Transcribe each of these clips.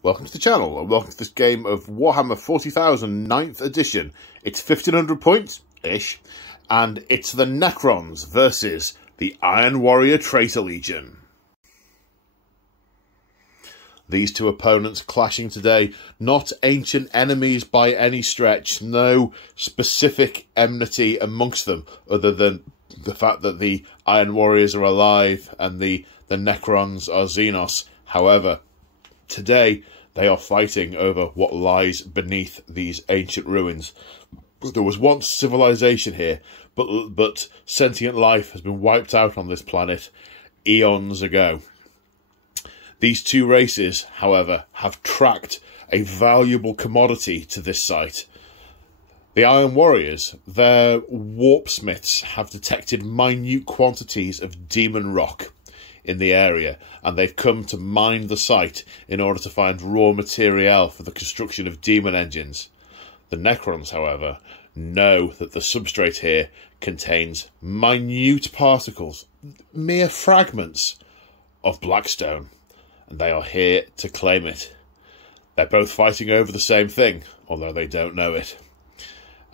Welcome to the channel, and welcome to this game of Warhammer 40,000 9th edition. It's 1500 points-ish, and it's the Necrons versus the Iron Warrior Traitor Legion. These two opponents clashing today, not ancient enemies by any stretch, no specific enmity amongst them, other than the fact that the Iron Warriors are alive and the Necrons are Xenos. However, today they are fighting over what lies beneath these ancient ruins. There was once civilization here, but sentient life has been wiped out on this planet eons ago. These two races, however, have tracked a valuable commodity to this site. The Iron Warriors, their warpsmiths, have detected minute quantities of demon rock in the area, and they've come to mine the site in order to find raw material for the construction of demon engines. The Necrons, however, know that the substrate here contains minute particles, mere fragments of Blackstone, and they are here to claim it. They're both fighting over the same thing, although they don't know it.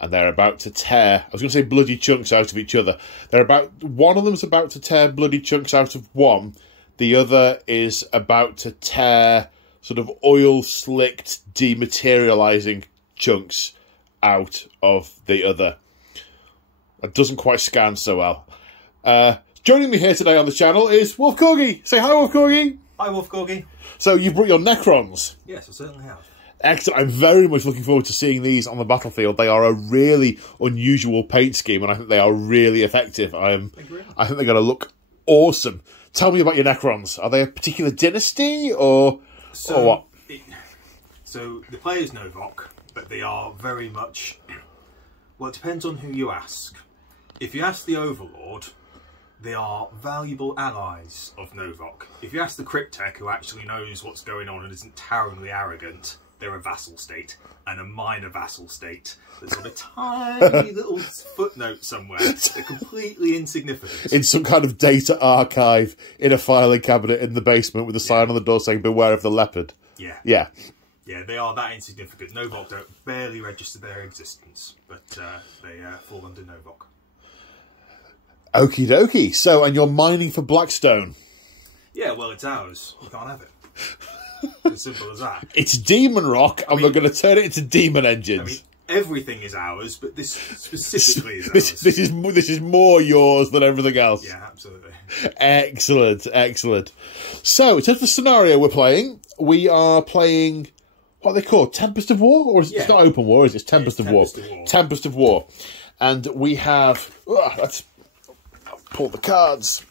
And they're about to tear, I was going to say bloody chunks out of each other. One of them's about to tear bloody chunks out of one. The other is about to tear sort of oil-slicked, dematerializing chunks out of the other. It doesn't quite scan so well. Joining me here today on the channel is Wolf Corgi. Say hi, Wolf Corgi. Hi, Wolf Corgi. So you've brought your Necrons. Yes, I certainly have. Excellent. I'm very much looking forward to seeing these on the battlefield. They are a really unusual paint scheme, and I think they are really effective. I think they're going to look awesome. Tell me about your Necrons. Are they a particular dynasty, or what? So the player's Novok, but they are very much... Well, it depends on who you ask. If you ask the Overlord, they are valuable allies of Novok. If you ask the Cryptek, who actually knows what's going on and isn't towering arrogant, they're a vassal state, and a minor vassal state that's on a tiny little footnote somewhere. They're completely insignificant. In some kind of data archive in a filing cabinet in the basement with a sign on the door saying, "Beware of the leopard." Yeah. Yeah. Yeah, they are that insignificant. Novok don't barely register their existence, but they fall under Novok. Okie dokie. So, and you're mining for Blackstone. Yeah, well, it's ours. You can't have it. As simple as that. It's demon rock, and we're going to turn it into demon engines. I mean, everything is ours, but this specifically is ours. This is more yours than everything else. Yeah, absolutely. Excellent, excellent. So, in terms of the scenario we're playing, we are playing, what are they called? Tempest of War? Or is it, it's not Open War, is it? It's Tempest of War. Tempest of War. And we have... let's pull the cards.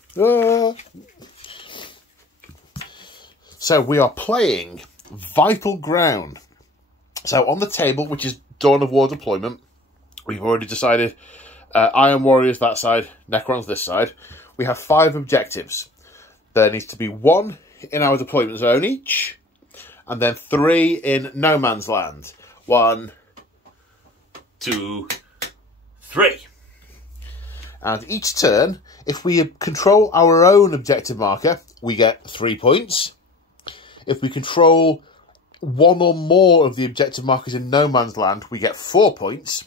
So we are playing Vital Ground. So on the table, which is Dawn of War deployment, we've already decided Iron Warriors that side, Necrons this side. We have 5 objectives. There needs to be 1 in our deployment zone each, and then 3 in no man's land. 1, 2, 3. And each turn, if we control our own objective marker, we get 3 points. If we control 1 or more of the objective markers in no man's land, we get 4 points.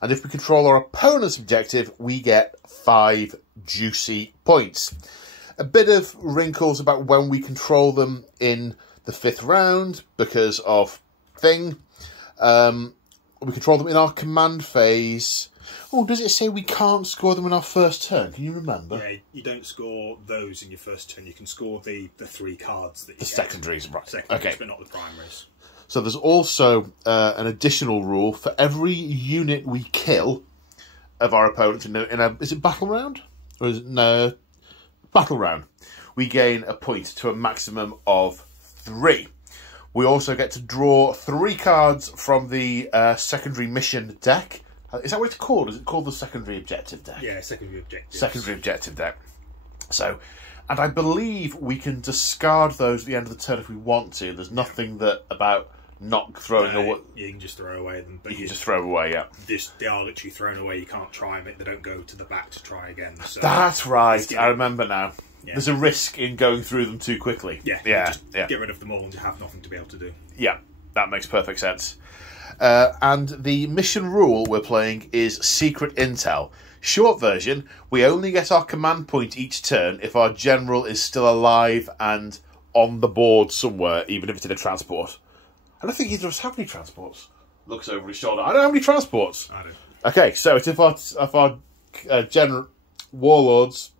And if we control our opponent's objective, we get 5 juicy points. A bit of wrinkles about when we control them in the 5th round because of thing. We control them in our command phase. Oh, does it say we can't score them in our first turn? Can you remember? Yeah, you don't score those in your first turn. You can score the 3 cards that you get. Secondaries, right. Secondaries, okay. But not the primaries. So there's also an additional rule. For every unit we kill of our opponents in a is it battle round? Or is it, no, battle round. We gain a point to a maximum of 3. We also get to draw 3 cards from the secondary mission deck. Is that what it's called? Is it called the secondary objective deck? Yeah, secondary objective. Secondary objective deck. So, and I believe we can discard those at the end of the turn if we want to. There's nothing about not throwing away. You can just throw away them. But you can just throw away, yeah. They are literally thrown away. You can't try them. They don't go to the back to try again. So that's right. I remember now. there's a risk in going through them too quickly. Just get rid of them all and you have nothing to be able to do. Yeah, that makes perfect sense. And the mission rule we're playing is Secret Intel. Short version, we only get our command point each turn if our general is still alive and on the board somewhere, even if it's in a transport. I don't think either of us have any transports. Looks over his shoulder. I don't have any transports. I don't. Okay, so it's if our general warlords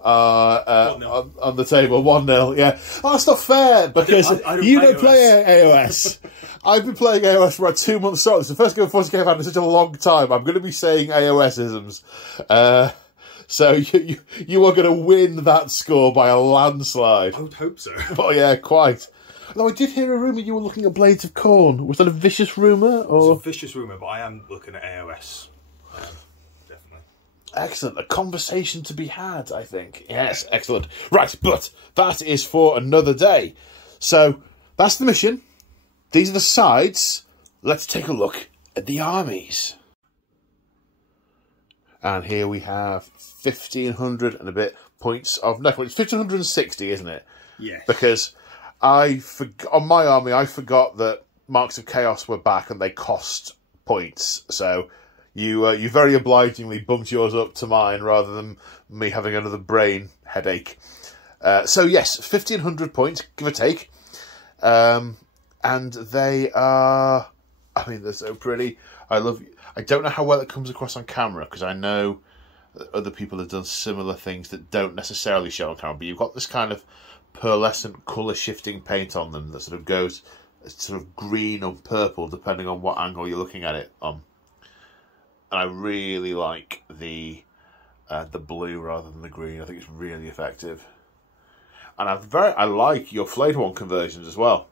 on the table, 1-0, yeah. Oh, that's not fair, because you don't play AOS. I've been playing AOS for about 2 months straight. It's the first Game of Force game I've had in such a long time. I'm going to be saying AOS-isms. So you are going to win that score by a landslide. I would hope so. Oh yeah, quite. Though I did hear a rumour you were looking at Blades of Corn. Was that a vicious rumour? Or? It's a vicious rumour, but I am looking at AOS. Definitely. Excellent. A conversation to be had, I think. Yes, excellent. Right, but that is for another day. So, that's the mission. These are the sides. Let's take a look at the armies. And here we have 1,500 and a bit points of... No, it's 1,560, isn't it? Yeah. Because on my army, I forgot that Marks of Chaos were back and they cost points. So you very obligingly bumped yours up to mine rather than me having another brain headache. So yes, 1,500 points, give or take. And they are... I mean, they're so pretty. I don't know how well it comes across on camera, because I know that other people have done similar things that don't necessarily show on camera, but you've got this kind of pearlescent colour shifting paint on them that sort of goes sort of green or purple depending on what angle you're looking at it on. And I really like the blue rather than the green. I think it's really effective. And I like your flayed one conversions as well.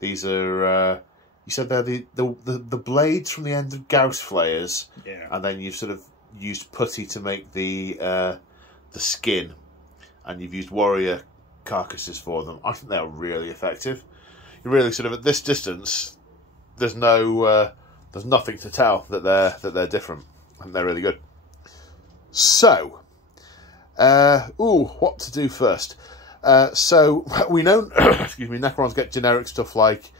These are you said they're the blades from the end of Gauss flayers, yeah, and then you've sort of used putty to make the skin, and you've used warrior carcasses for them. I think they're really effective. You really sort of at this distance, there's nothing to tell that they're different, and they're really good. So, what to do first? So we know, excuse me, Necrons get generic stuff like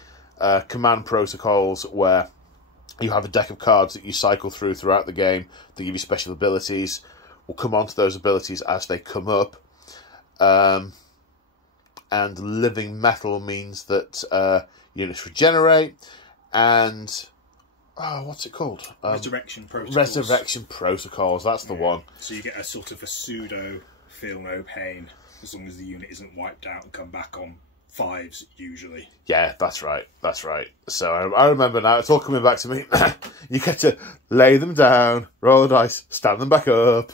command protocols, where you have a deck of cards that you cycle throughout the game. They give you special abilities. We'll come on to those abilities as they come up. And living metal means that units regenerate, and what's it called? Resurrection protocols. Resurrection protocols. That's the one. So you get a sort of a pseudo feel no pain as long as the unit isn't wiped out and come back on 5s usually. Yeah, that's right. That's right. So I remember now. It's all coming back to me. You get to lay them down, roll the dice, stand them back up.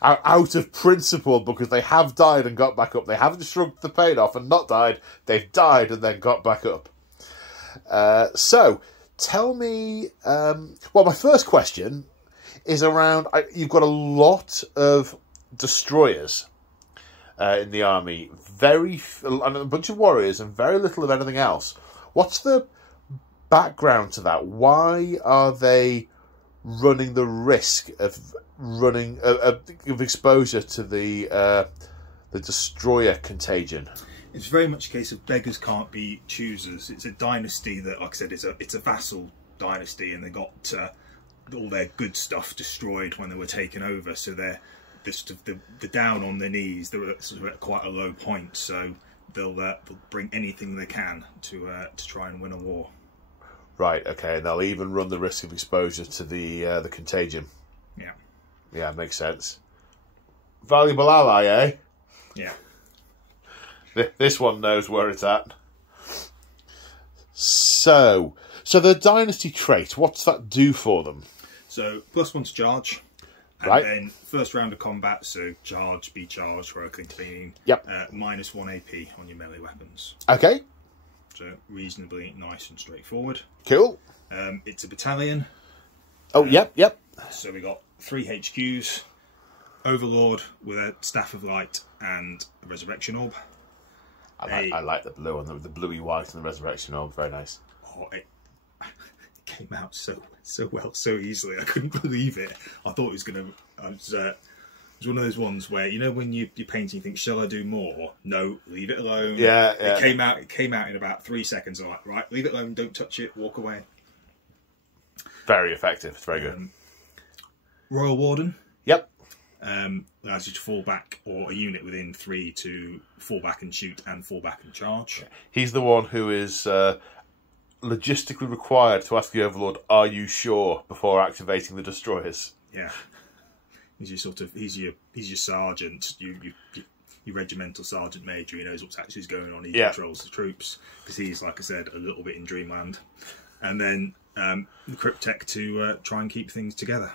Out of principle, because they have died and got back up. They haven't shrugged the pain off and not died. They've died and then got back up. So, tell me... well, my first question is around... you've got a lot of destroyers in the army. And a bunch of warriors and very little of anything else. What's the background to that? Why are they running the risk of running of exposure to the destroyer contagion? It's very much a case of beggars can't be choosers. It's a dynasty that, like I said, it's a vassal dynasty, and they got all their good stuff destroyed when they were taken over. So they're down on their knees. They're sort of at quite a low point. So they'll bring anything they can to try and win a war. Right. Okay. And they'll even run the risk of exposure to the contagion. Yeah. Yeah, makes sense. Valuable ally, eh? Yeah. This one knows where it's at. So the dynasty trait, what's that do for them? So +1 to charge, and right. Then first round of combat, so charge, be charged, heroically intervening. Yep. -1 AP on your melee weapons. Okay. So reasonably nice and straightforward. Cool. It's a battalion. Oh, yep. So we got 3 HQs, Overlord with a Staff of Light and a Resurrection Orb. I like the blue one, the bluey white and the Resurrection Orb. Very nice. Oh, it came out so well, so easily. I couldn't believe it. I thought it was going to... It's one of those ones where, you know, when you're painting, you think, shall I do more? No, leave it alone. Yeah, It came out in about 3 seconds. I'm like, right, leave it alone, don't touch it, walk away. Very effective. It's very good. Royal Warden. Yep. Allows you to fall back, or a unit within 3 to fall back and shoot and fall back and charge. He's the one who is logistically required to ask the Overlord, "Are you sure?" before activating the destroyers. Yeah. He's your sort of he's your sergeant, your regimental sergeant major. He knows what's actually going on. He controls the troops because he's, like I said, a little bit in Dreamland. And then the Cryptek to try and keep things together.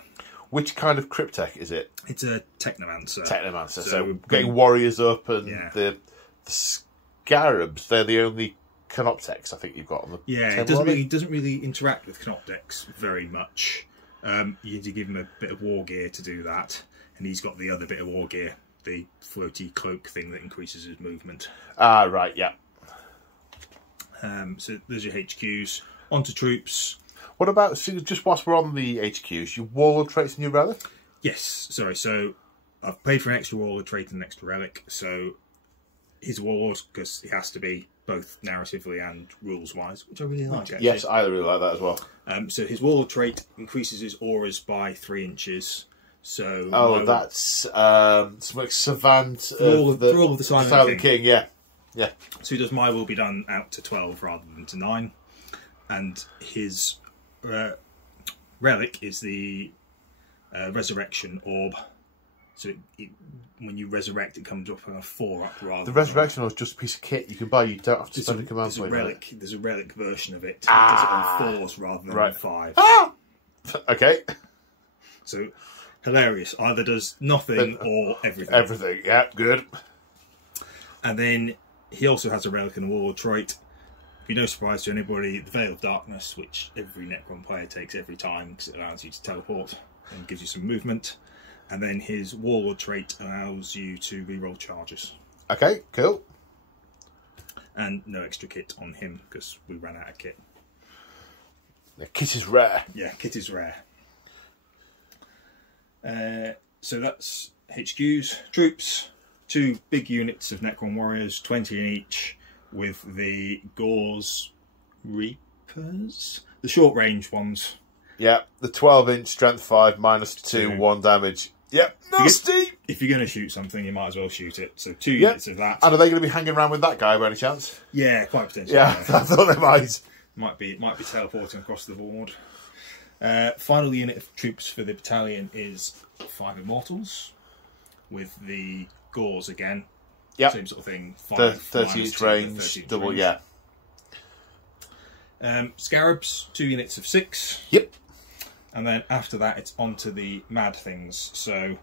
Which kind of Cryptek is it? It's a Technomancer. Technomancer. So getting warriors up and the Scarabs. They're the only Canoptechs I think you've got on the table. It doesn't really interact with Canoptechs very much. You need to give him a bit of war gear to do that, and he's got the other bit of war gear, the floaty cloak thing that increases his movement. Ah, right, yeah. So there's your HQs. Onto troops. What about, just whilst we're on the HQs, your Warlord traits and your Relic? Yes, sorry, so I've paid for an extra Warlord trait and an extra Relic, so he's a Warlord because he has to be, both narratively and rules-wise, which I really like, actually. Yes, I really like that as well. So his Warlord trait increases his auras by 3 inches. So that's some like Savant for all of the Silent King. Yeah. So he does My Will Be Done out to 12 rather than to 9, and his relic is the Resurrection Orb. So when you resurrect, it comes up on a 4-up rather. The Resurrection Orb is just a piece of kit you can buy. You don't have to spend a command point. There's a relic version of it. It does it on 4s rather than on 5. Ah! Okay. So hilarious. Either does nothing or everything. Everything. Yeah, good. And then he also has a relic and a Warlord trait. Be no surprise to anybody, the Veil of Darkness, which every Necron player takes every time because it allows you to teleport and gives you some movement. And then his Warlord trait allows you to reroll charges. Okay, cool. And no extra kit on him because we ran out of kit. The kit is rare. Yeah, kit is rare. So that's HQs. Troops, 2 big units of Necron warriors, 20 in each, with the Gauze Reapers. The short range ones. Yeah, the 12-inch strength 5, -2, 1 damage. Yep, nasty! If you're going to shoot something, you might as well shoot it. So 2 units of that. And are they going to be hanging around with that guy by any chance? Yeah, quite potentially. Yeah, I thought they might. Might be teleporting across the board. Final unit of troops for the battalion is 5 Immortals, with the Gauze again. Yep. Same sort of thing. 30 each range, double, yeah. Scarabs, 2 units of 6. Yep. And then after that, it's on to the mad things. So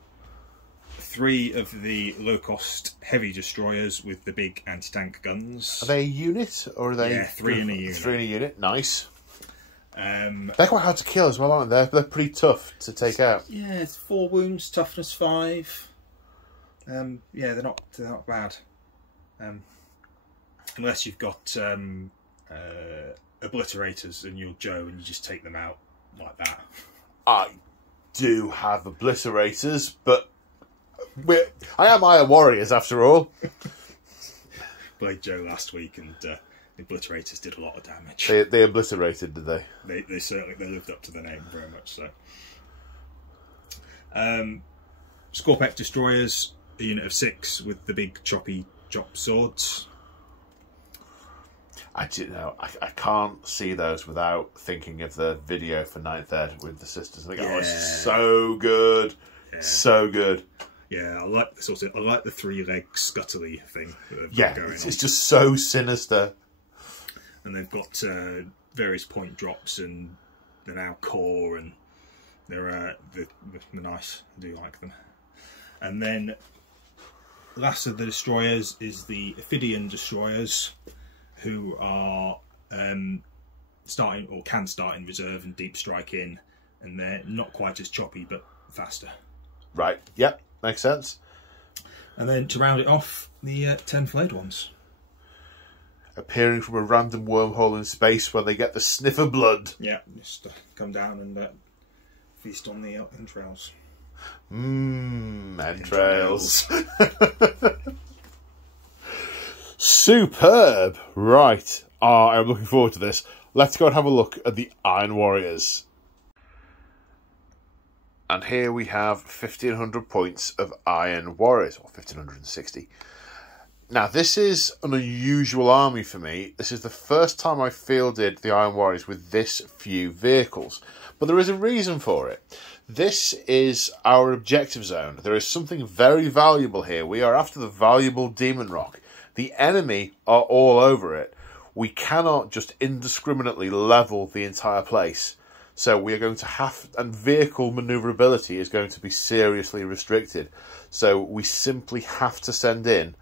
3 of the low-cost heavy destroyers with the big anti-tank guns. Are they a unit, or are they... Yeah, 3 in a unit. 3 in a unit, nice. They're quite hard to kill as well, aren't they? They're pretty tough to take out. Yeah, it's 4 wounds, toughness 5. Yeah, they're not bad. Unless you've got obliterators and you're Joe and you just take them out like that. I do have obliterators, but I am Iron Warriors after all. Played Joe last week and the obliterators did a lot of damage. They obliterated, did they? They certainly lived up to the name very much so. Scorpek destroyers, a unit of 6 with the big choppy chop swords. I can't see those without thinking of the video for 9th Ed with the sisters. I think, oh, it's so good, so good. Yeah, I like the 3-leg scuttly thing. It's just so sinister. And they've got various point drops, and they're now core, and they're nice. I do like them. And then last of the destroyers is the Ophidian destroyers, who are starting or can start in reserve and deep strike in, and they're not quite as choppy but faster. Right. Yep. Makes sense. And then to round it off, the 10 flayed ones. Appearing from a random wormhole in space where they get the sniff of blood. Yeah, just come down and feast on the entrails. Entrails. Superb. Right. I'm looking forward to this. Let's go and have a look at the Iron Warriors. And here we have 1,500 points of Iron Warriors, or 1,560. Now, this is an unusual army for me. This is the first time I fielded the Iron Warriors with this few vehicles. But there is a reason for it. This is our objective zone. There is something very valuable here. We are after the valuable Demon Rock. The enemy are all over it. We cannot just indiscriminately level the entire place. So we are going to have, and vehicle maneuverability is going to be seriously restricted. So we simply have to send in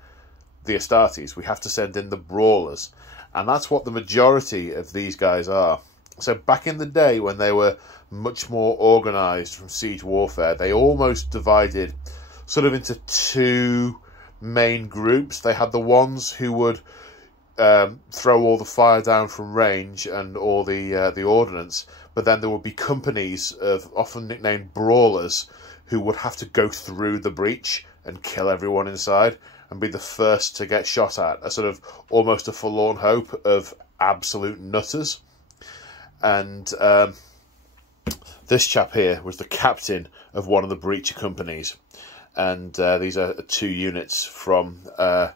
the Astartes. We have to send in the Brawlers. And that's what the majority of these guys are. So back in the day when they were much more organised from siege warfare, they almost divided sort of into two main groups. They had the ones who would throw all the fire down from range and all the ordnance, but then there would be companies of often nicknamed Brawlers who would have to go through the breach and kill everyone inside and be the first to get shot at, a sort of almost a forlorn hope of absolute nutters. And this chap here was the captain of one of the breacher companies, and these are 2 units from that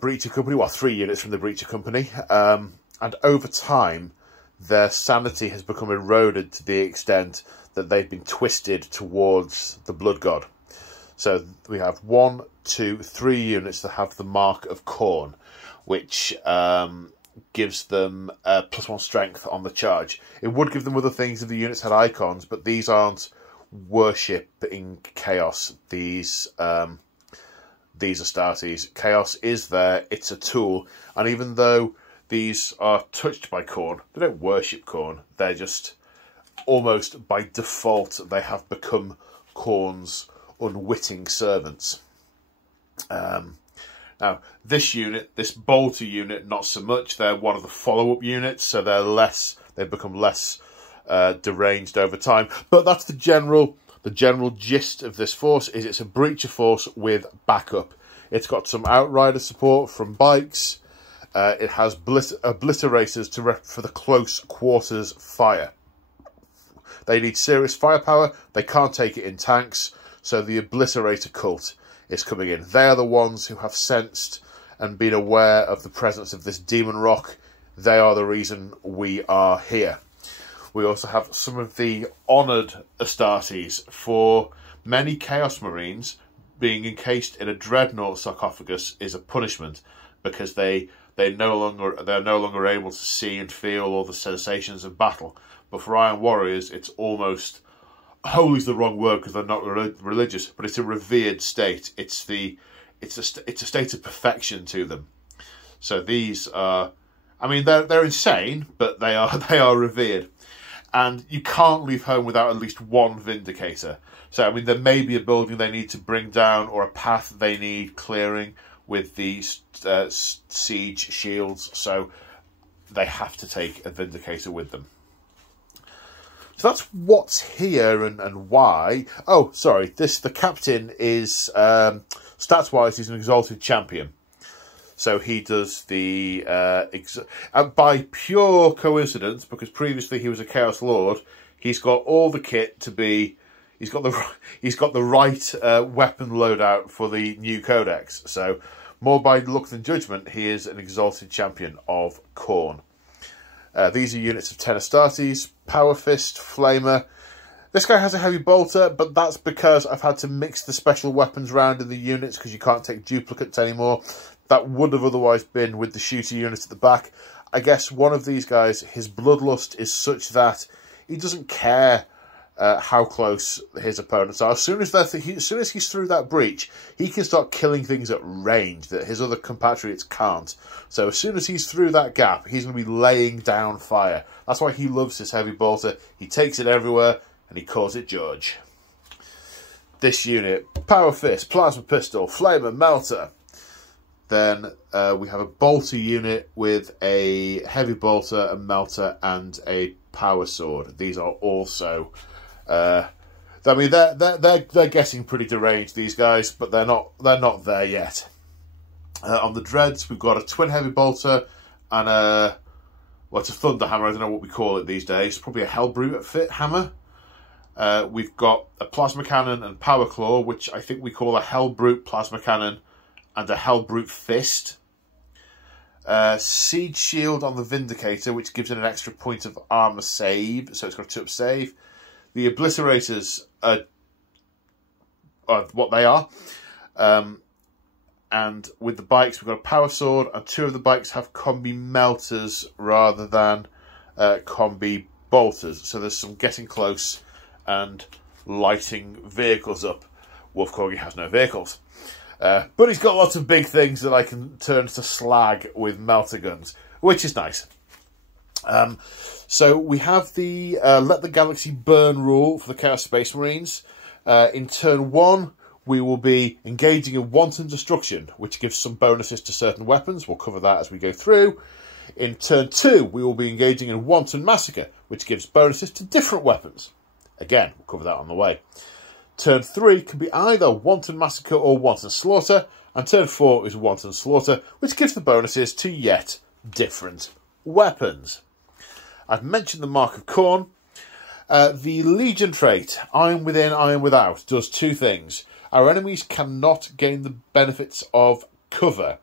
breacher company, well, 3 units from the breacher company, and over time their sanity has become eroded to the extent that they've been twisted towards the Blood God. So we have 1, 2, 3 units that have the Mark of Khorne, which gives them +1 strength on the charge. It would give them other things if the units had icons, but these aren't worshipping Chaos. These Astartes. Chaos is there, it's a tool, and even though these are touched by Khorne, they don't worship Khorne, they're just almost by default they have become Khorne's unwitting servants. Now, this unit, this bolter unit, not so much. They're one of the follow-up units, so they've become less deranged over time. But that's the general gist of this force. Is it's a breacher force with backup. It's got some outrider support from bikes. It has obliterators for the close quarters fire. They need serious firepower. They can't take it in tanks, so the obliterator cult is coming in. They are the ones who have sensed and been aware of the presence of this Demon Rock. They are the reason we are here. We also have some of the honoured Astartes. For many Chaos Marines, being encased in a Dreadnought sarcophagus is a punishment, because they're no longer able to see and feel all the sensations of battle. But for Iron Warriors, it's almost, holy is the wrong word because they're not religious, but it's a revered state. It's a state of perfection to them. So these are, I mean, they're insane, but they are revered. And you can't leave home without at least 1 Vindicator. So, I mean, there may be a building they need to bring down or a path they need clearing with these siege shields. So they have to take a Vindicator with them. So that's what's here and why. Oh, sorry. The captain is, stats-wise, he's an Exalted Champion. So he does the, by pure coincidence, because previously he was a Chaos Lord, he's got all the kit to be, he's got the right weapon loadout for the new codex. So more by luck than judgment, he is an Exalted Champion of Khorne. These are units of 10 Astartes, Power Fist, Flamer. This guy has a heavy bolter, but that's because I've had to mix the special weapons round in the units because you can't take duplicates anymore. That would have otherwise been with the shooter unit at the back. I guess one of these guys, his bloodlust is such that he doesn't care how close his opponents are. As soon as he's through that breach, he can start killing things at range that his other compatriots can't. So as soon as he's through that gap, he's going to be laying down fire. That's why he loves his heavy bolter. He takes it everywhere, and he calls it George. This unit, Power Fist, Plasma Pistol, Flamer, Melter. Then we have a bolter unit with a heavy bolter, a melter, and a power sword. These are also I mean, they're getting pretty deranged, these guys, but they're not there yet. On the Dreads, we've got a twin heavy bolter and it's a thunder hammer. I don't know what we call it these days. Probably a Hellbrute fit hammer. We've got a plasma cannon and power claw, which I think we call a Hellbrute plasma cannon and a Hellbrute fist. Siege shield on the Vindicator, which gives it an extra point of armor save, so it's got a 2-up save. The Obliterators are what they are. And with the bikes, we've got a power sword, and 2 of the bikes have combi melters rather than combi bolters. So there's some getting close and lighting vehicles up. Wolf Corgi has no vehicles. But he's got lots of big things that I can turn to slag with melter guns, which is nice. So we have the Let the Galaxy Burn rule for the Chaos Space Marines. In turn 1, we will be engaging in Wanton Destruction, which gives some bonuses to certain weapons. We'll cover that as we go through. In turn 2, we will be engaging in Wanton Massacre, which gives bonuses to different weapons. Again, we'll cover that on the way. Turn 3 can be either Wanton Massacre or Wanton Slaughter, and turn 4 is Wanton Slaughter, which gives the bonuses to yet different weapons. I've mentioned the Mark of Khorne. The Legion trait, Iron Within, Iron Without, does 2 things. Our enemies cannot gain the benefits of cover.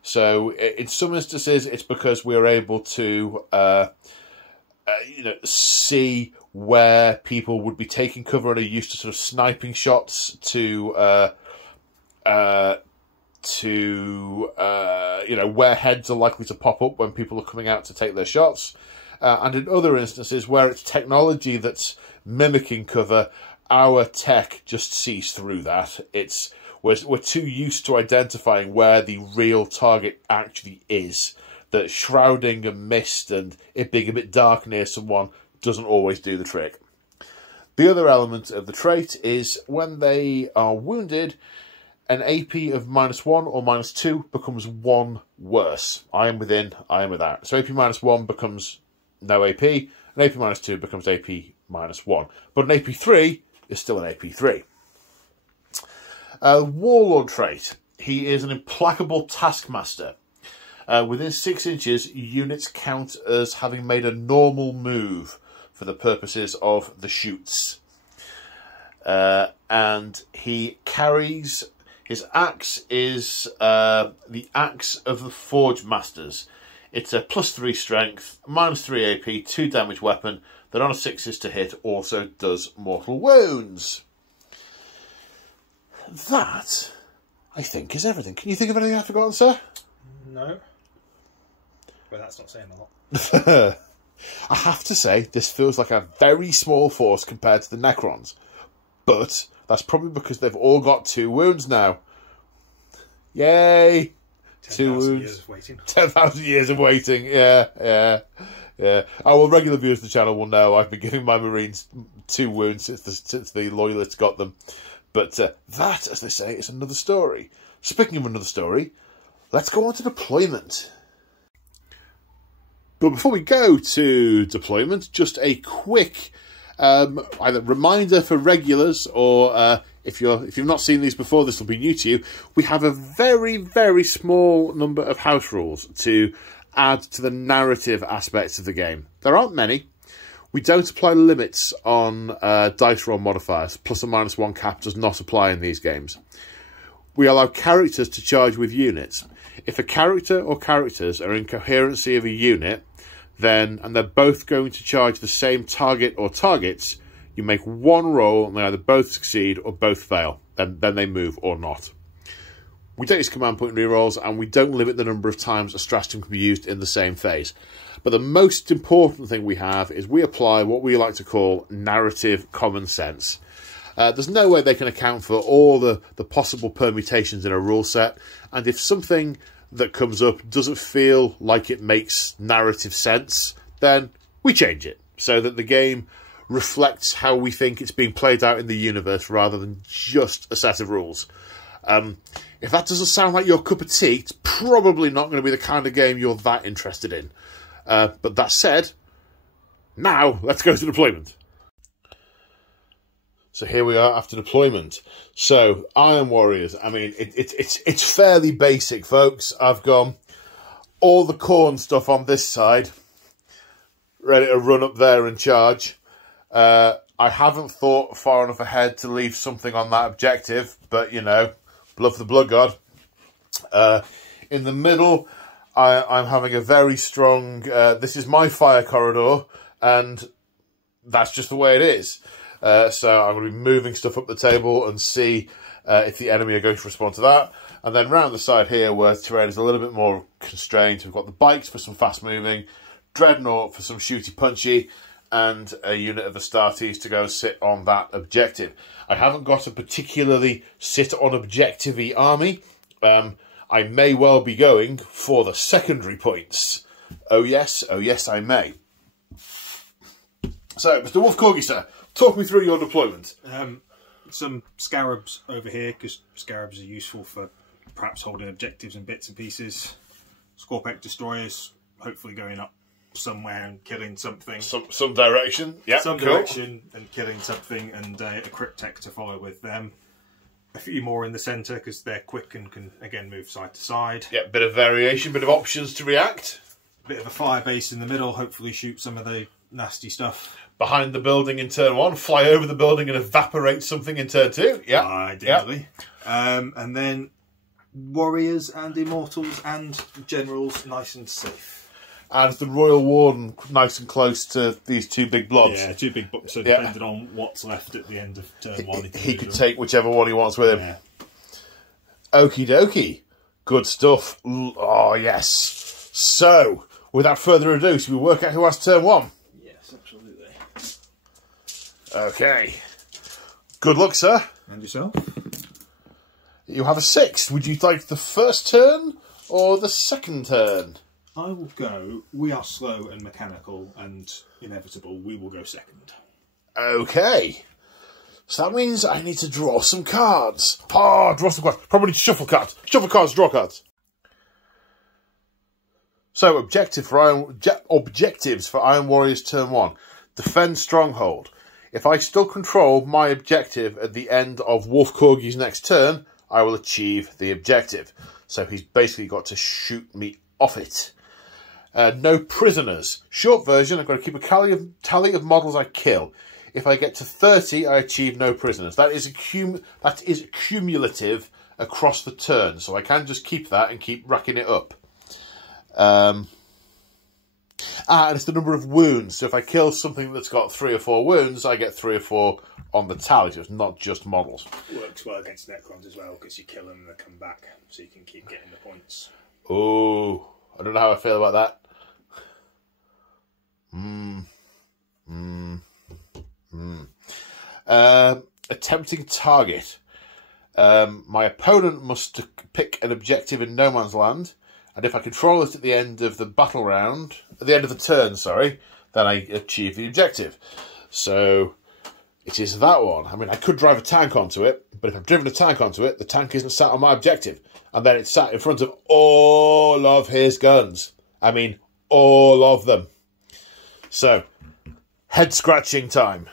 So in some instances, it's because we're able to see where people would be taking cover and are used to sort of sniping shots to where heads are likely to pop up when people are coming out to take their shots. And in other instances where it's technology that's mimicking cover, our tech just sees through that. We're too used to identifying where the real target actually is, that shrouding and mist and it being a bit dark near someone doesn't always do the trick. The other element of the trait is when they are wounded, an AP of -1 or -2 becomes 1 worse. Iron Within, Iron Without. So AP -1 becomes no AP, and AP -2 becomes AP -1. But an AP3 is still an AP3. Warlord trait. He is an implacable taskmaster. Within 6 inches, units count as having made a normal move for the purposes of the shoots. And he carries... His axe is the Axe of the Forge Masters. It's a +3 strength, -3 AP, 2 damage weapon that on a 6 to hit also does mortal wounds. That, I think, is everything. Can you think of anything I've forgotten, sir? No. Well, that's not saying a lot. I have to say, this feels like a very small force compared to the Necrons. But that's probably because they've all got 2 wounds now. Yay! 2 wounds. Years of waiting. 10,000 years of waiting. Yeah. Well, regular viewers of the channel will know I've been giving my Marines 2 wounds since the Loyalists got them. But that, as they say, is another story. Speaking of another story, let's go on to deployment. But before we go to deployment, just a quick either reminder for regulars or if you've not seen these before, this will be new to you. We have a very, very small number of house rules to add to the narrative aspects of the game. There aren't many. We don't apply limits on dice roll modifiers. Plus or minus 1 cap does not apply in these games. We allow characters to charge with units. If a character or characters are in coherency of a unit, and they're both going to charge the same target or targets, you make 1 roll and they either both succeed or both fail. Then they move or not. We don't use command point rerolls, and we don't limit the number of times a stratagem can be used in the same phase. But the most important thing we have is we apply what we like to call narrative common sense. There's no way they can account for all the possible permutations in a rule set, and if something that comes up doesn't feel like it makes narrative sense, then we change it so that the game reflects how we think it's being played out in the universe rather than just a set of rules. If that doesn't sound like your cup of tea, it's probably not going to be the kind of game you're that interested in. But that said, now let's go to deployment. So here we are after deployment. So Iron Warriors, I mean, it's fairly basic, folks. I've gone all the corn stuff on this side, ready to run up there and charge. I haven't thought far enough ahead to leave something on that objective, but, you know, bluff the blood god. In the middle, I'm having a very strong, this is my fire corridor, and that's just the way it is. So I'm going to be moving stuff up the table and see if the enemy are going to respond to that. And then round the side here, where terrain is a little bit more constrained, we've got the bikes for some fast moving, Dreadnought for some shooty punchy, and a unit of Astartes to go sit on that objective. I haven't got a particularly sit on objective-y army. I may well be going for the secondary points. Oh yes, I may. So, Mr. Wolf Corgi, sir, talk me through your deployment. Some scarabs over here, because scarabs are useful for perhaps holding objectives and bits and pieces. Scorpec destroyers, hopefully going up somewhere and killing something. Some direction, yeah, some cool. direction and killing something, and a Cryptek to follow with them. A few more in the centre because they're quick and can again move side to side. Yeah, bit of variation, bit of options to react. Bit of a fire base in the middle, hopefully shoot some of the nasty stuff. Behind the building in turn 1, fly over the building and evaporate something in turn 2. Yeah, ideally. Yeah. And then warriors and immortals and generals, nice and safe. And the Royal Warden nice and close to these two big blobs. Yeah, two big blobs. So depending on what's left at the end of turn 1, he could take whichever one he wants with him. Yeah. Okie dokie. Good stuff. Oh, yes. So, without further ado, should we work out who has turn 1? Yes, absolutely. Okay. Good luck, sir. And yourself? You have a 6. Would you like the first turn or the second turn? I will go, we are slow and mechanical and inevitable, we will go second. Okay. So that means I need to draw some cards. Draw some cards. Probably need to shuffle cards. Shuffle cards, draw cards. So, objectives for Iron Warriors turn 1. Defend Stronghold. If I still control my objective at the end of Wolf Corgi's next turn, I will achieve the objective. So he's basically got to shoot me off it. No prisoners. Short version, I've got to keep a tally of models I kill. If I get to 30, I achieve no prisoners. That is cumulative across the turn, so I can just keep that and keep racking it up. And it's the number of wounds. So if I kill something that's got 3 or 4 wounds, I get 3 or 4 on the tally. So it's not just models. Works well against Necrons as well, because you kill them and they come back, so you can keep getting the points. Oh, I don't know how I feel about that. Attempting target. My opponent must pick an objective in no man's land, and if I control it at the end of the battle round, at the end of the turn, sorry, then I achieve the objective. So it is that one. I mean, I could drive a tank onto it, but if I've driven a tank onto it, the tank isn't sat on my objective, and then it's sat in front of all of his guns. I mean, all of them. So, head-scratching time.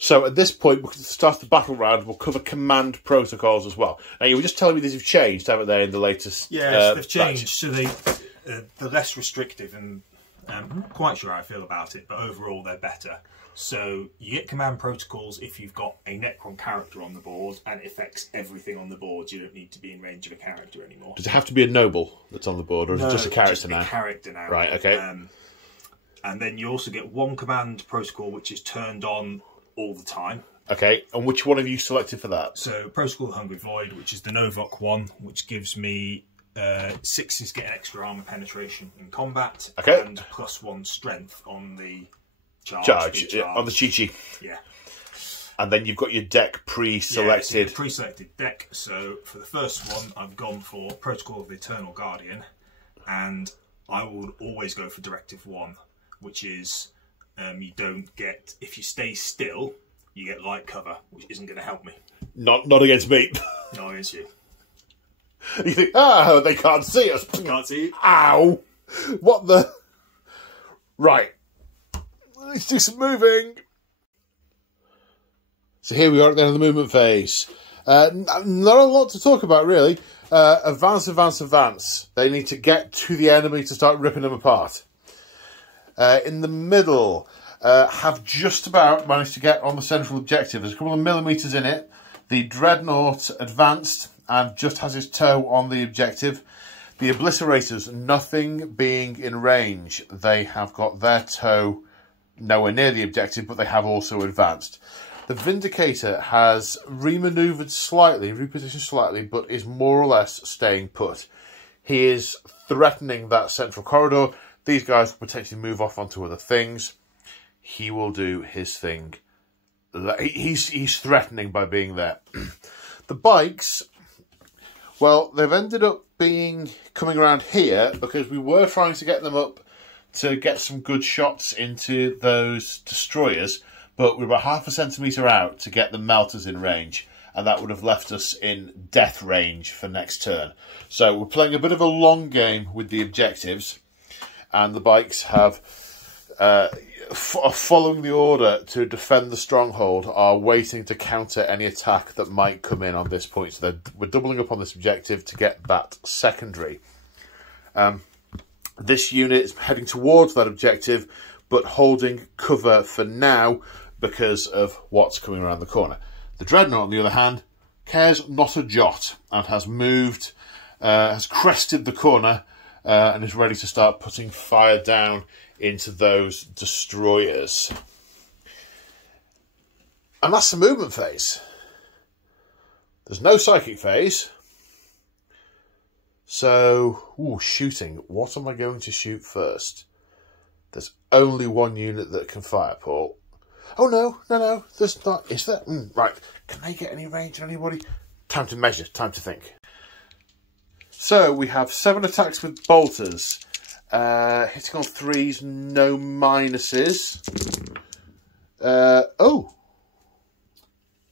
So, at this point, we'll start the battle round. We'll cover command protocols as well. Now, you were just telling me these have changed, haven't they, in the latest Yes, they've changed. Batch. So they're less restrictive, and I'm not quite sure how I feel about it, but overall they're better. So you get command protocols if you've got a Necron character on the board and it affects everything on the board. You don't need to be in range of a character anymore. Does it have to be a noble that's on the board, or is it just a character now? Just a character now. Right, okay. And then you also get one command protocol which is turned on all the time. Okay, and which one have you selected for that? So Protocol Hungry Void, which is the Novok one, which gives me 6s get an extra armor penetration in combat, okay, and +1 strength on the charge. Yeah, on the Chi-Chi. Yeah. And then you've got your deck pre-selected. Yeah, pre-selected deck. So for the first one, I've gone for Protocol of the Eternal Guardian, and I would always go for Directive 1, which is you don't get, if you stay still, you get light cover, which isn't going to help me. Not against me. Not against you. You think, oh, they can't see us. Can't see you. Ow! What the? Right. Let's do some moving. So here we are at the end of the movement phase. Not a lot to talk about, really. Advance, advance, advance. They need to get to the enemy to start ripping them apart. In the middle, have just about managed to get on the central objective. There's a couple of millimetres in it. The Dreadnought advanced and just has his toe on the objective. The Obliterators, nothing being in range, they have got their toe nowhere near the objective, but they have also advanced. The Vindicator has remaneuvered slightly, repositioned slightly, but is more or less staying put. He is threatening that central corridor. These guys will potentially move off onto other things. He will do his thing. He's threatening by being there. The bikes, well, they've ended up coming around here because we were trying to get them up to get some good shots into those destroyers, but we're about half a centimetre out to get the melters in range, and that would have left us in death range for next turn. So we're playing a bit of a long game with the objectives, and the bikes have, following the order to defend the stronghold, are waiting to counter any attack that might come in on this point. So we're doubling up on this objective to get that secondary. This unit is heading towards that objective, but holding cover for now because of what's coming around the corner. The Dreadnought, on the other hand, cares not a jot and has moved, has crested the corner and is ready to start putting fire down into those destroyers. And that's the movement phase. There's no psychic phase. So, shooting. What am I going to shoot first? There's only one unit that can fire, Paul. Oh, no, there's not. Is there? Right. Can they get any range on anybody? Time to measure, time to think. So, we have 7 attacks with bolters. Hitting on 3s, no minuses.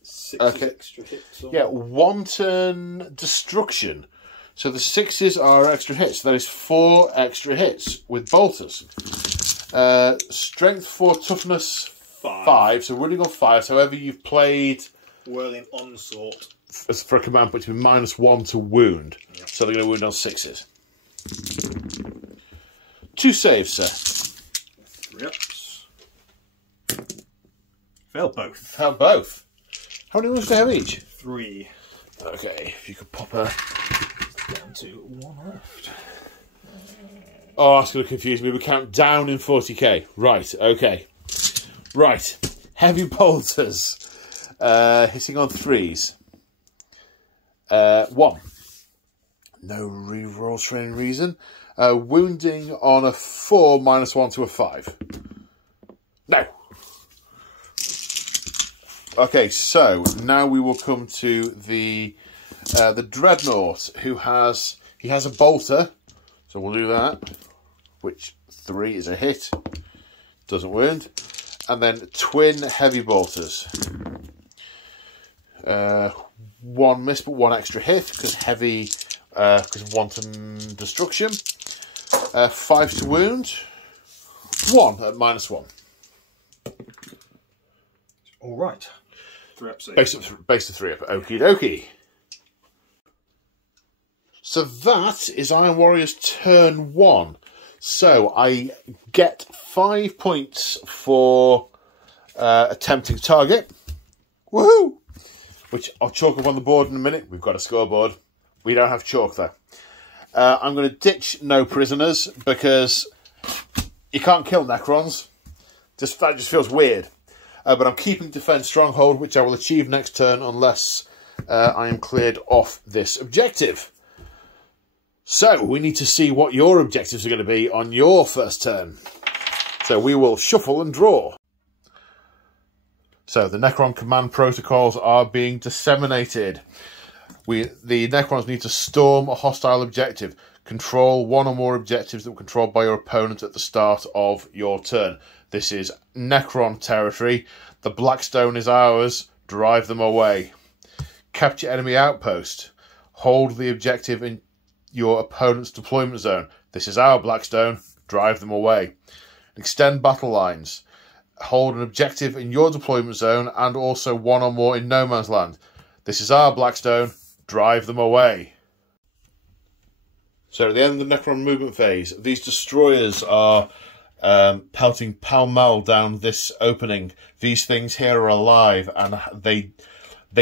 6 extra hits. Yeah, 1 turn destruction. So the 6s are extra hits. There is 4 extra hits with bolters. Strength 4, toughness 5. So running on 5. However, you've played Whirling Onslaught for a command point to be -1 to wound. Yep. So they're going to wound on 6s. 2 saves, sir. 3 ups. Fail both. How both? How many wounds do they have each? 3. Okay, if you could pop her. Down to 1 left. Oh, that's going to confuse me. We count down in 40k. Right, okay. Right. Heavy bolters. Hitting on 3s. 1. No rerolls for any reason. Wounding on a 4, -1 to a 5. No. Okay, so now we will come to the Dreadnought, who has a bolter, so we'll do that. Which 3 is a hit, doesn't wound, and then twin heavy bolters. 1 miss, but 1 extra hit because heavy, because of wanton destruction. 5 to wound. 1 at -1. All right. 3 up save. Base of 3 up. Okie dokie. So that is Iron Warriors turn 1. So I get 5 points for attempting target. Woohoo! Which I'll chalk up on the board in a minute. We've got a scoreboard. We don't have chalk though. I'm going to ditch no prisoners because you can't kill Necrons. That just feels weird. But I'm keeping Defend Stronghold, which I will achieve next turn unless I am cleared off this objective. So, we need to see what your objectives are going to be on your first turn. So, we will shuffle and draw. So, the Necron command protocols are being disseminated. The Necrons need to storm a hostile objective. Control 1 or more objectives that were controlled by your opponent at the start of your turn. This is Necron territory. The Blackstone is ours. Drive them away. Capture enemy outpost. Hold the objective in your opponent's deployment zone. This is our Blackstone. Drive them away. Extend battle lines. hold an objective in your deployment zone and also one or more in no man's land. This is our Blackstone. Drive them away. So at the end of the Necron movement phase, these destroyers are pelting pell-mell down this opening. These things here are alive and they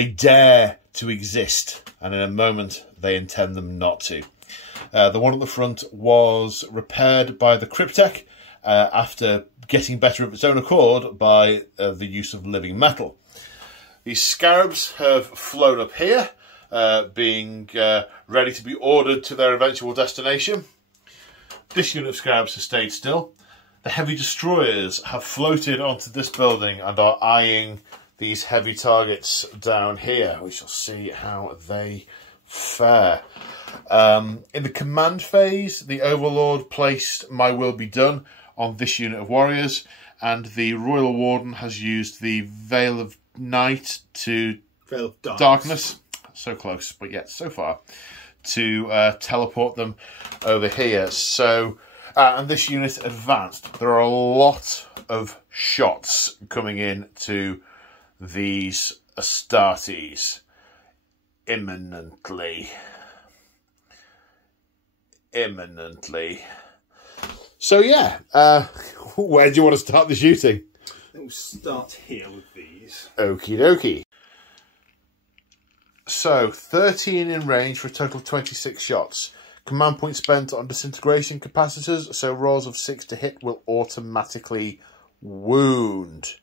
dare to exist, and in a moment they intend them not to. The one at the front was repaired by the Cryptek after getting better of its own accord by the use of living metal. These scarabs have flown up here, being ready to be ordered to their eventual destination. This unit of scarabs has stayed still. The heavy destroyers have floated onto this building and are eyeing these heavy targets down here. We shall see how they fare. In the command phase, the Overlord placed My Will Be Done on this unit of warriors, and the Royal Warden has used the Veil of Night to Veil of Darkness. So close, but yet so far, to teleport them over here. So, and this unit advanced. There are a lot of shots coming in to these Astartes imminently. So yeah, where do you want to start the shooting? We'll start here with these. Okie dokie. So, 13 in range for a total of 26 shots. Command point spent on disintegration capacitors, so rolls of 6 to hit will automatically wound.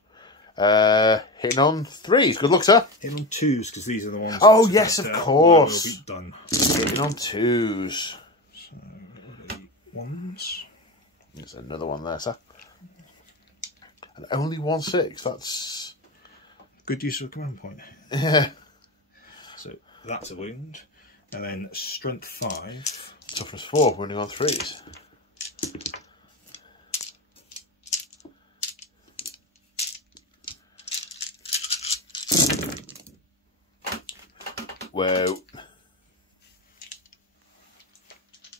Hitting on 3s. Good luck, sir. Hitting on 2s, because these are the ones... Oh, yes, of course. Will be done. Hitting on 2s. So, 1s. There's another one there, sir. And only 1/6. That's... Good use of a command point. Yeah. So, that's a wound. And then strength 5. Toughness 4, running on 3s. Whoa.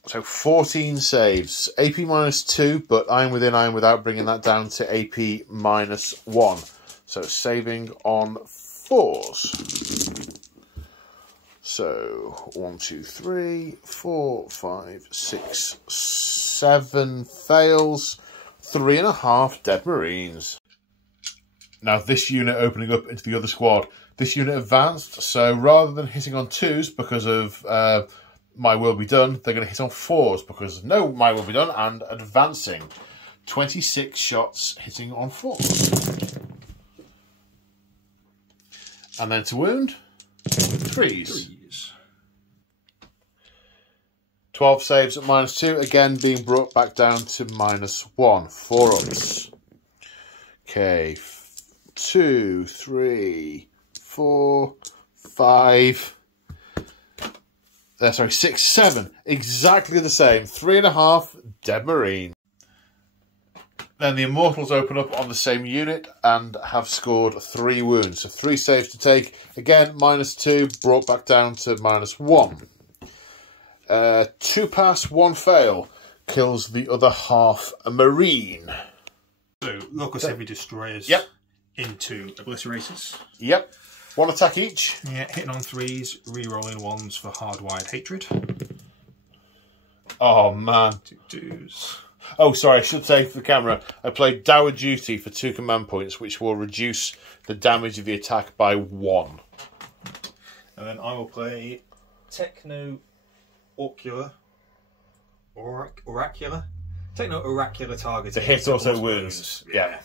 So 14 saves. AP -2, but Iron Within, Iron Without, bringing that down to AP -1. So saving on 4s. So 1, 2, 3, 4, 5, 6, 7 fails. 3.5 dead Marines. Now this unit opening up into the other squad. This unit advanced, so rather than hitting on 2s because of My Will Be Done, they're going to hit on 4s because no My Will Be Done and advancing. 26 shots hitting on 4s. And then to wound, 3s. 12 saves at -2, again being brought back down to -1. 4 ups. Okay, 2, 3, 4, 5. Sorry, 6, 7. Exactly the same. 3.5 dead Marine. Then the Immortals open up on the same unit and have scored 3 wounds. So 3 saves to take. Again, -2, brought back down to -1. 2 pass, 1 fail. Kills the other half a Marine. So, Locus Heavy Destroyers Into Obliterators. Yep. 1 attack each. Yeah, hitting on 3s, re-rolling 1s for Hardwired Hatred. Oh, man. 2 2s. Oh, sorry, I should say for the camera, I played Dour Duty for 2 command points, which will reduce the damage of the attack by 1. And then I will play Techno Oracular. Oracular? Techno Oracular target. The hit also wounds. Yeah.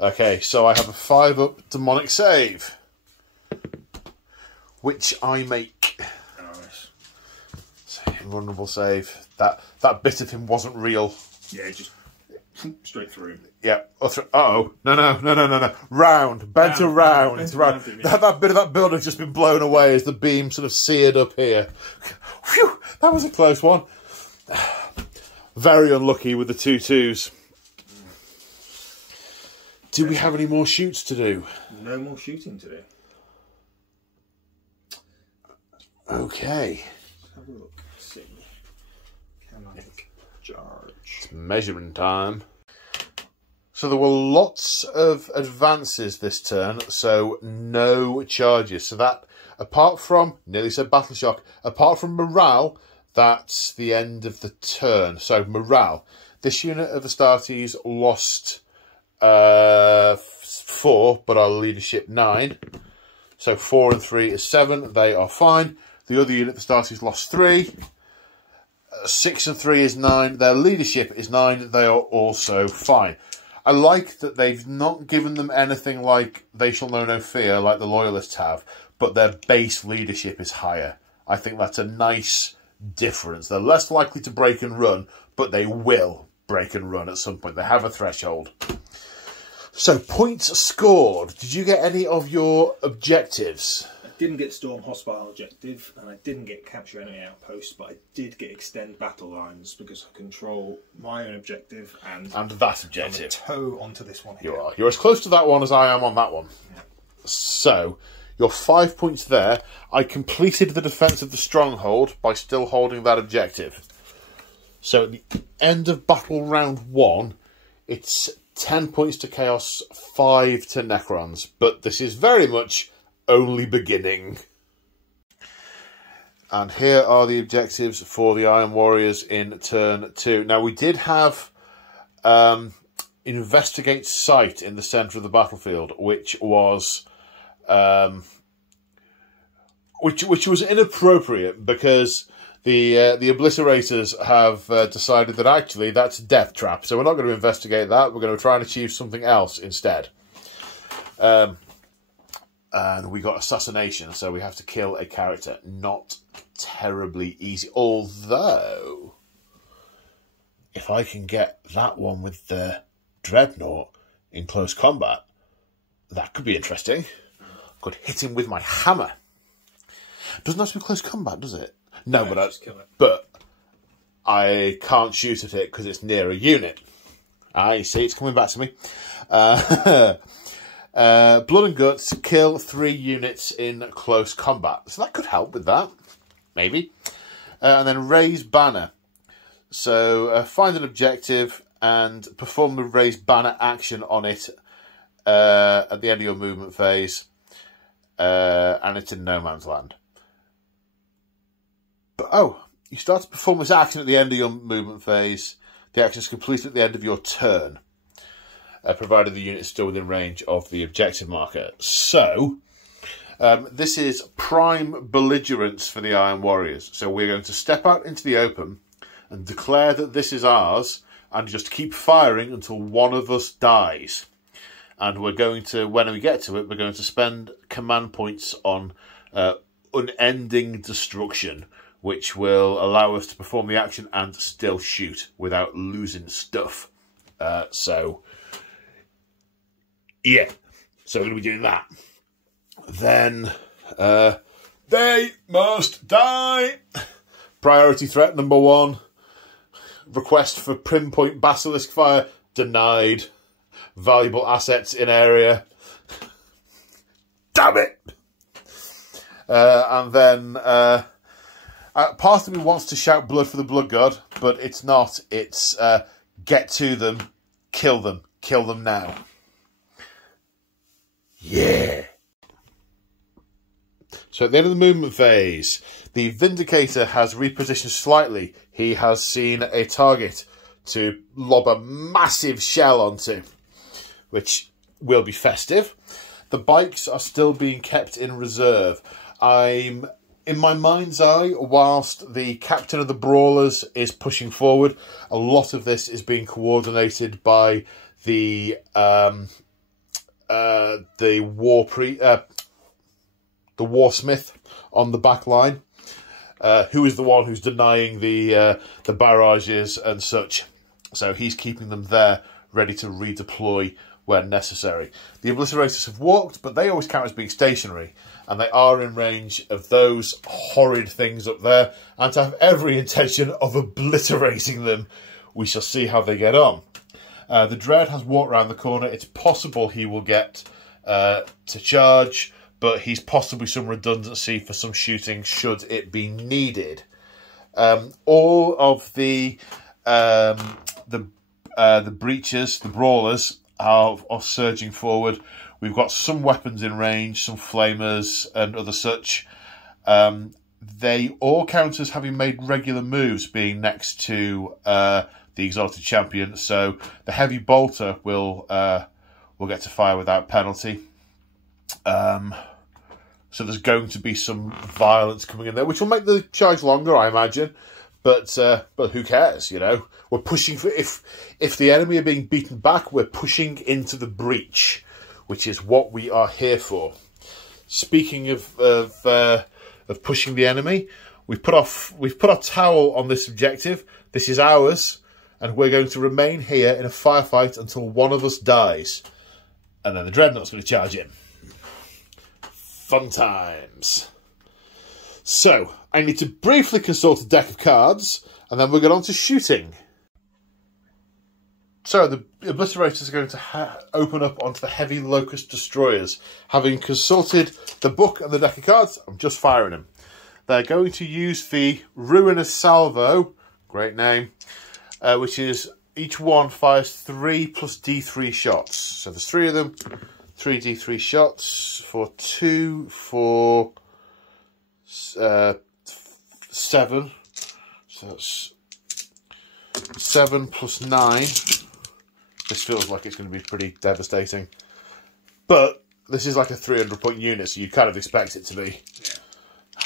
Okay, so I have a 5-up demonic save, which I make. Nice. So, invulnerable save. That bit of him wasn't real. Yeah, just straight through. Yeah. Uh-oh. No. Round. Bent around. Bent Round. around him, yeah. That bit of that building has just been blown away as the beam sort of seared up here. Phew, that was a close one. Very unlucky with the 2 2s. Do we have any more shoots to do? No more shooting to do. Okay. Let's have a look. See. Can I make charge? It's measuring time. So there were lots of advances this turn, so no charges. So that, apart from, nearly said Battle Shock, apart from morale, that's the end of the turn. So morale. This unit of Astartes lost 4, but our leadership 9. So 4 and 3 is 7. They are fine. The other unit of Astartes lost 3. 6 and 3 is 9. Their leadership is 9. They are also fine. I like that they've not given them anything like They Shall Know No Fear, like the Loyalists have, but their base leadership is higher. I think that's a nice difference. They're less likely to break and run, but they will break and run at some point. They have a threshold. So, points scored. Did you get any of your objectives? I didn't get Storm Hostile objective, and I didn't get Capture Enemy Outpost, but I did get Extend Battle Lines because I control my own objective and that objective. Toe onto this one here. You are. You're as close to that one as I am on that one. Yeah. So, you're 5 points there. I completed the defence of the stronghold by still holding that objective. So, at the end of battle round 1, it's 10 points to Chaos, 5 to Necrons. But this is very much only beginning. And here are the objectives for the Iron Warriors in turn 2. Now, we did have Investigate Site in the centre of the battlefield, which was which was inappropriate because the Obliterators have decided that actually that's a death trap. So we're not going to investigate that. We're going to try and achieve something else instead. And we got Assassination, so we have to kill a character. Not terribly easy. Although, if I can get that one with the Dreadnought in close combat, that could be interesting. Could hit him with my hammer. Doesn't have to be close combat, does it? No, but I can't shoot at it because it's near a unit. You see, it's coming back to me. Blood and Guts, kill 3 units in close combat. So that could help with that, maybe. And then Raise Banner. So find an objective and perform the Raise Banner action on it at the end of your movement phase. And it's in no man's land. But, you start to perform this action at the end of your movement phase. The action is completed at the end of your turn. Provided the unit is still within range of the objective marker. So, this is prime belligerence for the Iron Warriors. So we're going to step out into the open and declare that this is ours and just keep firing until one of us dies. And we're going to, when we get to it, we're going to spend command points on Unending Destruction, which will allow us to perform the action and still shoot without losing stuff. Yeah, so we're going to be doing that. Then, they must die. Priority threat number 1. Request for Pinpoint Basilisk Fire, denied. Valuable assets in area. Damn it! And then, part of me wants to shout blood for the Blood God, but it's not. It's, get to them, kill them now. Yeah. So at the end of the movement phase, the Vindicator has repositioned slightly. He has seen a target to lob a massive shell onto, which will be festive. The bikes are still being kept in reserve. I'm in my mind's eye, whilst the captain of the Brawlers is pushing forward, a lot of this is being coordinated by the Warsmith on the back line, who is the one who's denying the barrages and such. So he's keeping them there, ready to redeploy where necessary. The Obliterators have walked, but they always count as being stationary, and they are in range of those horrid things up there, and to have every intention of obliterating them. We shall see how they get on. The Dread has walked around the corner. It's possible he will get to charge, but he's possibly some redundancy for some shooting should it be needed. All of the breachers, the Brawlers, are surging forward. We've got some weapons in range, some flamers and other such. They all count as having made regular moves, being next to the Exalted Champion. So the Heavy Bolter will get to fire without penalty. So there's going to be some violence coming in there, which will make the charge longer, I imagine. But who cares, you know? We're pushing for... If the enemy are being beaten back, we're pushing into the breach, which is what we are here for. Speaking of pushing the enemy, we've put our towel on this objective. This is ours, and we're going to remain here in a firefight until one of us dies. And then the Dreadnought's going to charge in. Fun times. So, I need to briefly consult a deck of cards, and then we'll get on to shooting. So, the Obliterators are going to open up onto the Heavy Locust Destroyers. Having consulted the book and the deck of cards, I'm just firing them. They're going to use the Ruinous Salvo, great name, which is each one fires 3 plus D3 shots. So there's 3 of them, 3 D3 shots for 2, for 7. So that's 7 plus 9. This feels like it's going to be pretty devastating. But this is like a 300-point unit, so you kind of expect it to be. Yeah.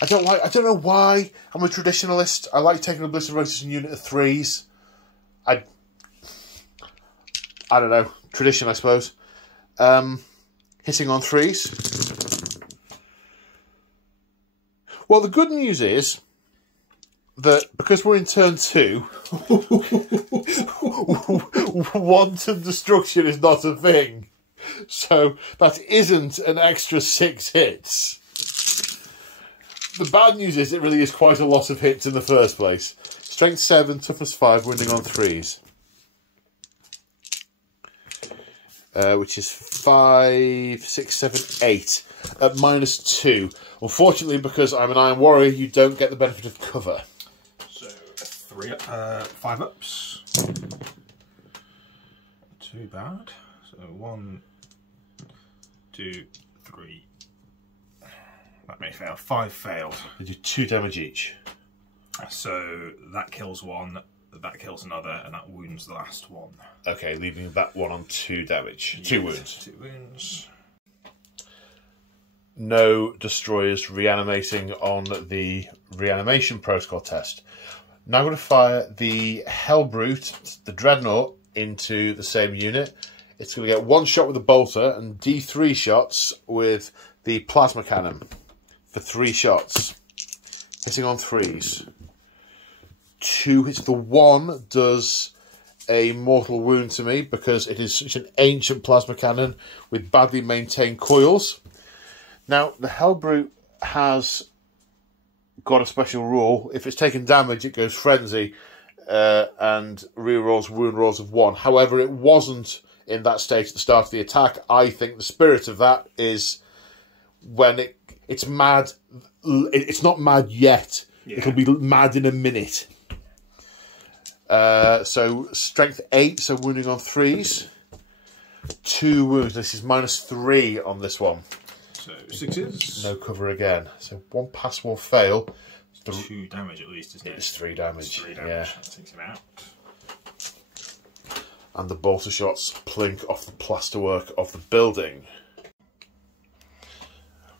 I don't know why I'm a traditionalist. I like taking a Obliterators in unit of 3s. I don't know. Tradition, I suppose. Hitting on 3s. Well, the good news is that because we're in turn 2, wanton destruction is not a thing. So that isn't an extra 6 hits. The bad news is it really is quite a lot of hits in the first place. Strength 7, toughness 5, wounding on 3s. Which is 5, 6, 7, 8 at -2. Unfortunately, because I'm an Iron Warrior, you don't get the benefit of cover. So 5 ups. Too bad. So 1, 2, 3. That may fail. 5 failed. They do 2 damage each. So that kills one, that kills another, and that wounds the last one. Okay, leaving that one on 2 damage. Yes, 2 wounds. 2 wounds. No destroyers reanimating on the reanimation protocol test. Now I'm going to fire the Hellbrute, the Dreadnought, into the same unit. It's going to get 1 shot with the bolter and D3 shots with the plasma cannon for 3 shots. Hitting on 3s. 2 hits. The 1 does a mortal wound to me because it is such an ancient plasma cannon with badly maintained coils. Now, the Hellbrute has got a special rule. If it's taken damage, it goes frenzy and rerolls wound rolls of 1. However, it wasn't in that stage at the start of the attack. I think the spirit of that is when it's mad. It's not mad yet. Yeah. It'll be mad in a minute. So strength 8, so wounding on 3s. 2 wounds. This is -3 on this one. So 6s. No cover again. So 1 pass, 1 fail. 2 damage at least, isn't it? It's 3 damage. It's 3 damage. Yeah. That takes him out. And the bolter shots plink off the plasterwork of the building.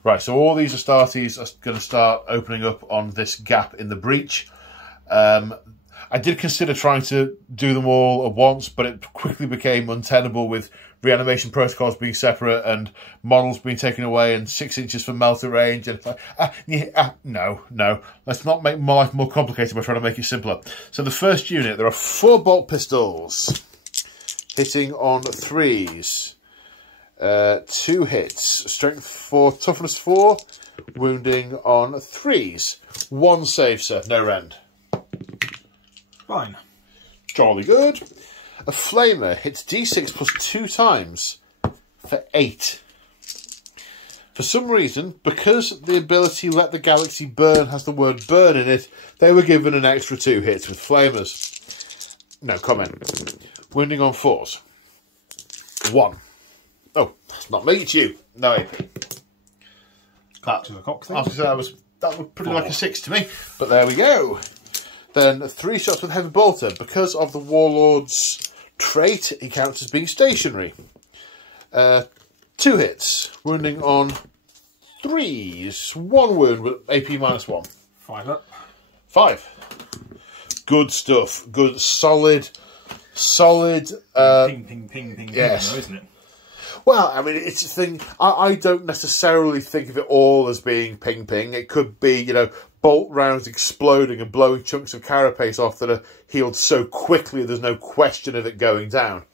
Right, so all these Astartes are going to start opening up on this gap in the breach. I did consider trying to do them all at once, but it quickly became untenable with reanimation protocols being separate and models being taken away and 6 inches from melter range. And it's like, no. Let's not make my life more complicated by trying to make it simpler. So the first unit, there are 4 bolt pistols hitting on 3s. 2 hits. Strength 4, toughness 4, wounding on 3s. 1 save, sir. No rend. Fine. Jolly good. A flamer hits D6 plus 2 times for 8. For some reason, because the ability Let the Galaxy Burn has the word burn in it, they were given an extra 2 hits with flamers. No comment. Wounding on 4s. 1. Oh, that's not me, it's you. No AP. Clap to the cock thing. I was gonna say that was pretty like a 6 to me, but there we go. Then 3 shots with Heavy Bolter. Because of the Warlord's trait, he counts as being stationary. 2 hits, wounding on 3s. 1 wound with AP -1. 5 up. 5. Good stuff. Good, solid. Ping, ping, ping, ping, yes. ping, isn't it? Well, I mean, it's a thing. I don't necessarily think of it all as being ping ping. It could be, you know, bolt rounds exploding and blowing chunks of carapace off that are healed so quickly there's no question of it going down.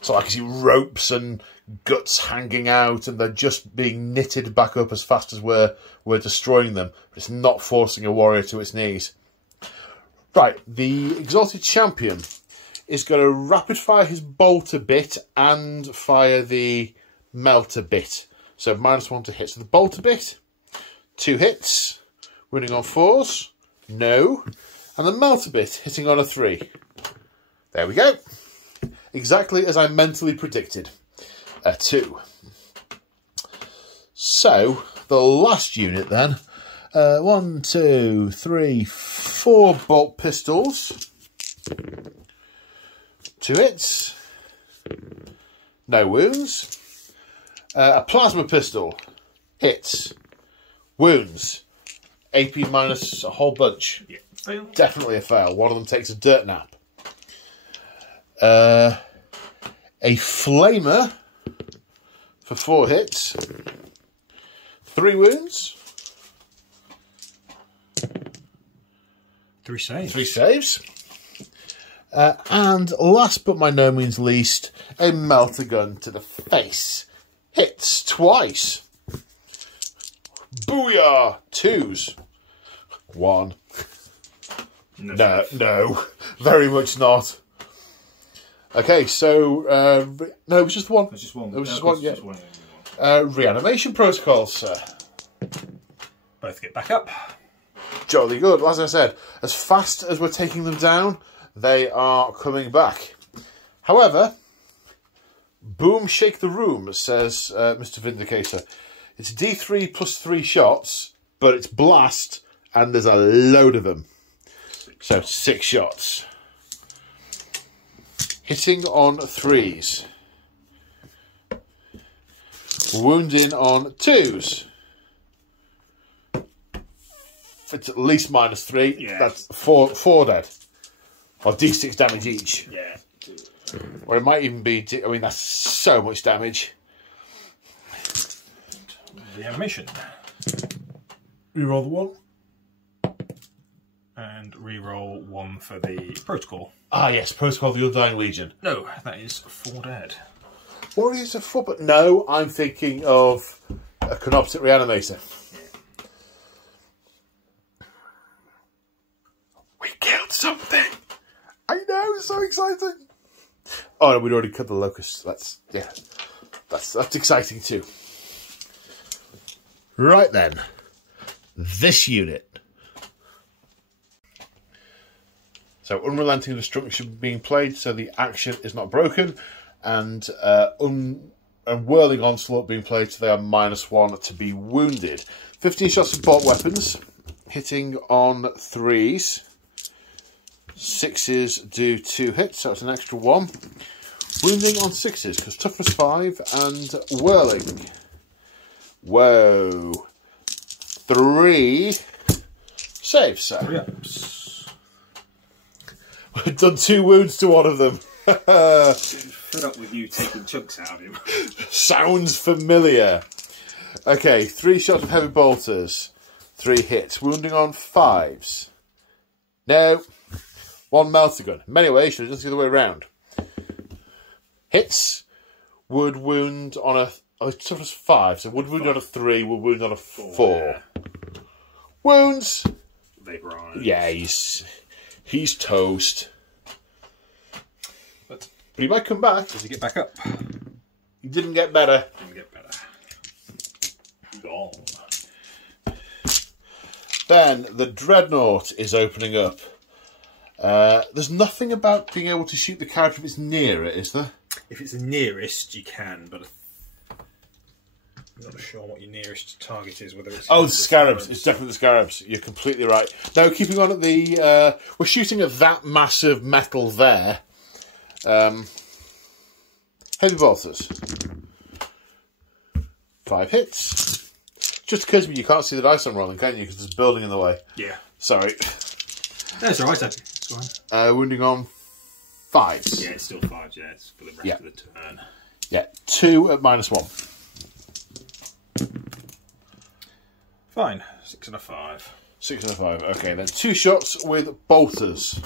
So I can see ropes and guts hanging out and they're just being knitted back up as fast as we're destroying them. But it's not forcing a warrior to its knees. Right, the Exalted Champion is going to rapid fire his bolter bit and fire the melter bit. So -1 to hit. So the bolter bit, 2 hits, wounding on 4s, no. And the melter bit hitting on a 3. There we go. Exactly as I mentally predicted. A 2. So, the last unit then. 1, 2, 3, 4 bolt pistols. 2 hits. No wounds. A plasma pistol. Hits. Wounds. AP minus a whole bunch. Yeah. Fail. Definitely a fail. One of them takes a dirt nap. A flamer for 4 hits. 3 wounds. 3 saves. 3 saves. And last but by no means least, a melter gun to the face. Hits twice. Booyah! 2s. 1. No, very much not. Okay, so no, it was just 1. It was just 1. It was just 1. Yeah. Just one. Reanimation protocols, sir. Both get back up. Jolly good. As I said, as fast as we're taking them down, they are coming back. However, boom, shake the room, says Mr. Vindicator. It's D3 plus 3 shots, but it's blast, and there's a load of them. So 6 shots. Hitting on 3s. Wounding on 2s. It's at least -3. Yeah. That's 4 dead. Or D6 damage each. Yeah. Or it might even be... I mean, that's so much damage. Reanimation. Reroll the 1. And reroll 1 for the protocol. Ah, yes. Protocol of the Undying Legion. No, that is 4 dead. Warriors of Foot, but no, I'm thinking of a Canoptic Reanimator. We killed something! I know, it's so exciting! Oh, no, we'd already cut the locusts. That's exciting too. Right then. This unit. So, Unrelenting Destruction being played, so the action is not broken. And Whirling Onslaught being played, so they are -1 to be wounded. 15 shots of bolt weapons, hitting on 3s. 6s do 2 hits, so it's an extra 1. Wounding on 6s, because toughness 5 and whirling. Whoa. 3 saves, so. Yep. We've done 2 wounds to one of them. Fed up with you taking chunks out of him. Sounds familiar. Okay, 3 shots of heavy bolters. 3 hits. Wounding on 5s. No. 1 melter gun. Many ways, should have done the other way around. Hits. Would wound on a... Oh, it's toughness 5. So would wound on a 3. Would wound on a 4. Wounds. Vaporize. Yeah, he's toast. But he might come back. Does he get back up? He didn't get better. Didn't get better. Gone. Then the Dreadnought is opening up. There's nothing about being able to shoot the character if it's near it, is there? If it's the nearest, you can, but I'm not sure what your nearest target is. Whether it's the scarabs. It's definitely the scarabs. You're completely right. Now, keeping on at the... we're shooting at that massive metal there. Heavy bolters. 5 hits. Just occurs to me you can't see the dice I'm rolling, can you? Because there's a building in the way. Yeah. Sorry. That's all right, it's fine. Wounding on 5s. Yeah, it's still 5s, yeah. It's for the rest of the turn. Yeah, 2 at -1. Fine. 6 and a 5. 6 and a 5. Okay, then 2 shots with bolters.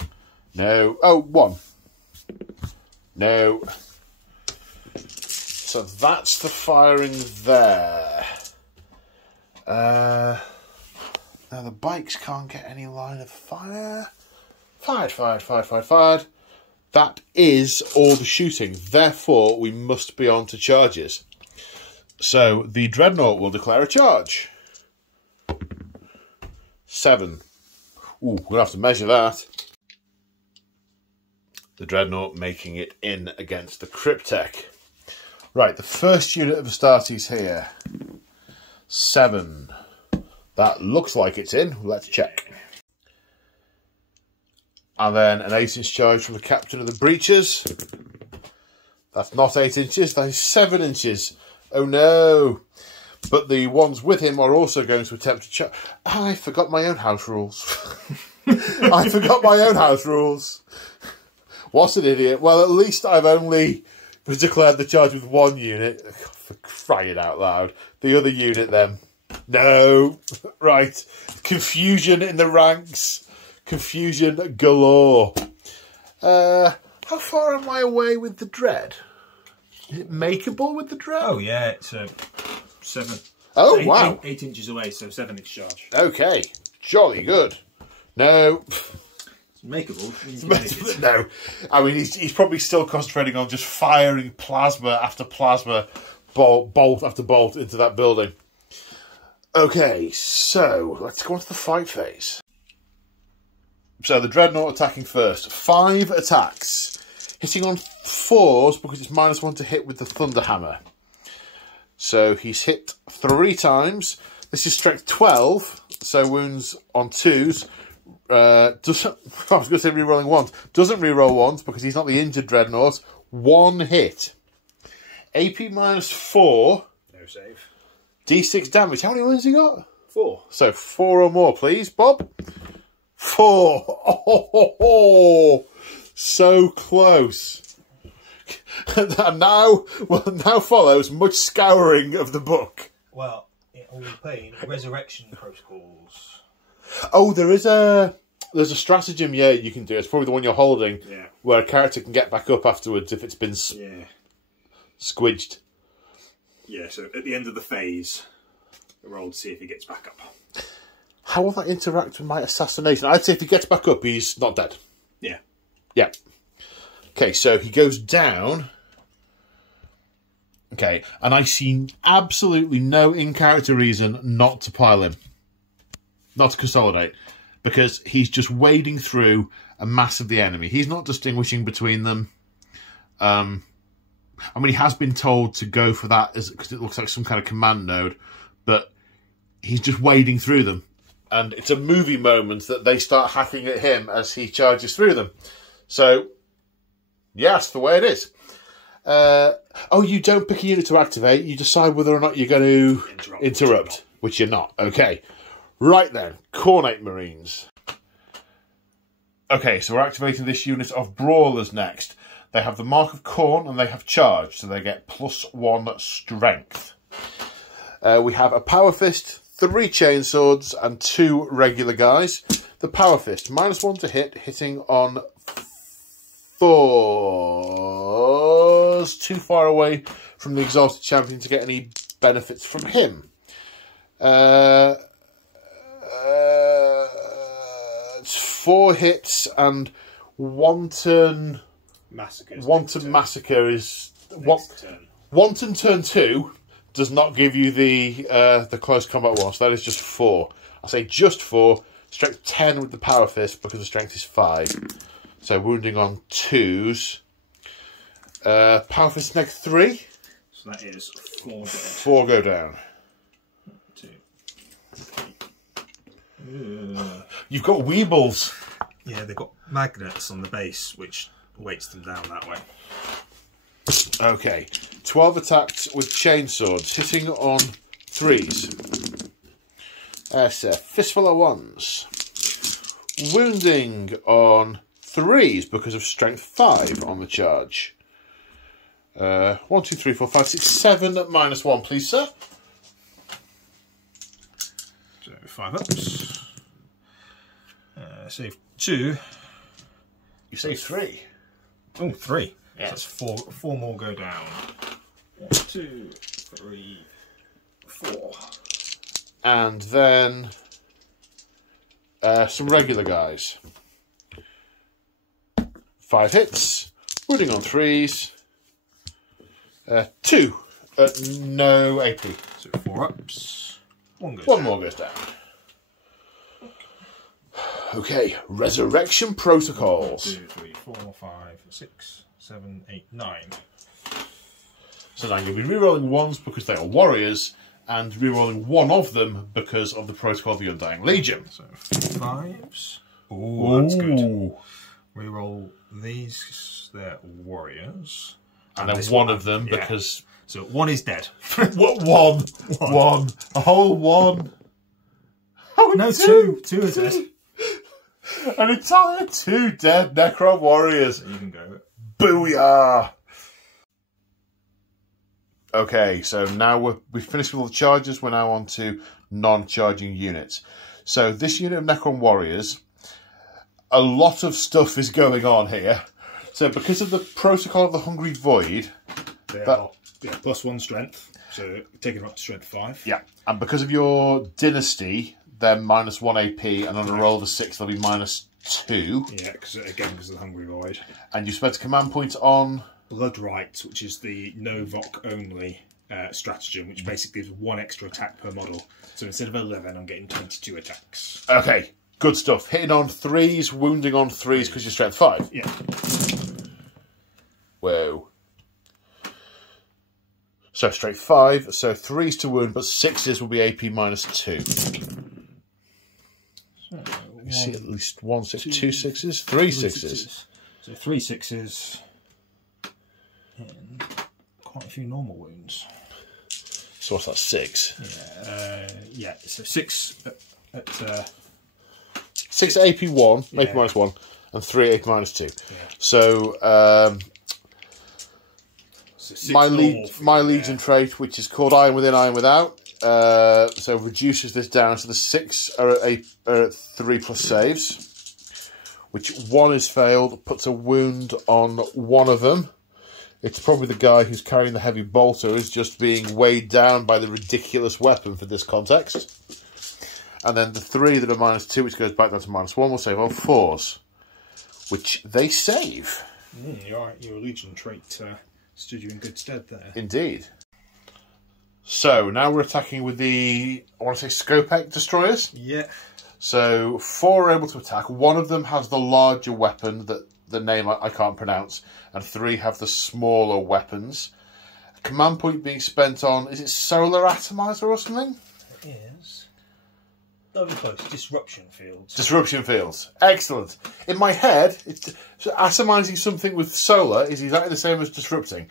No. Oh, 1. No. So that's the firing there. Now the bikes can't get any line of fire. Fired. That is all the shooting. Therefore, we must be on to charges. So the Dreadnought will declare a charge. 7. Ooh, we'll have to measure that. The Dreadnought making it in against the Cryptek. Right, the first unit of Astartes here. 7. That looks like it's in. Let's check. And then an 8-inch charge from the Captain of the Breaches. That's not 8 inches, that is 7 inches. Oh no. But the ones with him are also going to attempt to charge. I forgot my own house rules. I forgot my own house rules. What an idiot. Well, at least I've only declared the charge with 1 unit. For crying out loud. The other unit then. No. Right. Confusion in the ranks. Confusion galore. How far am I away with the Dread? Is it makeable with the Dread? Oh, yeah, it's 7. Oh, 8, wow. 8 inches away, so 7-inch charge. Okay. Jolly good. No. It's makeable. No. I mean, he's probably still concentrating on just firing plasma after plasma, bolt after bolt into that building. Okay, so let's go on to the fight phase. So the Dreadnought attacking first. 5 attacks. Hitting on 4s because it's -1 to hit with the Thunderhammer. So he's hit 3 times. This is strength 12, so wounds on 2s. I was going to say rerolling 1s. Doesn't reroll 1s because he's not the injured Dreadnought. 1 hit. AP -4. No save. D6 damage. How many wounds he got? 4. So 4 or more, please, Bob. 4. Oh, so close. And now follows much scouring of the book. Well, on the plane, resurrection protocols. Oh, there's a stratagem, yeah, you can do. It's probably the one you're holding, yeah, where a character can get back up afterwards if it's been squidged. Yeah, so at the end of the phase, roll to see if he gets back up. How will that interact with my assassination? I'd say if he gets back up, he's not dead. Yeah. Yeah. Okay, so he goes down. Okay, and I see absolutely no in-character reason not to pile him. Not to consolidate. Because he's just wading through a mass of the enemy. He's not distinguishing between them. I mean, he has been told to go for that because it looks like some kind of command node. But he's just wading through them. And it's a movie moment that they start hacking at him as he charges through them. So, yeah, that's the way it is. Oh, you don't pick a unit to activate. You decide whether or not you're going to interrupt, which you're not. Okay. Right then. Khornate Marines. Okay, so we're activating this unit of Brawlers next. They have the Mark of Khorne and they have Charge, so they get +1 strength. We have a Power Fist, 3 Chainswords, and 2 regular guys. The Power Fist, -1 to hit, hitting on 4s. Too far away from the Exalted Champion to get any benefits from him. It's 4 hits and Wanton Massacre is... Wanton turn 2 does not give you the close combat one, so that is just 4. I say just 4. Strength 10 with the Power Fist because the strength is 5. So wounding on 2s. Power Fist next 3. So that is 4 dead. 4 go down. 2, 3. You've got Weebles. Yeah, they've got magnets on the base, which weights them down that way. Okay. 12 attacks with chainswords, hitting on 3s. That's a fistful of 1s. Wounding on 3s because of strength 5 on the charge. 1, 2, 3, 4, 5, 6, 7 -1, please, sir. So 5 ups. Save 2. You say 3. Oh, 3. Yeah. So that's 4 more go down. 1, 2, 3, 4. And then some regular guys. 5 hits. Wounding on 3s. 2. No AP. So 4 ups. 1 goes One down. more goes down. Okay, Resurrection Protocols. 2, 3, 4, 5, 6, 7, 8, 9. So now you'll be rerolling 1s because they are warriors, and rerolling 1 of them because of the Protocol of the Undying Legion. So 5s. Oh, that's good. Reroll these. They're warriors. And then this 1 of them yeah. because... So 1 is dead. One. A whole 1. Oh, No, 2. 2 is dead. An entire 2 dead Necron warriors. You can go. Booyah! Okay, so now we've finished with all the charges. We're now on to non-charging units. So this unit of Necron warriors, a lot of stuff is going on here. So because of the Protocol of the Hungry Void... They are +1 strength. So taking them up to strength 5. Yeah, and because of your dynasty, they're -1 AP, and on a roll of a 6, they'll be -2. Yeah, because of the Hungry Void. And you spent a command point on... Blood Rights, which is the Novok only stratagem, which basically gives 1 extra attack per model. So instead of 11, I'm getting 22 attacks. Okay, good stuff. Hitting on 3s, wounding on 3s because you're strength 5. Yeah. Whoa. So straight 5, so 3s to wound, but 6s will be AP -2. So You see at least 1 6, 2 6s, 3 6s. So 3 6s and quite a few normal wounds. So what's that, 6? Yeah. So 6 at 6 AP 1, Yeah. AP -1, and 3 AP -2. Yeah. So so 6 my normal for you, Legion trait, which is called Iron Within, Iron Without, so reduces this down. So the 6 are at 3 plus saves, which 1 is failed, puts a wound on 1 of them. It's probably the guy who's carrying the heavy bolter is just being weighed down by the ridiculous weapon for this context. And then the 3 that are -2, which goes back down to -1, will save on 4s, which they save. Your Legion trait stood you in good stead there. Indeed. So now we're attacking with the, I want to say, Scopek destroyers. Yeah. So 4 are able to attack. 1 of them has the larger weapon that the name I can't pronounce, and 3 have the smaller weapons. A command point being spent on, is it Solar Atomizer or something? It is. Not even close. Disruption fields. Disruption fields. Excellent. In my head, atomizing something with solar is exactly the same as disrupting,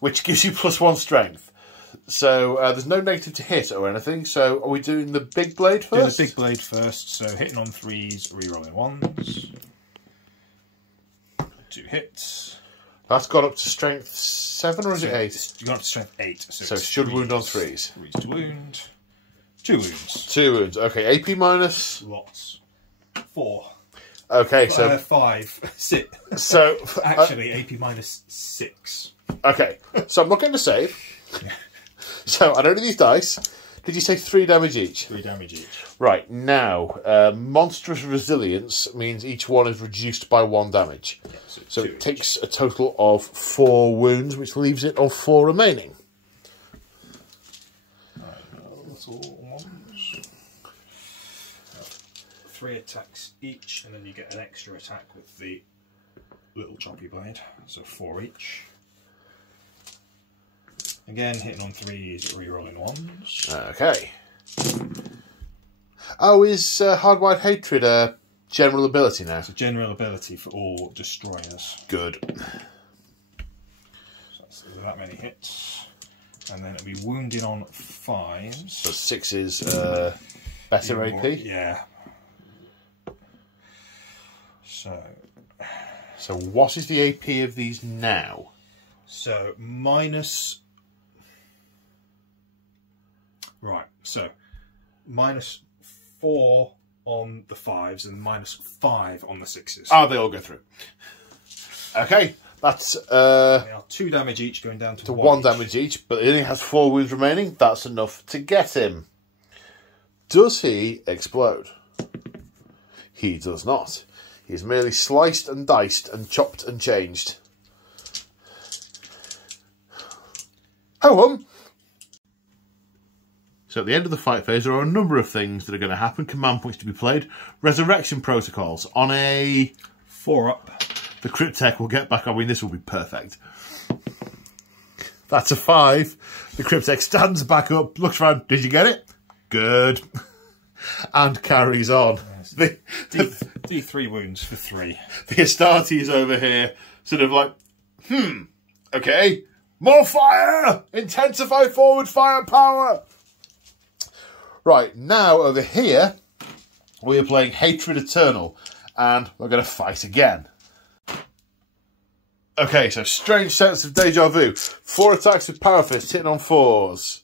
which gives you +1 strength. So there's no negative to hit or anything. So are we doing the big blade first? Do the big blade first. So hitting on 3s, rerolling 1s. 2 hits. That's got up to strength 7 or is it 8? You got up to strength 8. So it should wound on 3s. 3s to wound. 2 wounds. 2 wounds. Okay, AP minus. Lots. 4. Okay, so 5. 6. so Actually, AP -6. okay, so I'm not going to save. So I don't need these dice. Did you say 3 damage each? 3 damage each. Right, now, monstrous resilience means each one is reduced by 1 damage. Yeah, So 2 it each. takes a total of 4 wounds, which leaves it on 4 remaining. That's all ones. 3 attacks each, and then you get an extra attack with the little choppy blade. So 4 each. Again, hitting on 3s, re-rolling 1s. Okay. Oh, is Hardwired Hatred a general ability now? It's a general ability for all destroyers. Good. So that's that many hits. And then it'll be wounding on 5s. So 6 is better AP? Yeah. So what is the AP of these now? So minus... Right, so -4 on the 5s and -5 on the 6s. Oh, they all go through. Okay, that's They are 2 damage each, going down to 1 damage each, but he only has 4 wounds remaining. That's enough to get him. Does he explode? He does not. He's merely sliced and diced and chopped and changed. Ho-hum! So at the end of the fight phase, there are a number of things that are going to happen. Command points to be played. Resurrection protocols. On a 4-up. The Cryptek will get back. I mean, this will be perfect. That's a 5. The Cryptek stands back up, looks around. Did you get it? Good. And carries on. Yes. D3 wounds for 3. The Astartes over here, sort of like, okay. More fire! Intensify forward firepower! Right, now over here, we are playing Hatred Eternal, and we're going to fight again. Okay, so strange sense of deja vu. 4 attacks with Power Fist, hitting on 4s.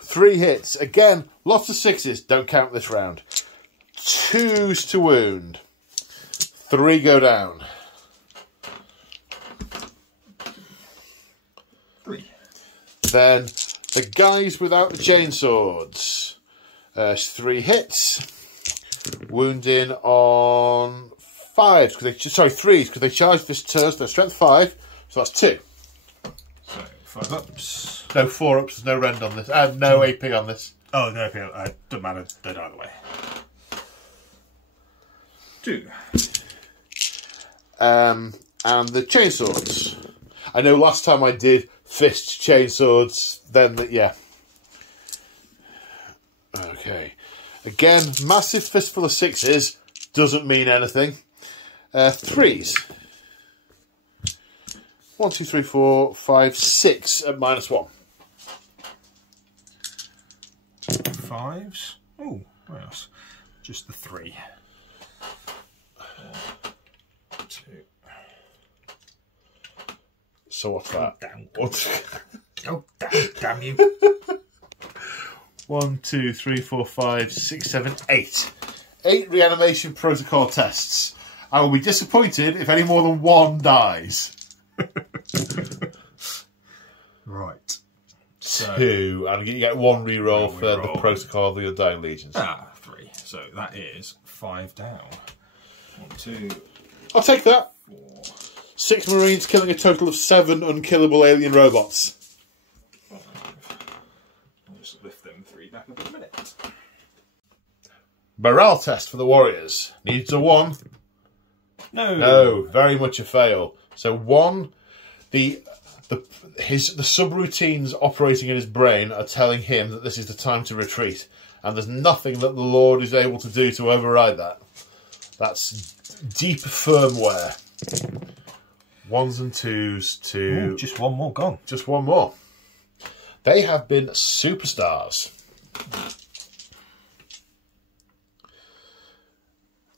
3 hits. Again, lots of 6s, don't count this round. 2s to wound. 3 go down. 3. Then the guys without the chainswords. 3 hits. Wounding on 5s. 3s, because they charge this turn, so they're strength 5. So that's 2. So 5 ups. No 4 ups, there's no rend on this. No AP on this. Oh, no AP. Doesn't matter. They die either way. 2. And the chainswords. I know last time I did fist chainswords, then yeah. Okay. Again, massive fistful of 6s doesn't mean anything. 3s. 1, 2, 3, 4, 5, 6 at -1. 5s. Oh, what else? Just the 3. 2. So what's that? Down. What? Oh, damn you. 1, 2, 3, 4, 5, 6, 7, 8. 8 reanimation protocol tests. I will be disappointed if any more than 1 dies. Right. So 2. And you get 1 reroll for the protocol of the Undying Legions. 3. So that is 5 down. 1, 2. I'll take that. 4. 6 Marines killing a total of 7 unkillable alien robots. 5. I'll just lift them 3 back up in a minute. Morale test for the Warriors. Needs a 1. No, very much a fail. So 1, the subroutines operating in his brain are telling him that this is the time to retreat, and there's nothing that the Lord is able to do to override that. That's deep firmware. 1s and 2s to... Ooh, just 1 more gone. Just 1 more. They have been superstars.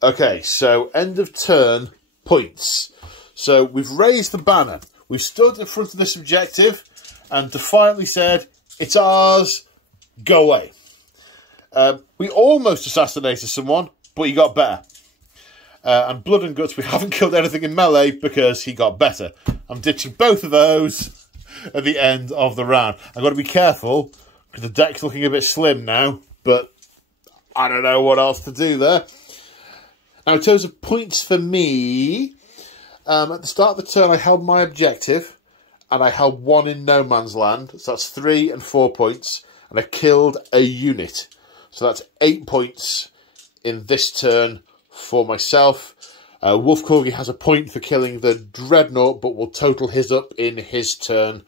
Okay, so end of turn points. So we've raised the banner. We've stood in front of this objective and defiantly said, it's ours, go away. We almost assassinated someone, but he got better. And Blood and Guts, we haven't killed anything in melee because he got better. I'm ditching both of those at the end of the round. I've got to be careful because the deck's looking a bit slim now, but I don't know what else to do there. Now, in terms of points for me, at the start of the turn, I held my objective, and I held 1 in no man's land. So that's 3 and 4 points, and I killed a unit. So that's 8 points in this turn for myself. Wolf Corgi has a point for killing the Dreadnought, but will total his up in his turn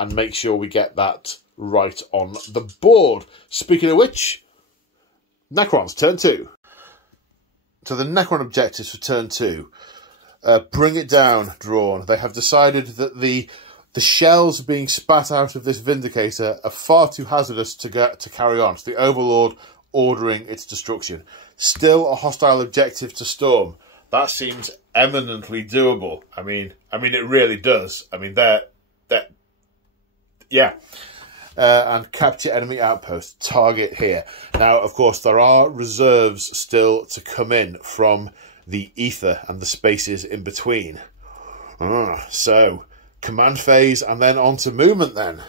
and make sure we get that right on the board. Speaking of which, Necrons, turn 2. So the Necron objectives for turn 2. Bring it down, drawn. They have decided that the shells being spat out of this Vindicator are far too hazardous to carry on. It's the Overlord ordering its destruction. Still a hostile objective to storm. That seems eminently doable. I mean, it really does. I mean, yeah. And capture enemy outpost. Target here. Now, of course, there are reserves still to come in from the ether and the spaces in between. So, command phase and then on to movement then.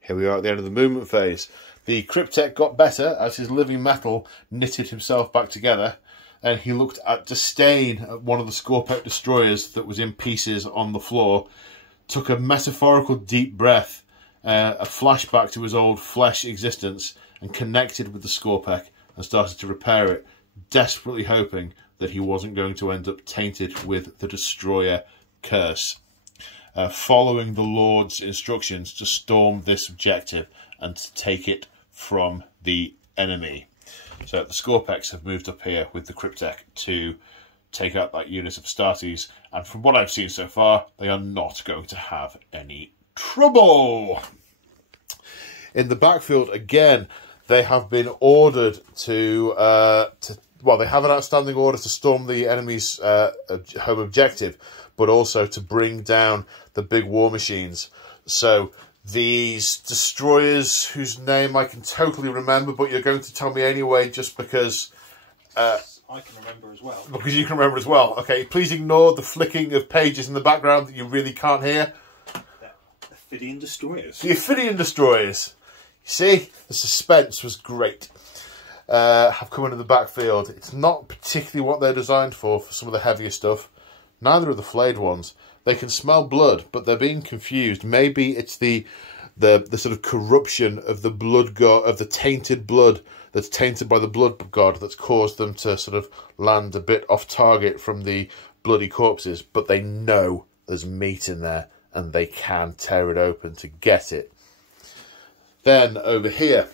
Here we are at the end of the movement phase. The Cryptek got better as his living metal knitted himself back together, and he looked at disdain at one of the Scorpek destroyers that was in pieces on the floor, took a metaphorical deep breath, a flashback to his old flesh existence, and connected with the Scorpek and started to repair it, desperately hoping that he wasn't going to end up tainted with the Destroyer curse. Following the Lord's instructions to storm this objective and to take it from the enemy. So the Scorpeks have moved up here with the Cryptek to take out that unit of Astartes, and from what I've seen so far, they are not going to have any trouble. In the backfield, again, they have been ordered to well, they have an outstanding order to storm the enemy's home objective, but also to bring down the big war machines. So these destroyers, whose name I can totally remember, but you're going to tell me anyway, just because... I can remember as well. Because you can remember as well. Okay, please ignore the flicking of pages in the background that you really can't hear. The Ophidian Destroyers. The Ophidian Destroyers. You see, the suspense was great. Have come into the backfield. It's not particularly what they're designed for some of the heavier stuff. Neither are the flayed ones. They can smell blood, but they're being confused. Maybe it's the sort of corruption of the blood god, of the tainted blood that's tainted by the blood god, that's caused them to sort of land a bit off target from the bloody corpses. But they know there's meat in there, and they can tear it open to get it. Then over here,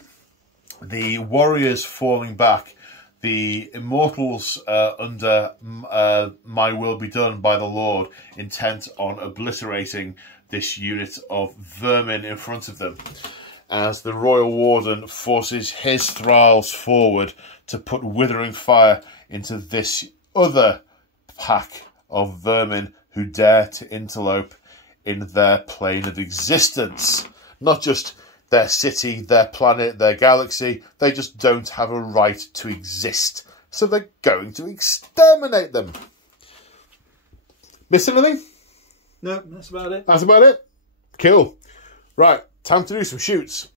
the warriors falling back. The immortals under my will be done by the Lord, intent on obliterating this unit of vermin in front of them, as the Royal Warden forces his thralls forward to put withering fire into this other pack of vermin who dare to interlope in their plane of existence. Not just their city, their planet, their galaxy. They just don't have a right to exist. So they're going to exterminate them. Miss anything? No, that's about it. That's about it? Cool. Right, time to do some shoots.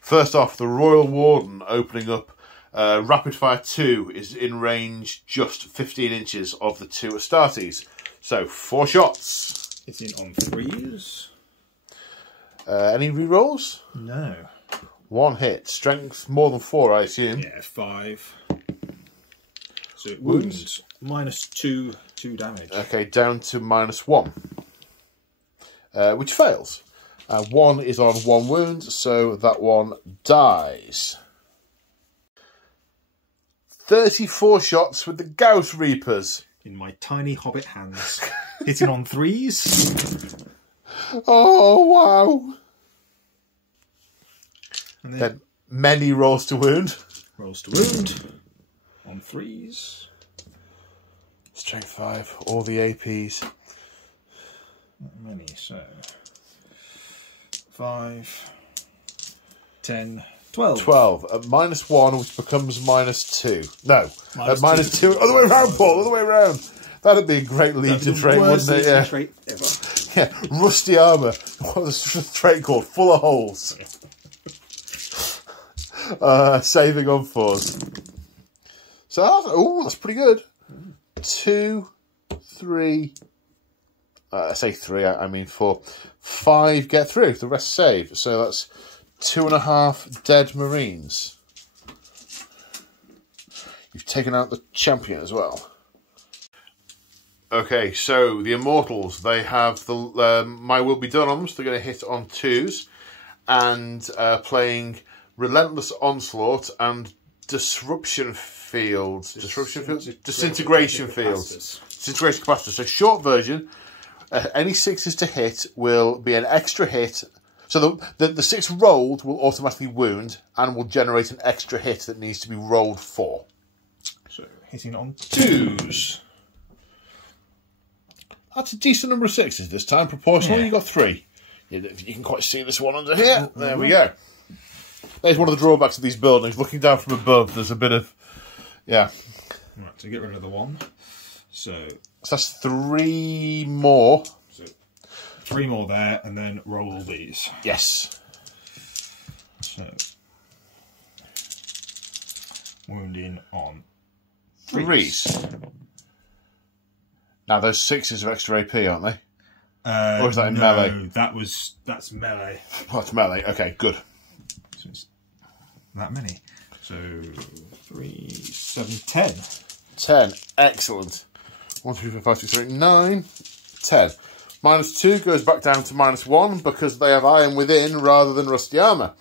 First off, the Royal Warden opening up. Rapid Fire 2 is in range just 15 inches of the two Astartes. So, 4 shots. It's in on 3s. Any rerolls? No. 1 hit. Strength more than 4, I assume. Yeah, 5. So it wounds minus 2 damage. Okay, down to -1. Which fails. 1 is on 1 wound, so that one dies. 34 shots with the Gauss Reapers. In my tiny hobbit hands. Hitting on 3s. Oh, wow. And Then many rolls to wound. Rolls to wound. On 3s. Strength 5, all the APs. Not many, so 5, 10, 12. 12 at -1, which becomes -2. No, at -2. 2. Other way around, Paul. Other way around. That'd be a great lead to trait, wouldn't it? Yeah. Trait ever. Yeah, rusty armour. What was the trait called? Full of holes. Saving on 4s. So that's pretty good. 2, 3. I say 3. I mean 4. 5 get through. The rest save. So that's 2.5 dead Marines. You've taken out the champion as well. Okay, so the Immortals, they have the My Will Be Done on them, so they're going to hit on 2s, and playing Relentless Onslaught and Disintegration Fields. Disintegration Capacitor. So short version, any 6s to hit will be an extra hit. So the 6 rolled will automatically wound and will generate an extra hit that needs to be rolled for. So hitting on 2s. That's a decent number of 6s this time. Proportionally, Yeah. you got 3. You can quite see this one under here. There we go. There's one of the drawbacks of these buildings. Looking down from above, there's a bit of... Yeah. Right, so get rid of the 1. So that's 3 more. So 3 more there, and then roll all these. Yes. So wounding on 3s. Now those 6s are extra AP, aren't they? Or is that in no, melee? That's melee. Oh, it's melee. Okay, good. So it's that many. So 3, 7, 10. 10. Excellent. 1, 2, 3, 4, 5, 6, 7, 8, 9, 10. -2 goes back down to -1 because they have iron within rather than rusty armour.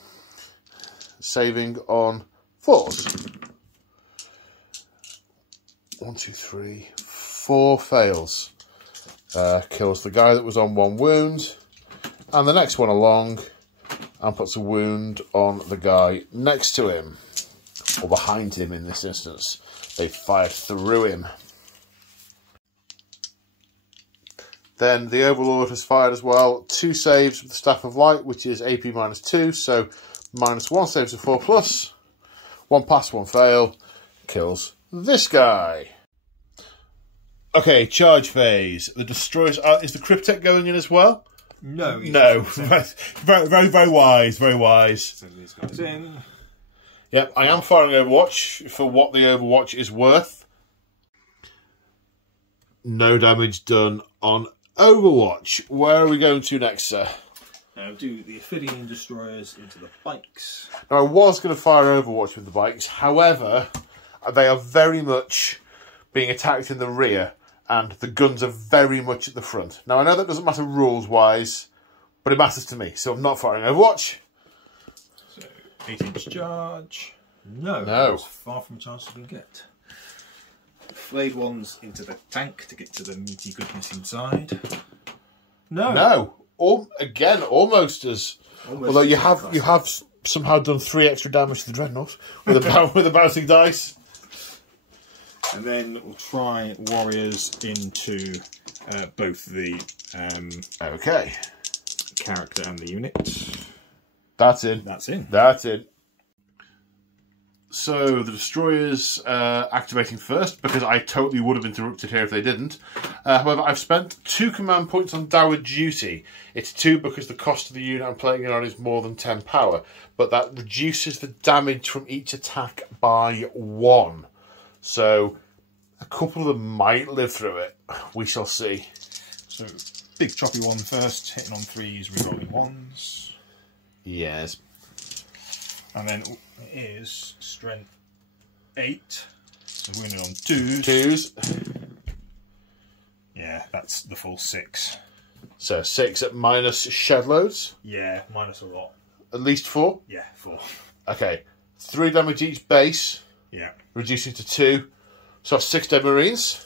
Saving on 4s. 1, 2, 3, 4 fails. Kills the guy that was on 1 wound. And the next one along and puts a wound on the guy next to him. Or behind him in this instance. They fired through him. Then the Overlord has fired as well. 2 saves with the Staff of Light, which is AP -2. So -1 saves of 4+. 1 pass, 1 fail. Kills this guy. Okay, charge phase. The destroyers are... Is the Cryptek going in as well? No. No. Very, very wise. Very wise. Send these guys in. Yep, I am firing Overwatch for what the Overwatch is worth. No damage done on Overwatch. Where are we going to next, sir? Now do the Ophidian destroyers into the bikes. Now, I was going to fire Overwatch with the bikes. However, they are very much being attacked in the rear, and the guns are very much at the front. Now, I know that doesn't matter rules-wise, but it matters to me, so I'm not firing Overwatch. So 8-inch charge. No. No. As far from a chance you can get. Flayed ones into the tank to get to the meaty goodness inside. No. No. Again, almost as... Although you have somehow done 3 extra damage to the Dreadnought with a bouncing dice. And then we'll try warriors into both the Okay. character and the unit. That's in. That's in. That's in. So the destroyers activating first, because I totally would have interrupted here if they didn't. However, I've spent 2 command points on Dour Duty. It's 2 because the cost of the unit I'm playing it on is more than 10 power, but that reduces the damage from each attack by 1. So a couple of them might live through it. We shall see. So big choppy one first, hitting on 3s, rerolling 1s. Yes. And then it is strength 8. So wounded on 2s. 2s. Yeah, that's the full 6. So 6 at minus shed loads. Yeah, minus a lot. At least 4. Yeah, 4. Okay. 3 damage each base. Yeah. Reducing to 2. So 6 dead Marines.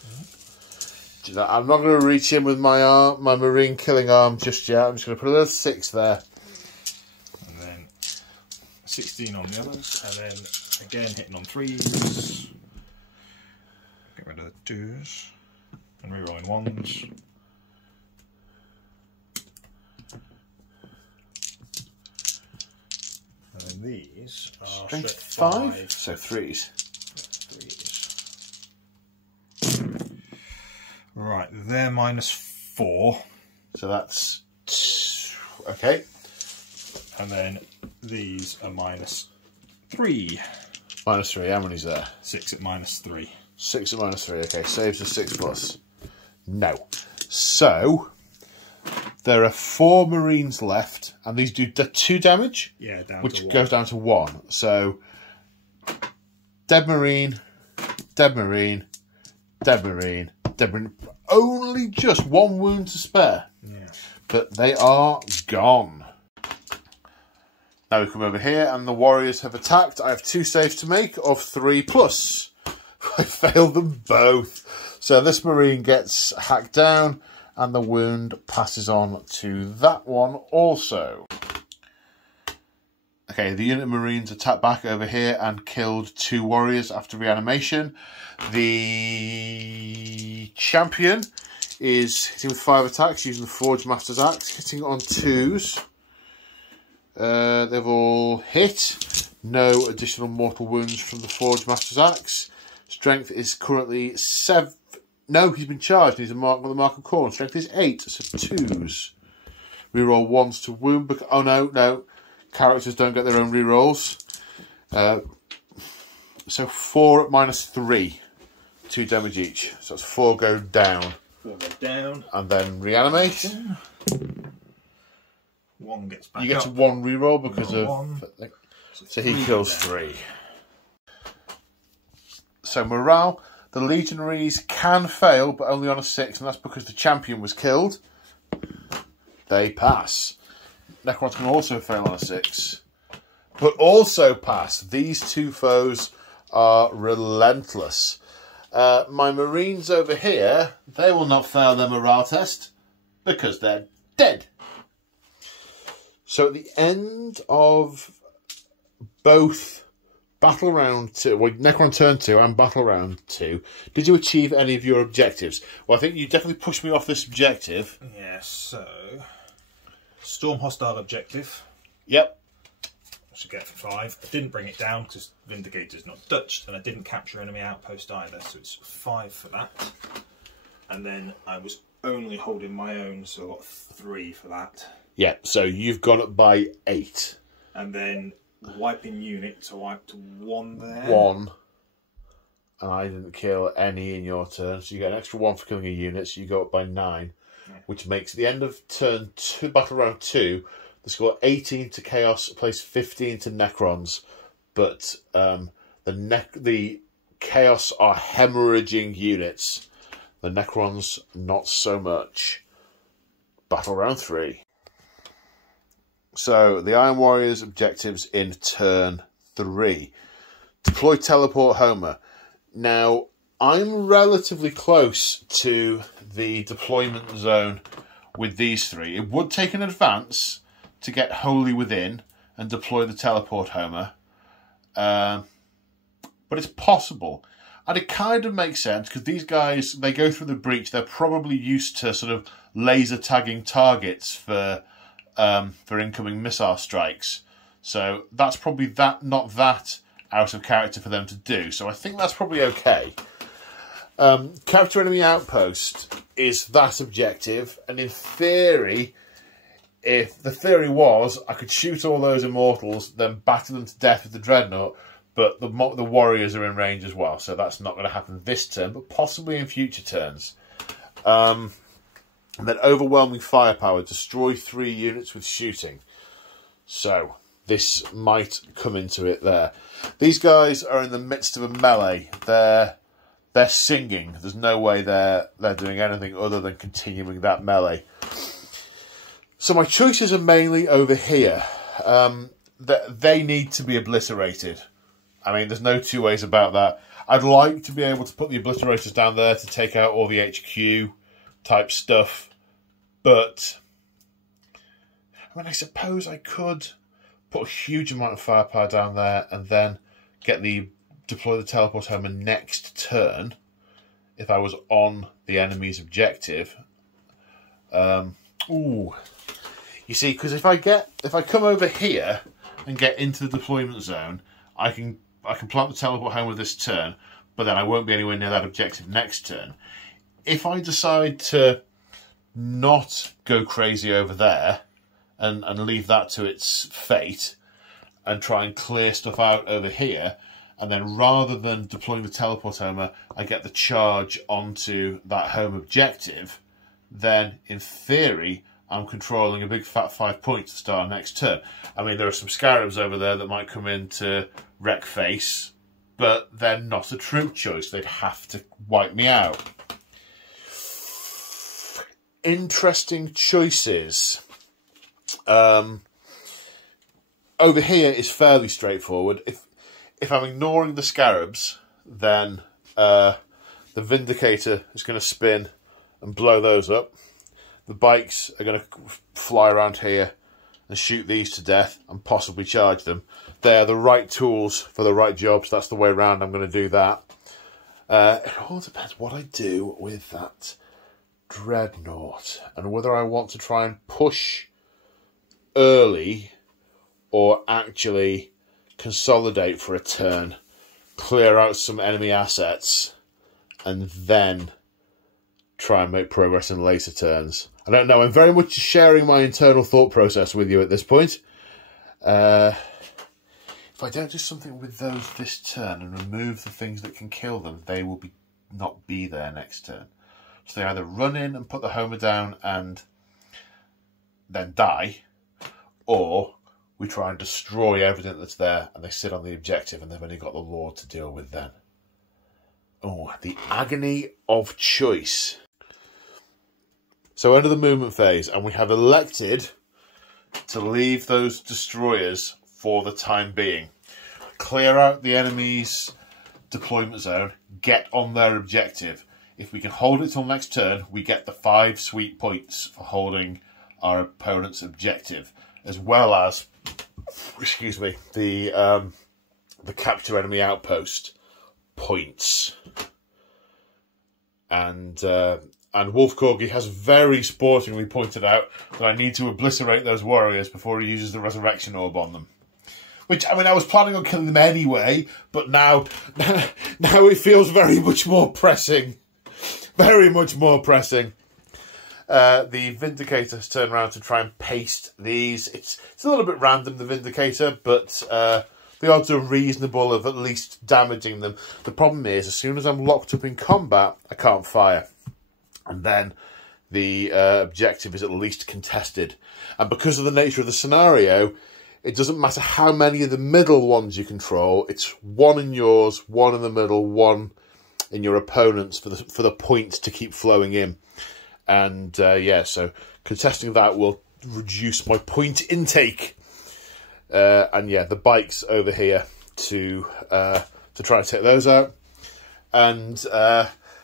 I'm not going to reach in with my Marine killing arm just yet. I'm just going to put a little 6 there. And then 16 on the others. And then again hitting on 3s. Get rid of the 2s. And rerolling 1s. And then these are Strength strength 5. So 3s. 3s. Right, they're minus 4. So that's... Okay. And then these are minus 3. Minus 3. How many's there? 6 at minus 3. 6 at minus 3. Okay, saves a 6 plus. No. So, there are 4 Marines left, and these do 2 damage, Yeah, down which to 1. goes down to 1. So, dead Marine, dead Marine, dead Marine, dead Marine. Only literally just 1 wound to spare. Yeah. But they are gone. Now we come over here and the warriors have attacked. I have 2 saves to make of 3+. I failed them both. So this marine gets hacked down and the wound passes on to that one also. Okay, the unit of marines attacked back over here and killed 2 warriors after reanimation. The champion is hitting with 5 attacks using the Forge Master's Axe, hitting on 2s. They've all hit. No additional mortal wounds from the Forge Master's Axe. Strength is currently 7. No, he's been charged. He's a mark with the Mark of Khorne. Strength is 8, so 2s. Reroll 1s to wound. Oh no. Characters don't get their own rerolls. So 4 at -3. 2 damage each. So that's 4 go down. 4 go down. And then reanimate. 1 gets back You get up. to 1 reroll because of... 1. So he kills 3. So morale, the legionaries can fail, but only on a 6, and that's because the champion was killed. They pass. Necrons can also fail on a 6, but also pass. These 2 foes are relentless. My marines over here, they will not fail their morale test because they're dead. So at the end of both Battle Round 2, well, Necron Turn 2 and Battle Round 2, did you achieve any of your objectives? Well, I think you definitely pushed me off this objective. Yeah, so... Storm hostile objective. Yep. I should get for 5. I didn't bring it down because Vindicator's not Dutched, and I didn't capture enemy outpost either, so it's 5 for that. And then I was only holding my own, so I got 3 for that. Yeah, so you've gone up by 8. And then wiping units, I wiped 1 there. 1. And I didn't kill any in your turn, so you get an extra 1 for killing a unit, so you go up by 9. Yeah. Which makes the end of turn 2, Battle Round 2, the score 18 to Chaos, place 15 to Necrons. But the Chaos are hemorrhaging units. The Necrons, not so much. Battle Round 3. So, the Iron Warriors' objectives in turn 3. Deploy Teleport Homer. Now, I'm relatively close to the deployment zone with these 3. It would take an advance to get wholly within and deploy the Teleport Homer. But it's possible. And it kind of makes sense, because these guys, they go through the breach, they're probably used to sort of laser tagging targets for incoming missile strikes. So that's probably not that out of character for them to do. So I think that's probably okay. Capture enemy outpost is that objective, and in theory, if the theory was I could shoot all those immortals, then batter them to death with the dreadnought, but the warriors are in range as well, so that's not going to happen this turn, but possibly in future turns. And then overwhelming firepower, destroy 3 units with shooting. So this might come into it there. These guys are in the midst of a melee. They're singing. There's no way they're doing anything other than continuing that melee. So my choices are mainly over here. They need to be obliterated. I mean, there's no 2 ways about that. I'd like to be able to put the obliterators down there to take out all the HQ type stuff, but I mean, I suppose I could put a huge amount of firepower down there and then deploy the Teleport Homer next turn if I was on the enemy's objective. You see, because if I come over here and get into the deployment zone, I can plant the Teleport Homer this turn, but then I won't be anywhere near that objective next turn. If I decide to not go crazy over there and leave that to its fate and try and clear stuff out over here, and then rather than deploying the Teleport Homer, I get the charge onto that home objective, then in theory I'm controlling a big fat 5 points to start next turn. I mean, there are some Scarabs over there that might come in to wreck face, but they're not a troop choice. They'd have to wipe me out. interesting choices. Over here is fairly straightforward. If I'm ignoring the scarabs, then the Vindicator is going to spin and blow those up. The bikes are going to fly around here and shoot these to death and possibly charge them. They are the right tools for the right jobs. That's the way around I'm going to do that. It all depends what I do with that Dreadnought and whether I want to try and push early or actually consolidate for a turn, clear out some enemy assets, and then try and make progress in later turns. I don't know. I'm very much sharing my internal thought process with you at this point. If I don't do something with those this turn and remove the things that can kill them, they will not be there next turn. So they either run in and put the Homer down and then die, or we try and destroy everything that's there and they sit on the objective and they've only got the Lord to deal with then. Oh, the agony of choice. So enter the movement phase, and we have elected to leave those destroyers for the time being. Clear out the enemy's deployment zone, get on their objective. If we can hold it till next turn, we get the 5 sweet points for holding our opponent's objective, as well as, excuse me, the capture enemy outpost points. And Wolf Corgi has very sportingly pointed out that I need to obliterate those warriors before he uses the resurrection orb on them. Which, I mean, I was planning on killing them anyway, but now it feels very much more pressing. Very much more pressing. The Vindicator's turn around to try and paste these. It's a little bit random, the Vindicator, but the odds are reasonable of at least damaging them. The problem is, as soon as I'm locked up in combat, I can't fire. And then the objective is at least contested. And because of the nature of the scenario, it doesn't matter how many of the middle ones you control. It's one in yours, one in the middle, one in your opponent's for the points to keep flowing in. And yeah, so contesting that will reduce my point intake. And yeah, the bikes over here to try and take those out. And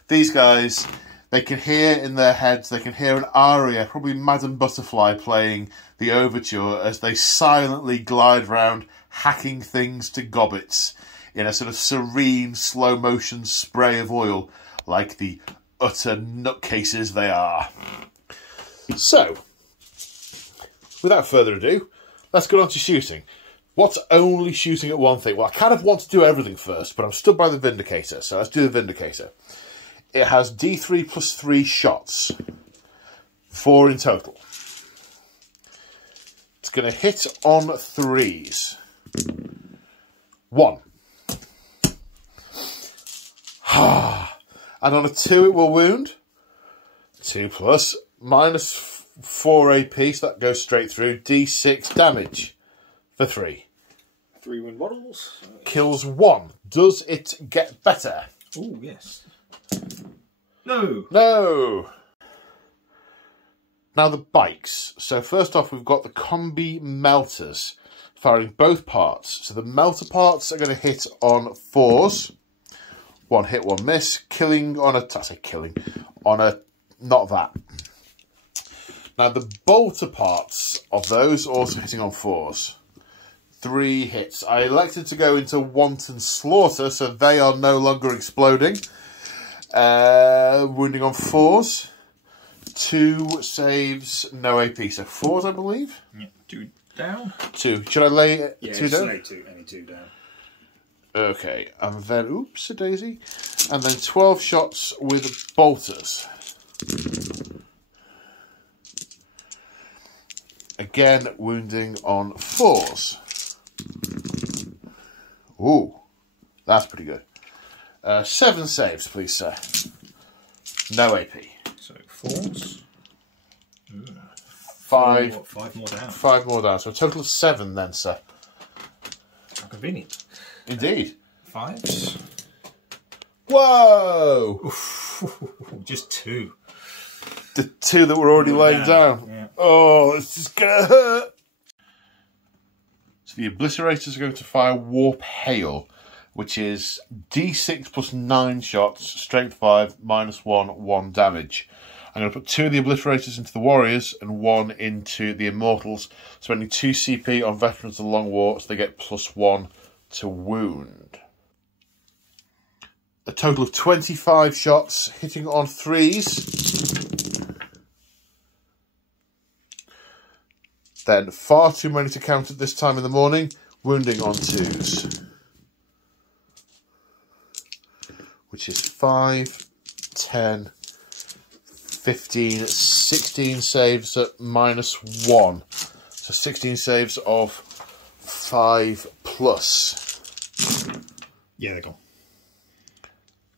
these guys, they can hear in their heads, they can hear an aria, probably Madame Butterfly playing the overture as they silently glide round, hacking things to gobbets in a sort of serene, slow-motion spray of oil, like the utter nutcases they are. So, without further ado, let's get on to shooting. What's only shooting at one thing? Well, I kind of want to do everything first, but I'm stood by the Vindicator, so let's do the Vindicator. It has D3 plus 3 shots. 4 in total. It's going to hit on 3s. 1. And on a 2 it will wound. 2 plus minus 4 AP, so that goes straight through. D6 damage for 3. 3 wind models. Kills 1. Does it get better? Oh, yes. No. No. Now the bikes. So first off, we've got the combi melters firing both parts. So the melter parts are going to hit on 4s. 1 hit, 1 miss. Killing on a... I say killing. On a... Not that. Now the bolter parts of those also hitting on 4s. 3 hits. I elected to go into wanton slaughter, so they are no longer exploding. Wounding on 4s. 2 saves, no AP. So 4s, I believe? Yeah, 2 down. 2. Should I lay 2 down? Lay 2, any 2 down. Okay, and then, oops, a daisy. And then 12 shots with bolters. Again, wounding on 4s. Ooh, that's pretty good. 7 saves, please, sir. No AP. So 4s. 5. 5 more down. 5 more down. So a total of 7 then, sir. How convenient. Indeed. 5s. Whoa! Just 2. The 2 that were already laying down. Yeah. Oh, it's just gonna hurt. So the Obliterators are going to fire Warp Hail, which is D6 plus 9 shots, strength 5, -1, 1 damage. I'm going to put 2 of the Obliterators into the Warriors and 1 into the Immortals, spending 2 CP on Veterans of the Long War, so they get +1 to wound. A total of 25 shots, hitting on 3s. Then far too many to count at this time in the morning, wounding on 2s. Which is 5, 10, 15, 16 saves at -1. So 16 saves of 5 plus. Yeah, they're gone.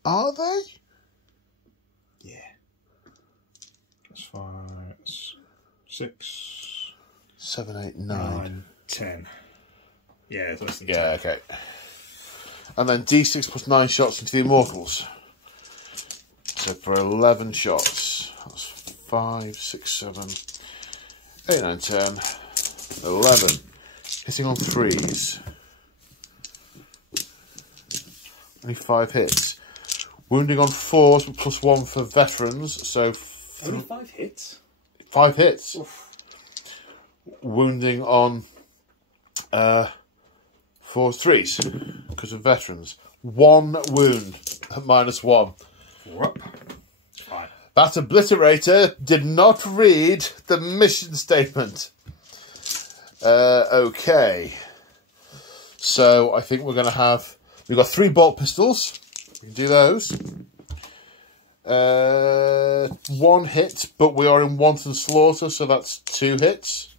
Are they? Yeah. That's 5, that's 6, 7, 8, 9. 9, 10. Yeah, it's less than 10. Yeah, okay. And then D6 plus 9 shots into the Immortals. So for 11 shots. That's 5, 6, 7, 8, 9, 10, 11. Hitting on 3s. Only 5 hits. Wounding on 4s, but +1 for Veterans. So only 5 hits? 5 hits. Oof. Wounding on 4s, 3s, because of Veterans. 1 wound at -1. 4 up. Fine. That Obliterator did not read the mission statement. Okay. So I think we're going to have... We've got 3 bolt pistols. We can do those. 1 hit, but we are in wanton slaughter, so that's 2 hits.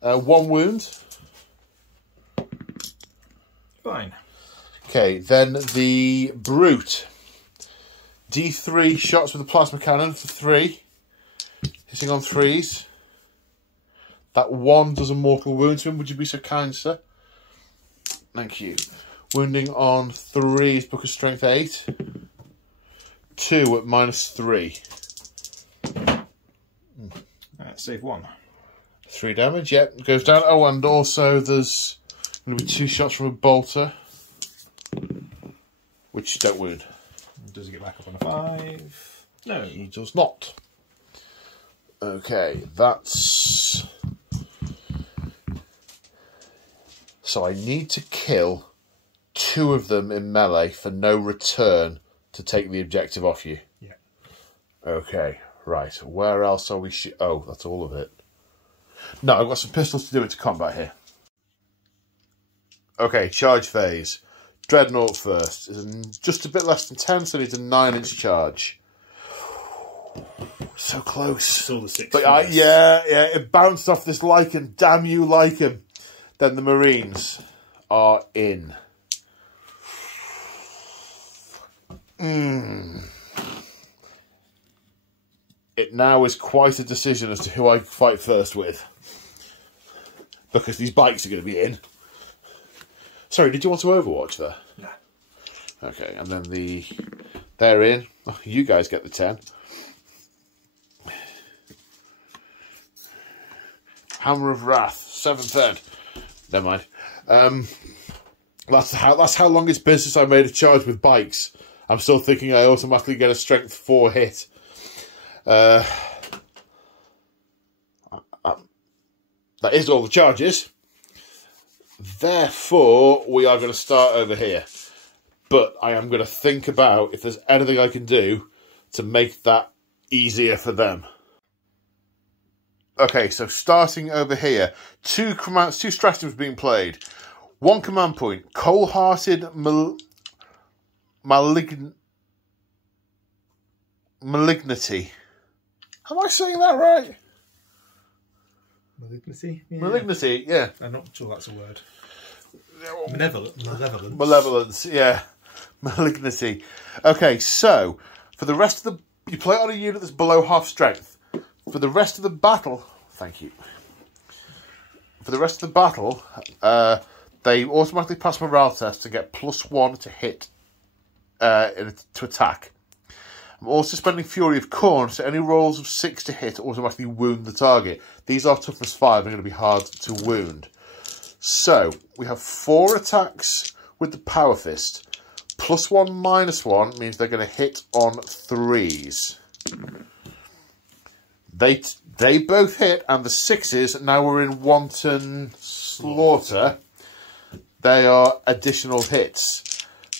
1 wound. Fine. Okay, then the Brute. D3 shots with a plasma cannon for 3. Hitting on 3s. That 1 does a mortal wound to him. Would you be so kind, sir? Thank you. Wounding on 3s, book of strength 8. 2 at -3. Save 1. 3 damage, yep, goes down. Oh, and also there's going to be 2 shots from a bolter, which don't wound. Does he get back up on a 5? No. He does not. Okay, that's... So I need to kill 2 of them in melee for no return to take the objective off you. Yeah. Okay, right. Where else are we... Oh, that's all of it. No, I've got some pistols to do into combat here. Okay, charge phase. Dreadnought first. Is just a bit less than 10, so needs a 9-inch charge. So close. Still the 6. But yeah, it bounced off this Lycan. Damn you, Lycan. Then the Marines are in. It now is quite a decision as to who I fight first with. Because these bikes are going to be in. Sorry, did you want to Overwatch there? No. Okay, and then they're in. Oh, you guys get the 10. Hammer of Wrath, 7th ed. Never mind. That's how long it's been since I made a charge with bikes. I'm still thinking I automatically get a strength 4 hit. That is all the charges. Therefore, we are going to start over here. But I am going to think about if there's anything I can do to make that easier for them. Okay, so starting over here, 2 stratagems being played. 1 command point, cold-hearted malignity. Am I saying that right? Malignity? Yeah. Malignity, yeah. I'm not sure that's a word. Malevolence. Malevolence, yeah. Malignity. Okay, so, for the rest of the... You play it on a unit that's below half strength. For the rest of the battle... Thank you. For the rest of the battle, they automatically pass morale test to get +1 to hit, to attack. I'm also spending Fury of Khorne, so any rolls of 6 to hit automatically wound the target. These are toughness 5, they're going to be hard to wound. So, we have 4 attacks with the Power Fist. +1, -1 means they're going to hit on 3s. They both hit, and the 6s, now we're in Wanton Slaughter. They are additional hits.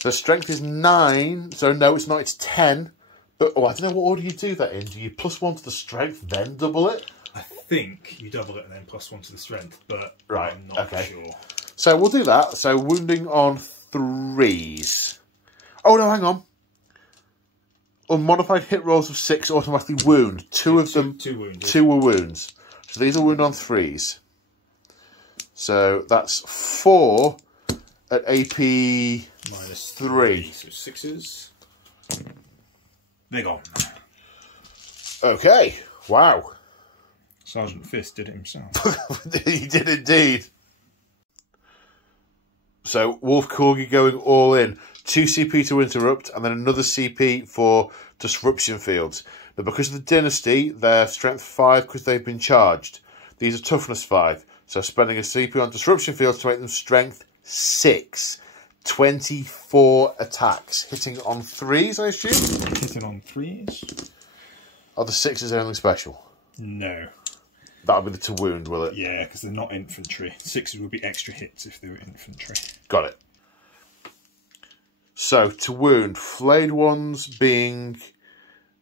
The strength is 9, so no, it's not, it's 10. But, oh, I don't know what order you do that in. Do you +1 to the strength, then double it? I think you double it and then +1 to the strength, but Right, I'm not okay. sure. So we'll do that. So wounding on 3s. Oh, no, hang on. Unmodified hit rolls of 6 automatically wound. Two of them. 2 wounds. 2 were wounds. So these are wound on 3s. So that's 4 at AP -3. So 6s. They're gone. Okay. Wow. Sergeant Fist did it himself. He did indeed. So Wolf Corgi going all in. 2 CP to interrupt, and then another CP for disruption fields. But because of the dynasty, they're strength 5 because they've been charged. These are toughness 5. So spending a CP on disruption fields to make them strength 6. 24 attacks. Hitting on 3s, I assume? Hitting on 3s? Are the 6s only special? No. That'll be the to wound, will it? Yeah, because they're not infantry. 6s would be extra hits if they were infantry. Got it. So, to wound, flayed ones being...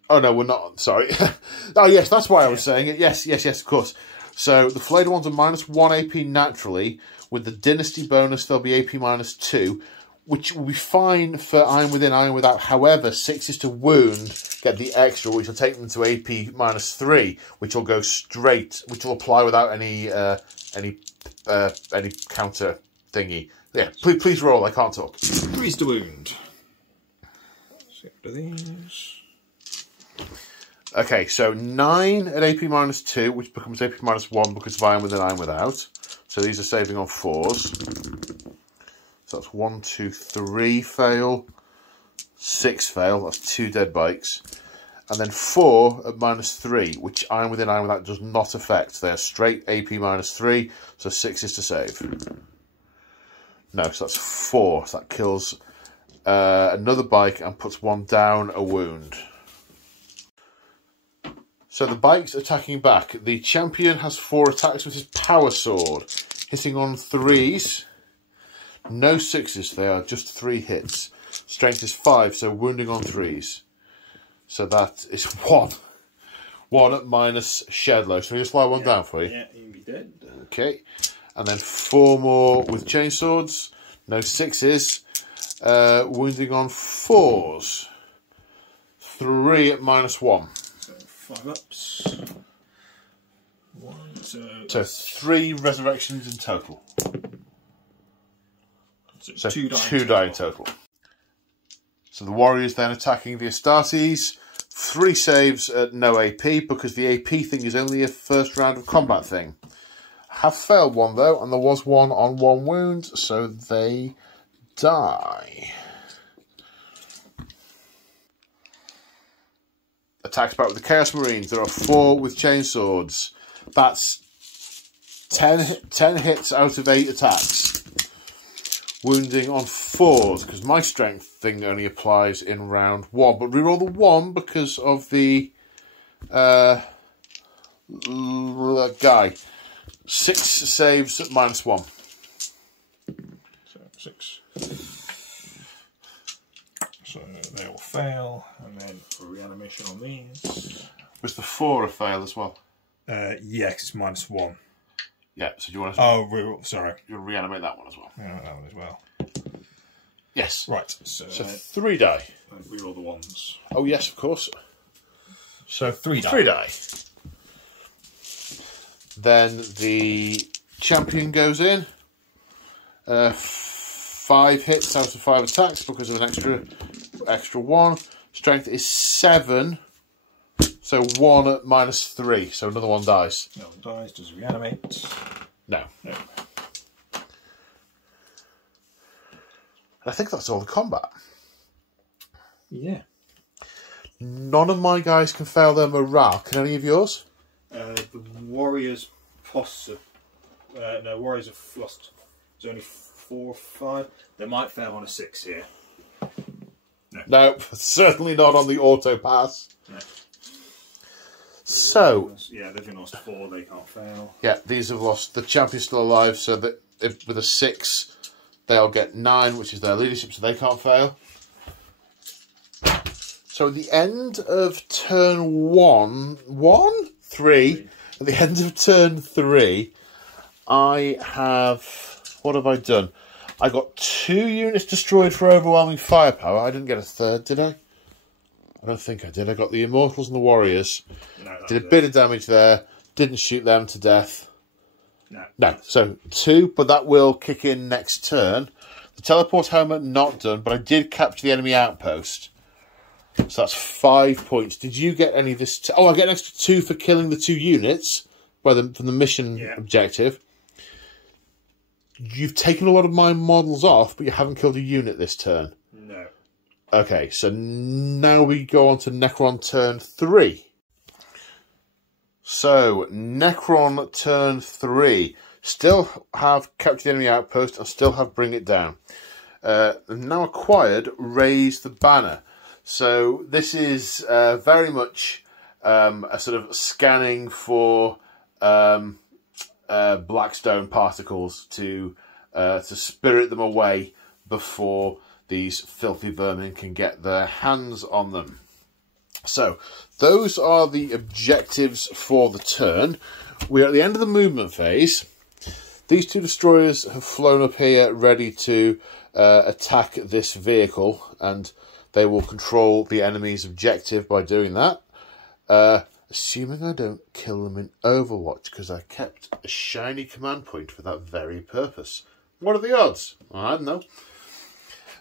Oh, no, we're not. Sorry. Oh, yes, that's why I was saying it. Yes, of course. So, the flayed ones are -1 AP naturally. With the dynasty bonus, they'll be AP -2, which will be fine for Iron Within, Iron Without. However, 6 is to wound, get the extra, which will take them to AP -3, which will go straight, which will apply without any counter thingy. Yeah, please roll. I can't talk. 3s to wound. Let's get rid of these. Okay, so 9 at AP -2, which becomes AP -1 because of Iron Within, Iron Without. So these are saving on 4s. So that's 1, 2, 3 fail. 6 fail. That's 2 dead bikes. And then 4 at -3, which Iron Within, Iron Without does not affect. They are straight AP -3, so 6 is to save. No, so that's 4. So that kills another bike and puts 1 down a wound. So the bike's attacking back. The champion has 4 attacks with his power sword. Hitting on 3s. No 6s, they are just 3 hits. Strength is 5, so wounding on 3s. So that is 1. 1 at -Shedlow. So we just fly 1 down for you? Yeah, you'll be dead. Okay. And then 4 more with chainswords. No 6s. Wounding on 4s. 3 at -1. So 5 ups. 1, So 3 resurrections in total. So 2 die in total. So the warriors then attacking the Astartes. 3 saves at no AP because the AP thing is only a first round of combat thing. Have failed 1 though, and there was 1 on 1 wound, so they die. Attacks back with the Chaos Marines. There are 4 with chainswords. That's 10 hits out of 8 attacks. Wounding on 4s, because my strength thing only applies in round 1. But reroll the 1 because of the guy. 6 saves at -1. So 6. So they all fail, and then reanimation on these. Was the 4 a fail as well? Yeah, 'cause it's -1. Yeah, so do you want to... Oh, sorry. You want to reanimate that one as well? Yeah, that one as well. Yes. Right, so 3 die. reroll the 1s. Oh, yes, of course. So 3 die. 3 die. Then the champion goes in. 5 hits out of 5 attacks because of an extra 1. Strength is 7. So 1 at -3. So another 1 dies. No one dies. Does it reanimate? No. No. I think that's all the combat. Yeah. None of my guys can fail their morale. Can any of yours? The warriors no, warriors have lost. There's only 4 or 5. They might fail on a 6 here. No, certainly not on the auto pass. No. So, yeah, they've lost 4. They can't fail. yeah, these have lost. The champion's still alive, so that if with a 6, they'll get 9, which is their leadership, so they can't fail. So at the end of turn 3, at the end of turn 3, I have, what have I done? I got 2 units destroyed for overwhelming firepower. I didn't get a third, did I? I don't think I did. I got the Immortals and the Warriors. No, did a bit of damage there. Didn't shoot them to death. No. So 2, but that will kick in next turn. The teleport helmet not done, but I did capture the enemy outpost. So that's 5 points. Did you get any of this? Oh, I get an extra 2 for killing the 2 units from the mission objective. You've taken a lot of my models off, but you haven't killed a unit this turn. No. Okay, so now we go on to Necron turn 3. So, Necron turn 3. Still have captured the enemy outpost and still have bring it down. Now acquired, raise the banner. So this is very much a sort of scanning for Blackstone particles to spirit them away before these filthy vermin can get their hands on them. So those are the objectives for the turn. We're at the end of the movement phase. These 2 destroyers have flown up here ready to attack this vehicle, and they will control the enemy's objective by doing that. Assuming I don't kill them in Overwatch, because I kept a shiny command point for that very purpose. What are the odds? I don't know.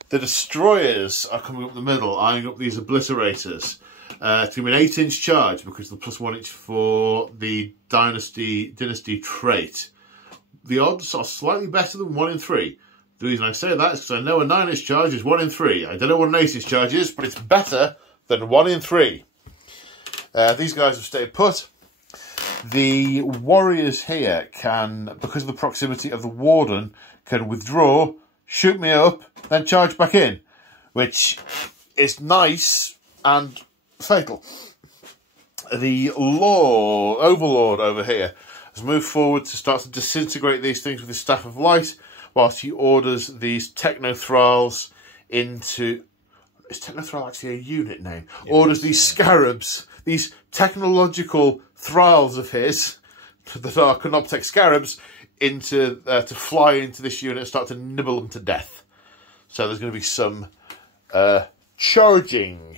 The destroyers are coming up the middle, eyeing up these obliterators. It's going to be an 8-inch charge, because the +1 inch for the dynasty trait. The odds are slightly better than 1 in 3. The reason I say that is because I know a 9-inch charge is 1 in 3. I don't know what an 8-inch charge is, but it's better than 1 in 3. These guys have stayed put. The warriors here can, because of the proximity of the warden, can withdraw, shoot me up, then charge back in, which is nice and fatal. The overlord over here has moved forward to start to disintegrate these things with his Staff of Light, whilst he orders these Technothralls into... Is Technothral actually a unit name? Yeah, orders these Scarabs, these technological thralls of his, that are Canoptech Scarabs, to fly into this unit and start to nibble them to death. So there's going to be some charging.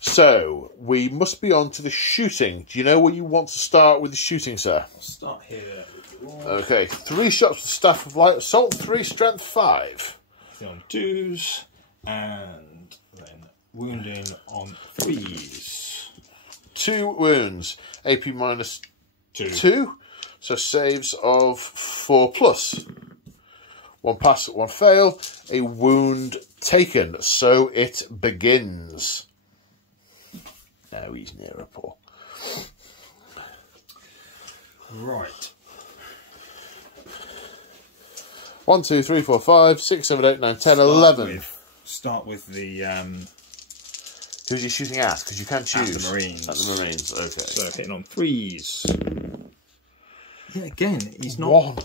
So, we must be on to the shooting. Do you know where you want to start with the shooting, sir? I'll start here. Okay, 3 shots with Staff of Light, Assault 3, Strength 5. On 2s, and then wounding on 3s. 2 wounds, AP minus 2, so saves of 4+. 1 pass, 1 fail, a wound taken, so it begins. Now he's near a paw. Right. 1, 2, 3, 4, 5, 6, 7, 8, 9, 10, 11. Start with the... Who's he shooting at? Because you can choose. At the Marines. At the Marines, okay. So hitting on 3s. Yeah, again, he's not... 1.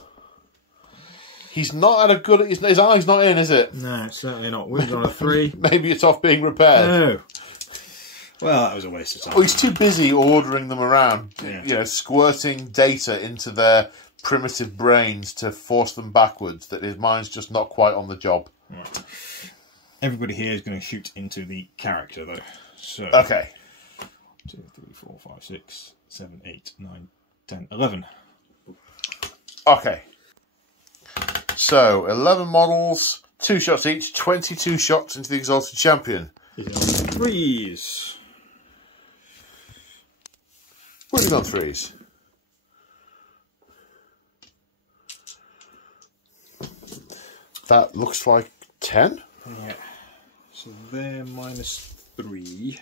He's not at a good... His eye's not in, is it? No, certainly not. Wounded on a 3. Maybe it's off being repaired. No. Well, that was a waste of time. Oh, he's too busy ordering them around, Yeah. you know, squirting data into their primitive brains to force them backwards, that his mind's just not quite on the job. Right. Everybody here is going to shoot into the character, though. So, Okay. 2, 3, 4, 5, 6, 7, 8, 9, 10, 11. Okay. So, 11 models, 2 shots each, 22 shots into the Exalted Champion. Hitting on 3s. Wounding on 3s. That looks like 10. Yeah. So they're minus 3.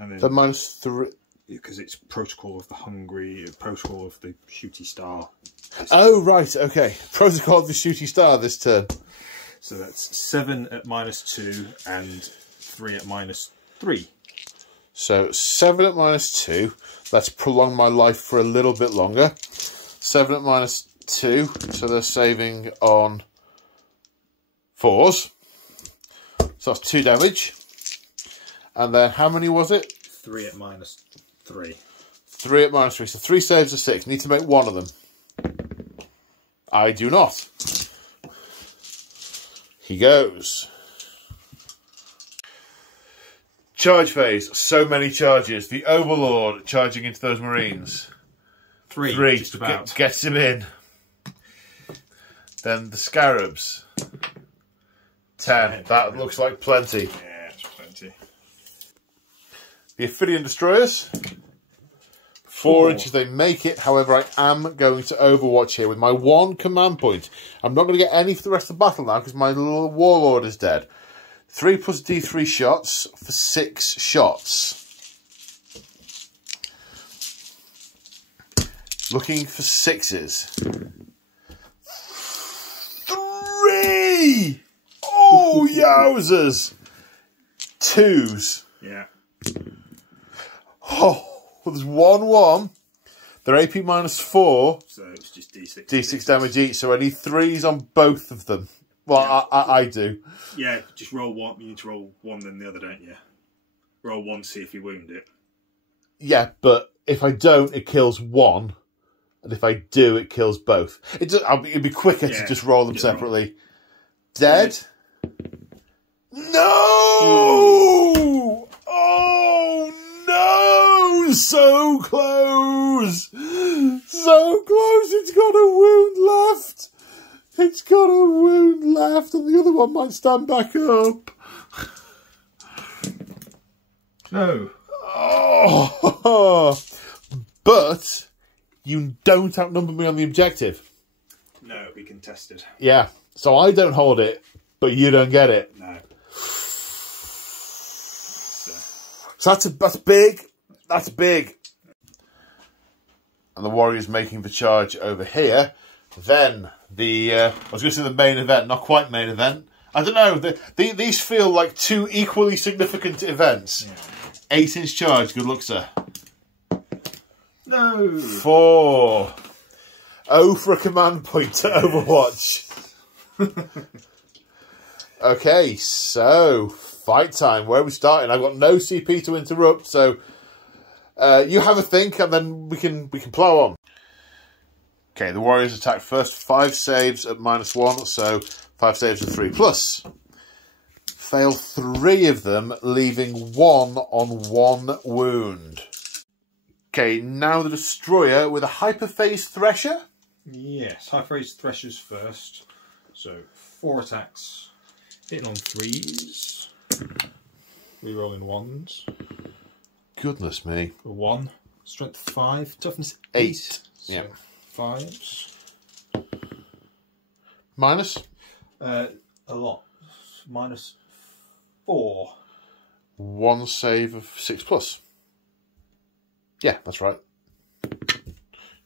And then The -3. because it's Protocol of the Hungry, Protocol of the Shooty Star. Oh, right, okay. Protocol of the Shooty Star this turn. So that's 7 at -2 and 3 at -3. So 7 at -2. Let's prolong my life for a little bit longer. 7 at -2. So they're saving on 4s. So that's 2 damage. And then how many was it? 3 at -3. 3 at -3. So 3 saves of 6. Need to make 1 of them. I do not. He goes. Charge phase. So many charges. The Overlord charging into those Marines. 3 just about. Gets him in. Then the Scarabs. 10. That looks like plenty. Yeah, it's plenty. The Ophidian Destroyers. 4 inches, they make it. However, I am going to Overwatch here with my 1 command point. I'm not going to get any for the rest of the battle now because my little Warlord is dead. 3 plus D3 shots for 6 shots. Looking for 6s. 3! Oh, yowzers! 2s. Yeah. Oh. Well, there's 1-1. They're AP -4. So it's just D6. D6 damage each, so I need 3s on both of them. Well, Yeah. I do. Yeah, just roll 1. You need to roll 1 then the other, don't you? Roll 1, see if you wound it. Yeah, but if I don't, it kills 1. And if I do, it kills both. It'd be quicker to just roll them separately. Dead? No! Oh, no! So close! So close! It's got a wound left! It's got a wound left, and the other one might stand back up. No. Oh! But you don't outnumber me on the objective. No, we contested. Yeah, so I don't hold it, but you don't get it. No. So that's big. That's big. And the Warriors making the charge over here. Then I was going to say the main event, not quite main event. I don't know. These feel like 2 equally significant events. Yeah. 8-inch charge. Good luck, sir. No. 4. Oh, for a command point to Overwatch. Okay, so fight time. Where are we starting? I've got no CP to interrupt, so you have a think, and then we can plow on. Okay, the Warriors attack first. 5 saves at -1, so 5 saves at 3+. Fail 3 of them, leaving 1 on 1 wound. Okay, now the Destroyer with a Hyperphase Thresher. Yes, Hyperphase Threshers first. So 4 attacks, hitting on 3s, rerolling 1s. Goodness me. For 1, strength 5, toughness 8. So Yeah. 5s. Minus? A lot. -4. 1 save of 6+. Yeah, that's right.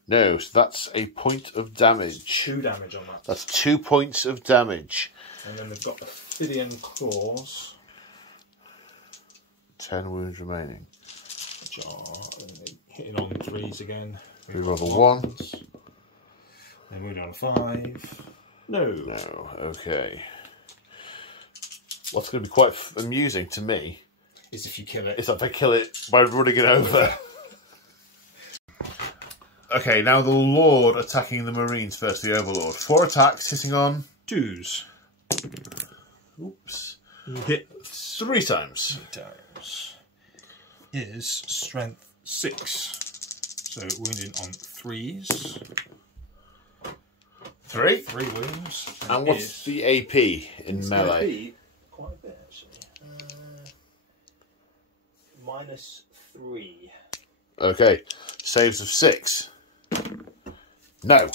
No, so that's a point of damage. 2 damage on that. That's 2 points of damage. And then they've got the Ophidian Claws, 10 wounds remaining. which are hitting on 3s again. Reroll the 1. Then wounding on a 5. No. No, okay. What's going to be quite amusing to me Is if you kill it. is that they kill it by running it over. Okay, now the Lord attacking the Marines first, the Overlord. 4 attacks, hitting on 2s. oops, You hit 3 times. times. Is strength 6. So wounding on 3s. 3. 3 wounds. And what's the AP in melee? Quite a bit actually. -3. Okay, saves of 6. No.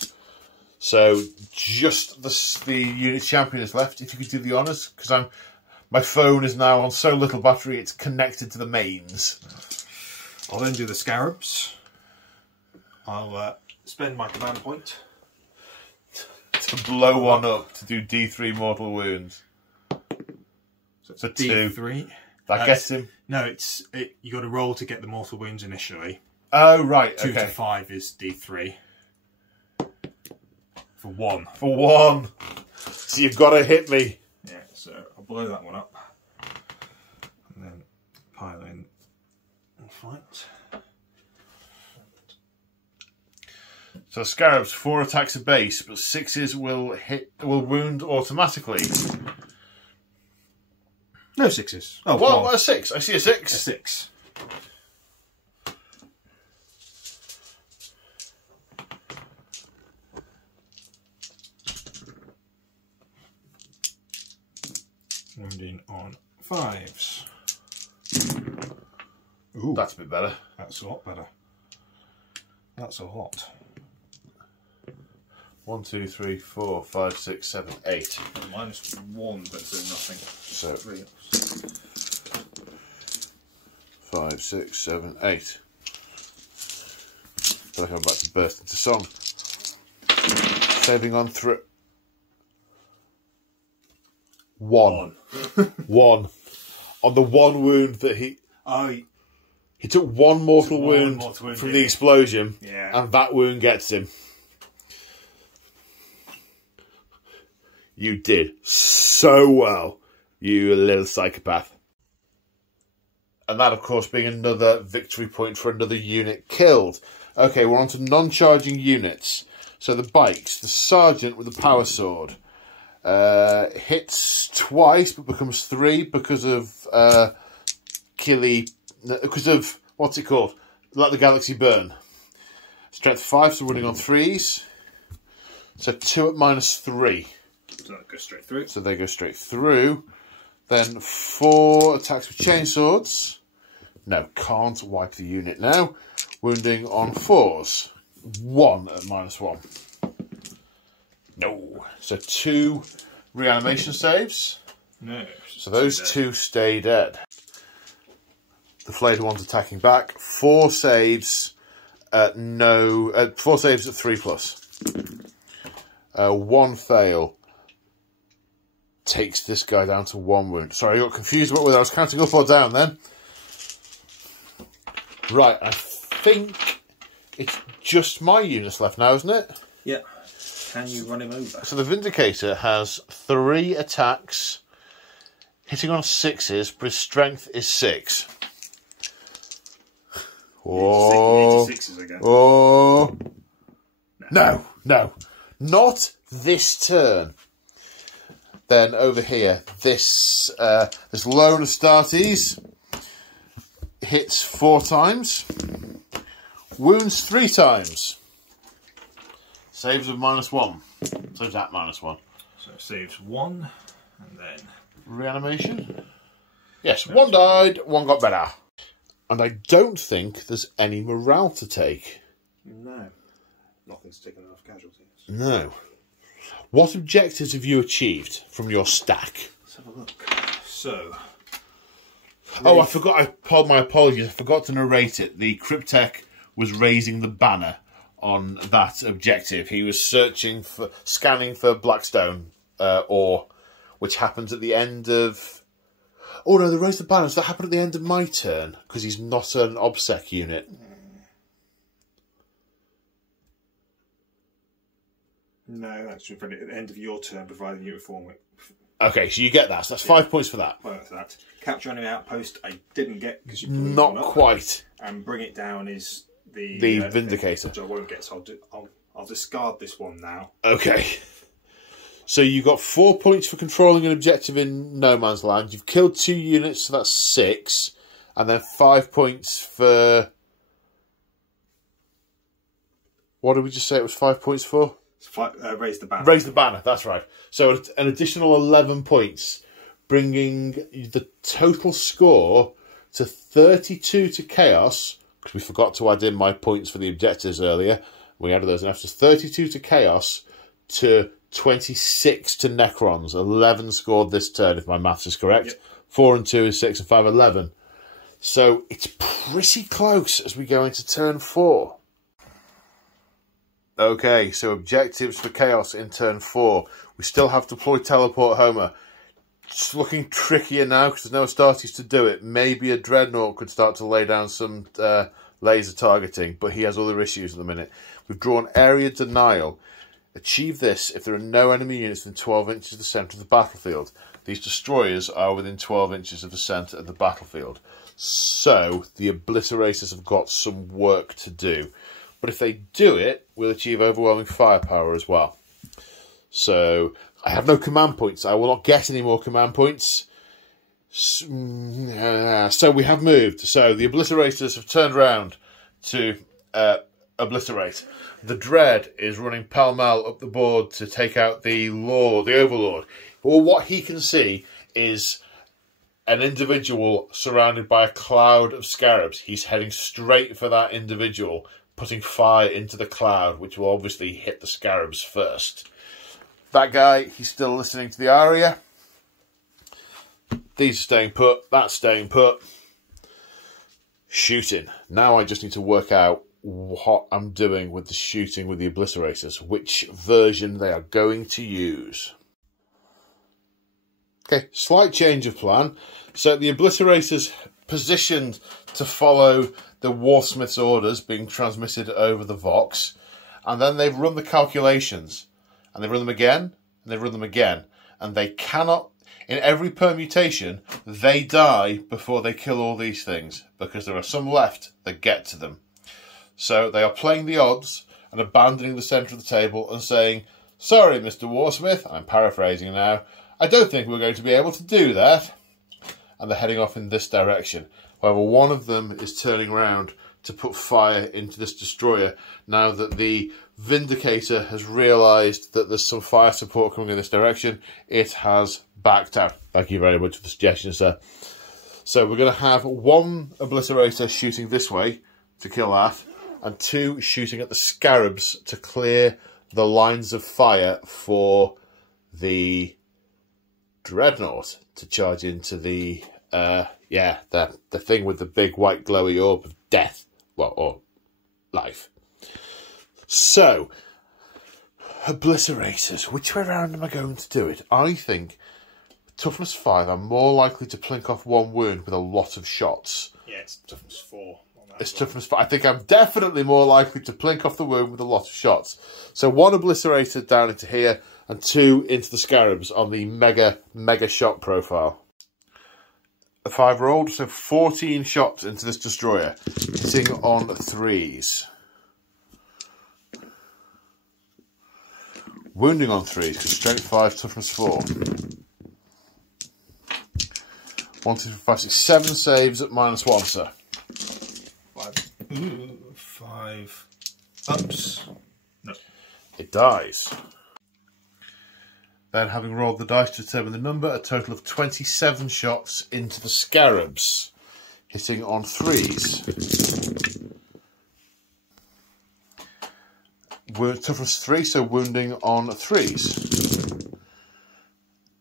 So just the unit champion is left. If you could do the honours, because My phone is now on so little battery it's connected to the mains. I'll then do the scarabs. I'll spend my command point To blow one up to do D3 mortal wounds. So it's For D3. That gets him. No, you got to roll to get the mortal wounds initially. Oh, right, 2 okay. to 5 is D3. For 1. For 1. So you've got to hit me. Yeah, so I'll blow that one up. And then pile in and fight. So Scarabs, 4 attacks a base, but 6s will wound automatically. No 6s. Oh, What? 1. A 6? I see a 6. A 6. Wounding on 5s. Ooh, That's a bit better. that's a lot better. That's a lot. 1, 2, 3, 4, 5, 6, 7, 8. -1, but so nothing. So 3. 5, 6, 7, 8. Feel like I'm about to burst into song. Saving on through. 1. 1. On the 1 wound that he took 1 mortal wound from the explosion, Yeah. and that wound gets him. You did so well, you little psychopath. And that, of course, being another victory point for another unit killed. Okay, we're on to non-charging units. So the bikes, the sergeant with the power sword, hits twice but becomes 3 because of because of what's it called? Let the Galaxy Burn. Strength 5, so running on 3s. So 2 at -3. So that goes straight through. So they go straight through. Then 4 attacks with chainswords. No, can't wipe the unit now. Wounding on 4s. 1 at -1. No. So 2 reanimation saves. No. So those 2 stay dead. The flayed one's attacking back. 4 saves at 4 saves at 3+. 1 fail. Takes this guy down to 1 wound. Sorry, I got confused about whether I was counting up or down then. Right, I think it's just my units left now, isn't it? Yeah. Can you run him over? So the Vindicator has 3 attacks, hitting on 6s, but his strength is 6. Oh, 6s again. oh, no, not this turn. Then over here, this Lone Astartes hits 4 times, wounds 3 times, saves of -1, saves at -1. So it saves 1, and then Reanimation? Yes, 1 died, 1 got better. And I don't think there's any morale to take. No. Nothing's taken enough casualties. No. What objectives have you achieved from your stack? Let's have a look. so Oh, I forgot. My apologies. I forgot to narrate it. The Cryptek was raising the banner on that objective. He was scanning for Blackstone ore, which happens at the end of. Oh no, they raised the banner. So that happened at the end of my turn because he's not an OBSEC unit. No, that's at the end of your turn, providing you reform it. Okay, so you get that. So that's 5 points for that. Well, that's that. Capture enemy outpost, I didn't get because you put Not one up. quite. And bring it down is the Vindicator. Which I won't get, so I'll discard this one now. Okay. So you got 4 points for controlling an objective in No Man's Land. You've killed 2 units, so that's 6. And then 5 points for... What did we just say it was 5 points for? Raise the banner. Raise the banner, that's right. So an additional 11 points, bringing the total score to 32 to Chaos, because we forgot to add in my points for the objectives earlier. We added those in after 32 to Chaos to 26 to Necrons. 11 scored this turn, if my maths is correct. Yep. 4 and 2 is 6 and 5, 11. So it's pretty close as we go into turn 4. Okay, so objectives for Chaos in turn 4. We still have deploy Teleport Homer. It's looking trickier now because there's no Astartes to do it. Maybe a Dreadnought could start to lay down some laser targeting, but he has other issues at the minute. We've drawn Area Denial. Achieve this if there are no enemy units within 12 inches of the centre of the battlefield. These destroyers are within 12 inches of the centre of the battlefield. So the Obliterators have got some work to do. But if they do it, we'll achieve overwhelming firepower as well. So I have no command points. I will not get any more command points. So we have moved. So the Obliterators have turned round to obliterate. The Dread is running pell-mell up the board to take out the Lord, the Overlord. Well, what he can see is an individual surrounded by a cloud of scarabs. He's heading straight for that individual, putting fire into the cloud, which will obviously hit the scarabs first. That guy, he's still listening to the aria. These are staying put, that's staying put. Shooting. Now I just need to work out what I'm doing with the shooting with the Obliterators, which version they are going to use. Okay, slight change of plan. So the Obliterators positioned to follow the Warsmith's orders being transmitted over the Vox, and then they've run the calculations, and they've run them again, and they've run them again, and they cannot, in every permutation, they die before they kill all these things, because there are some left that get to them. So they are playing the odds and abandoning the centre of the table and saying, sorry, Mr. Warsmith, I'm paraphrasing now, I don't think we're going to be able to do that. And they're heading off in this direction. However, one of them is turning around to put fire into this destroyer now that the Vindicator has realised that there's some fire support coming in this direction. It has backed out. Thank you very much for the suggestion, sir. So we're going to have one Obliterator shooting this way to kill that, and 2 shooting at the scarabs to clear the lines of fire for the Dreadnought to charge into the the thing with the big white glowy orb of death, well, or life. So Obliterators, which way around am I going to do it? I think toughness 5, I'm more likely to plink off 1 wound with a lot of shots. Yeah, it's toughness 4. It's toughness 5. I think I'm definitely more likely to plink off the wound with a lot of shots. So 1 Obliterator down into here, and 2 into the scarabs on the mega shot profile. A 5 rolled, so 14 shots into this destroyer, hitting on 3s. Wounding on 3s, because strength 5, toughness 4. 1, 2, 3, 5, 6, 7 saves at -1, sir. 5 ups. No. It dies. Then, having rolled the dice to determine the number, a total of 27 shots into the scarabs, hitting on 3s. Toughness 3, so wounding on 3s.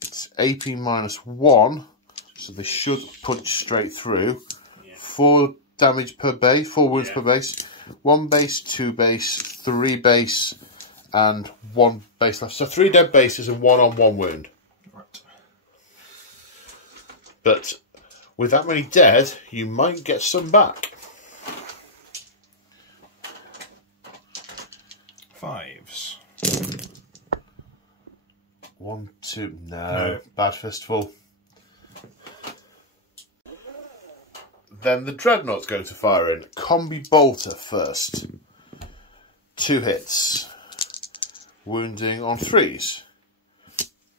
It's AP -1, so they should punch straight through. Yeah. 4 damage per base, 4 wounds per base. 1 base, 2 base, 3 base, and 1 base left. So 3 dead bases and 1 on 1 wound. Right. But with that many dead, you might get some back. 5s. 1, 2, no. Bad fistful. Then the Dreadnought's going to fire in. Combi Bolter first. 2 hits. Wounding on 3s.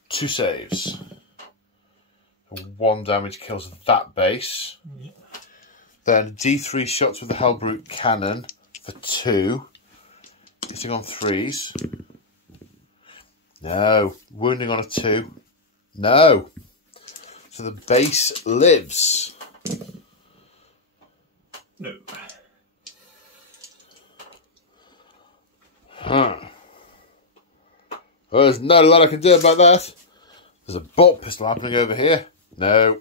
2 saves. 1 damage kills that base. Yeah. Then D3 shots with the Hellbrute Cannon for 2. Hitting on 3s. No. Wounding on a 2. No. So the base lives. No. Well, there's not a lot I can do about that. There's a bolt pistol happening over here. No.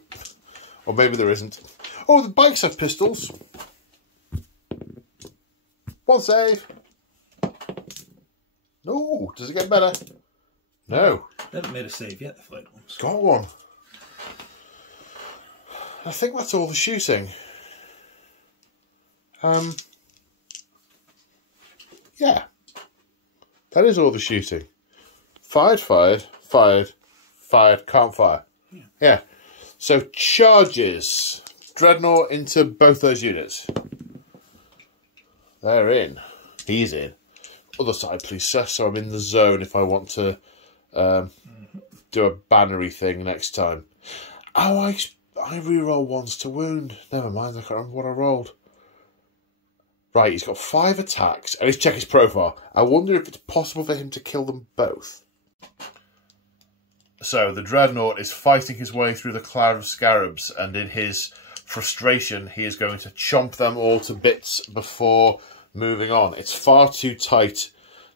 Or maybe there isn't. Oh, the bikes have pistols. One save. No, does it get better? No. They haven't made a save yet, the flayed ones. Got one. I think that's all the shooting. Yeah. That is all the shooting. Fired, can't fire. Yeah. So charges. Dreadnought into both those units. They're in. He's in. Other side, please, sir. So I'm in the zone if I want to do a bannery thing next time. Oh, I re-roll ones to wound. Never mind, I can't remember what I rolled. Right, he's got 5 attacks. And let's check his profile. I wonder if it's possible for him to kill them both. So the Dreadnought is fighting his way through the cloud of scarabs, and in his frustration, he is going to chomp them all to bits before moving on. It's far too tight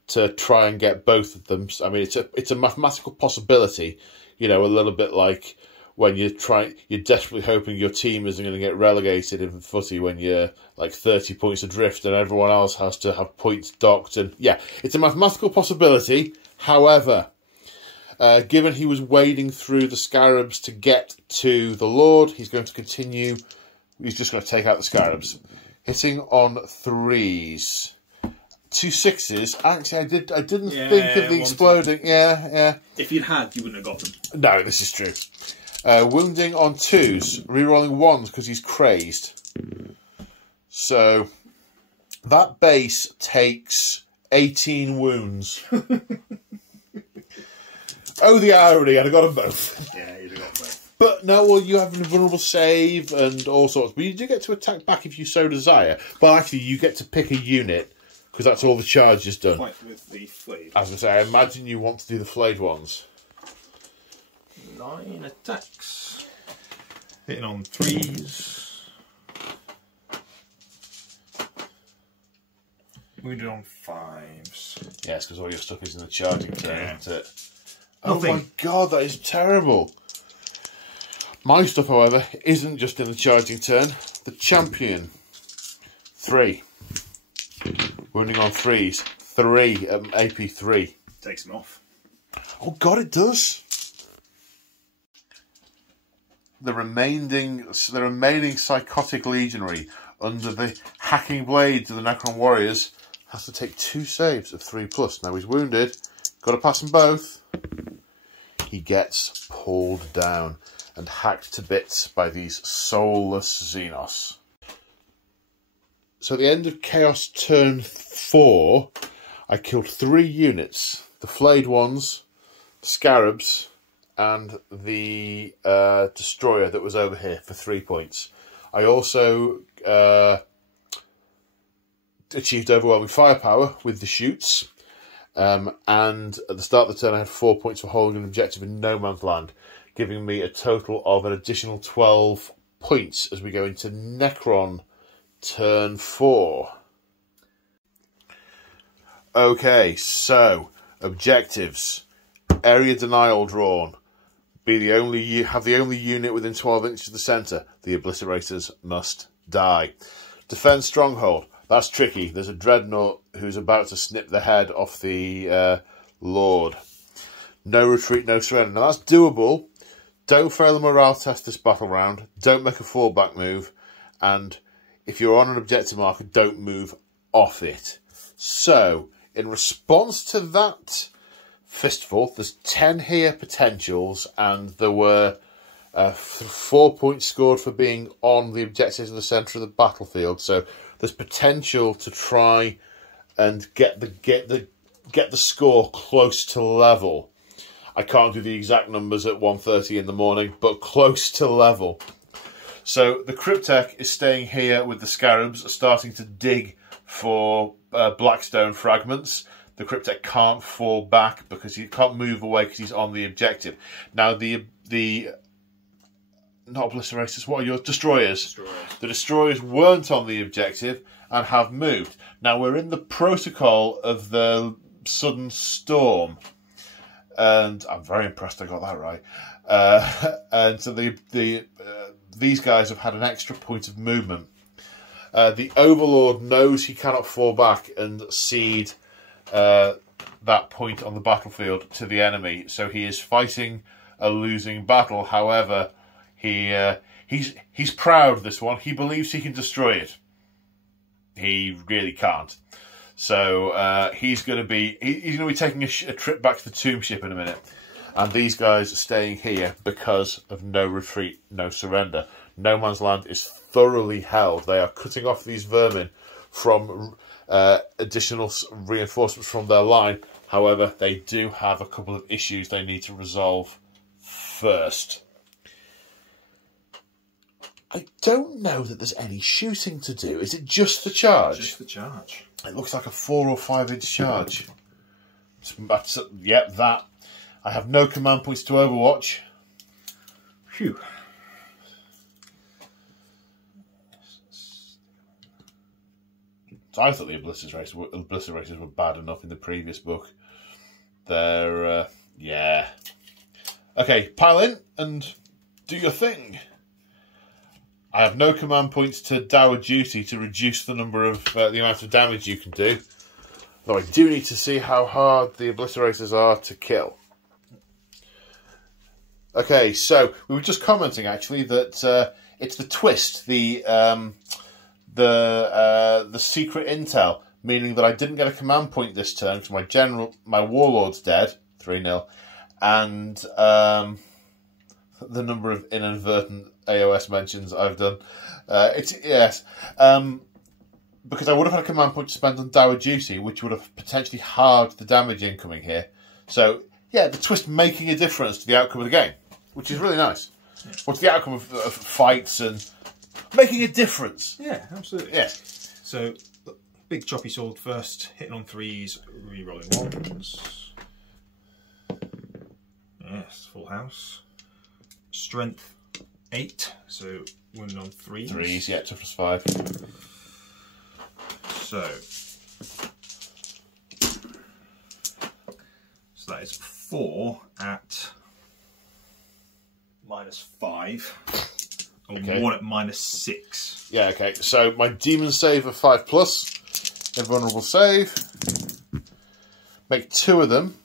to try and get both of them. I mean, it's a mathematical possibility, you know, a little bit like when you're desperately hoping your team isn't going to get relegated in footy when you're like 30 points adrift and everyone else has to have points docked. And yeah, it's a mathematical possibility. However, given he was wading through the scarabs to get to the Lord, he's going to continue. He's just going to take out the scarabs. Hitting on 3s. 2 6s. Actually, I didn't think of the exploding. Yeah. If you'd had, you wouldn't have got them. No, this is true. Wounding on 2s. Rerolling 1s because he's crazed. So that base takes 18 wounds. Oh, the irony, I'd have got them both. Yeah, you'd have got them both. But no, well, you have an invulnerable save and all sorts. But you do get to attack back if you so desire. Well, actually, you get to pick a unit, because that's all the charge is done. Fight with the flayed. As I say, I imagine you want to do the flayed ones. 9 attacks. Hitting on 3s. Wounded on 5s. Yes, because all your stuff is in the charging turn, isn't it? Nothing. Oh my god, that is terrible. My stuff, however, isn't just in the charging turn. The champion. 3. Wounding on 3s. 3 AP 3. Takes him off. Oh god, it does. The remaining psychotic legionary under the hacking blades of the Necron warriors has to take 2 saves of 3+. Now he's wounded. Got to pass them both. He gets pulled down and hacked to bits by these soulless Xenos. So at the end of Chaos turn 4, I killed 3 units. The flayed ones, the scarabs, and the destroyer that was over here for 3 points. I also achieved overwhelming firepower with the shoots. And at the start of the turn I had 4 points for holding an objective in no man's land, giving me a total of an additional 12 points as we go into Necron turn 4. Okay, so objectives. Area denial drawn. Have the only unit within 12 inches of the centre. The obliterators must die. Defend stronghold. That's tricky. There's a dreadnought who's about to snip the head off the Lord. No retreat, no surrender. Now that's doable. Don't fail the morale test this battle round. Don't make a fallback move. And if you're on an objective marker, don't move off it. So, in response to that fistful, there's 10 here potentials, and there were 4 points scored for being on the objectives in the centre of the battlefield. So there's potential to try and get the score close to level. I can't do the exact numbers at 1:30 in the morning, but close to level. So the Cryptek is staying here with the Scarabs, starting to dig for Blackstone fragments. The Cryptek can't fall back because he can't move away because he's on the objective. Now the not obliterators, what are your destroyers? The destroyers weren't on the objective and have moved. Now we're in the protocol of the sudden storm. and I'm very impressed I got that right. And so these guys have had an extra point of movement. The Overlord knows he cannot fall back and cede that point on the battlefield to the enemy, so he is fighting a losing battle. However, he's proud of this one. He believes he can destroy it. He really can't. So he's going to be taking a trip back to the tomb ship in a minute, and these guys are staying here because of no retreat, no surrender. No Man's Land is thoroughly held. They are cutting off these vermin from additional reinforcements from their line. However, they do have a couple of issues they need to resolve first. I don't know that there's any shooting to do. Is it just the charge? Just the charge. It looks like a 4 or 5 inch charge. Yep, that. I have no command points to Overwatch. Phew. So I thought the Abyssal races were bad enough in the previous book. They're, yeah. Okay, pile in and do your thing. I have no command points to Dour Duty to reduce the number of the amount of damage you can do. Though I do need to see how hard the Obliterators are to kill. Okay, so we were just commenting actually that it's the twist, the secret intel, meaning that I didn't get a command point this turn because my Warlord's dead, 3-0, and the number of inadvertent AOS mentions I've done. Because I would have had a command point to spend on Dour Duty, which would have potentially halved the damage incoming here. So, yeah, the twist making a difference to the outcome of the game, which is really nice. Yeah. What's the outcome of fights and making a difference? Yeah, absolutely. Yeah. So, big choppy sword first, hitting on 3s, re-rolling 1s. Yes, full house. Strength 8, so wounded on 3s. 3s, yeah, toughness 5. So that is 4 at -5 and okay. 1 at -6. Yeah, okay. So my demon save of 5+, invulnerable save. Make 2 of them.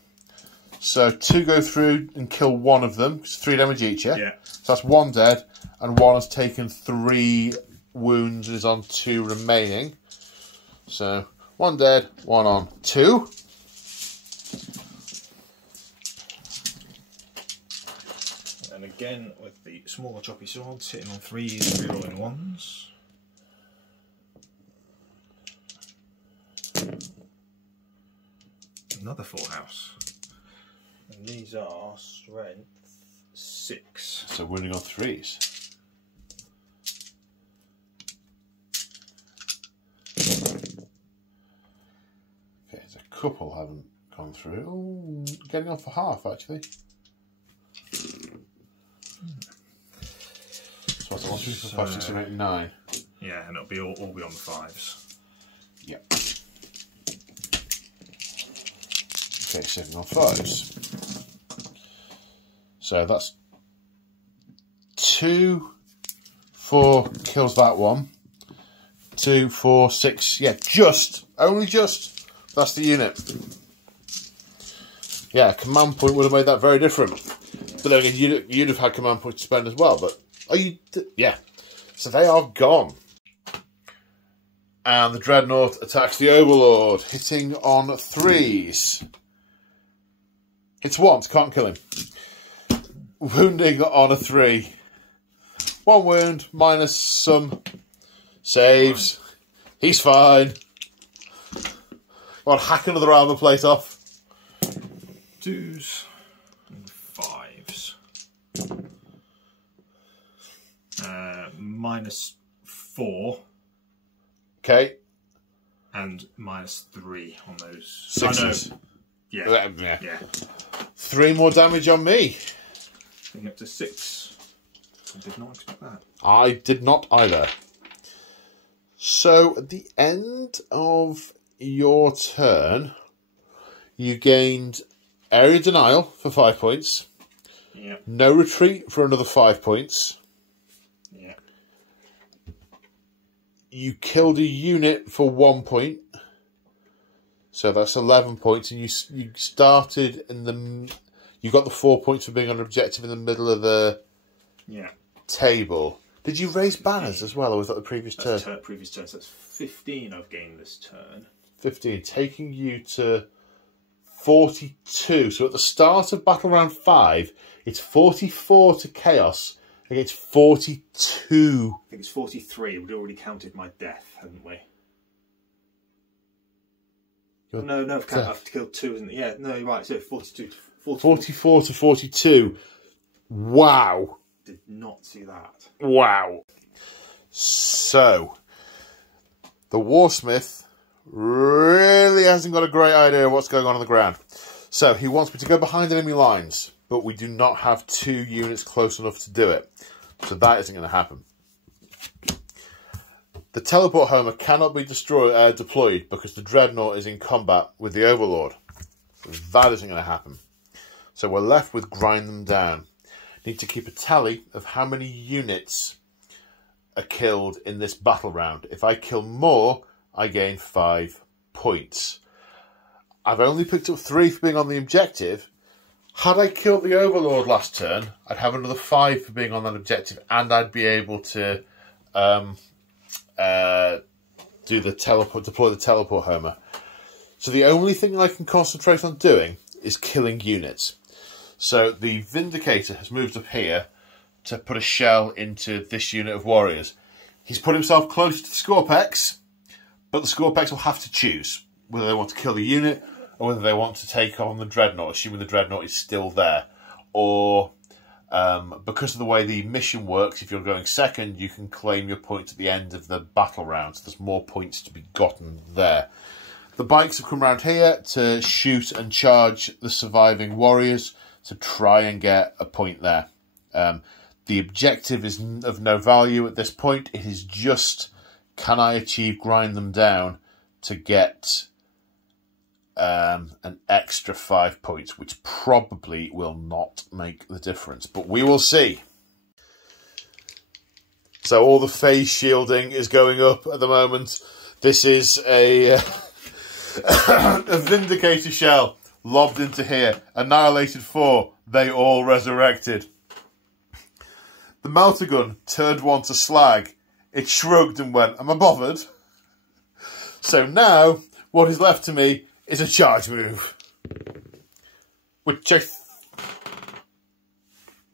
So 2 go through and kill 1 of them. It's 3 damage each, yeah? Yeah. So that's 1 dead, and 1 has taken 3 wounds and is on 2 remaining. So 1 dead, 1 on 2. And again with the smaller choppy swords, hitting on 3s, rerolling 1s. Another full house. And these are strength 6. So wounding on 3s. Okay, there's a couple haven't gone through. Oh, getting on for half actually. So what's it? 1, 2, 3, 4, 5, 6, 7, 8, 9. Yeah, and it'll be all be on the 5s. Yep. Okay, 7 on 5s. So that's 2, 4 kills that one. 2, 4, 6. Yeah, only just. That's the unit. Yeah, command point would have made that very different. But then again, you'd have had command point to spend as well. But yeah. So they are gone. And the Dreadnought attacks the Overlord, hitting on 3s. Hits once, can't kill him. Wounding on a 3. 1 wound, minus some saves. He's fine. Well, hack another armor plate off. 2s and 5s. -4. Okay. And -3 on those. 6s. Oh, no. Yeah. 3 more damage on me. Getting up to 6. I did not expect that. I did not either. So, at the end of your turn, you gained area denial for 5 points. Yeah. No retreat for another 5 points. Yeah. You killed a unit for 1 point. So that's 11 points. And you started in the... You got the 4 points for being on an objective in the middle of the table. Did you raise banners as well, or was that the previous turn? Previous turn, so that's 15 I've gained this turn. 15, taking you to 42. So at the start of battle round 5, it's 44 to Chaos against 42. I think it's 43. We'd already counted my death, hadn't we? No, I've killed 2, isn't it? Yeah, no, you're right. So 42 to 44 to 42. Wow. Did not see that. Wow. So, the Warsmith really hasn't got a great idea of what's going on the ground. So, he wants me to go behind enemy lines, but we do not have 2 units close enough to do it. So that isn't going to happen. The teleport homer cannot be deployed because the Dreadnought is in combat with the Overlord. So that isn't going to happen. So we're left with grind them down. Need to keep a tally of how many units are killed in this battle round. If I kill more, I gain 5 points. I've only picked up 3 for being on the objective. Had I killed the Overlord last turn, I'd have another 5 for being on that objective, and I'd be able to deploy the teleport homer. So the only thing I can concentrate on doing is killing units. So the Vindicator has moved up here to put a shell into this unit of warriors. He's put himself close to the Scorpex, but the Scorpex will have to choose whether they want to kill the unit or whether they want to take on the Dreadnought, assuming the Dreadnought is still there. Or, because of the way the mission works, if you're going second, you can claim your points at the end of the battle round. So there's more points to be gotten there. The bikes have come around here to shoot and charge the surviving warriors to try and get a point there. The objective is of no value at this point. It is just, can I achieve grind them down to get an extra 5 points, which probably will not make the difference, but we will see. So all the phase shielding is going up at the moment. This is a, a Vindicator shell lobbed into here. Annihilated 4. They all resurrected. The melter gun turned one to slag. It shrugged and went, am I bothered? So now, what is left to me is a charge move. Which I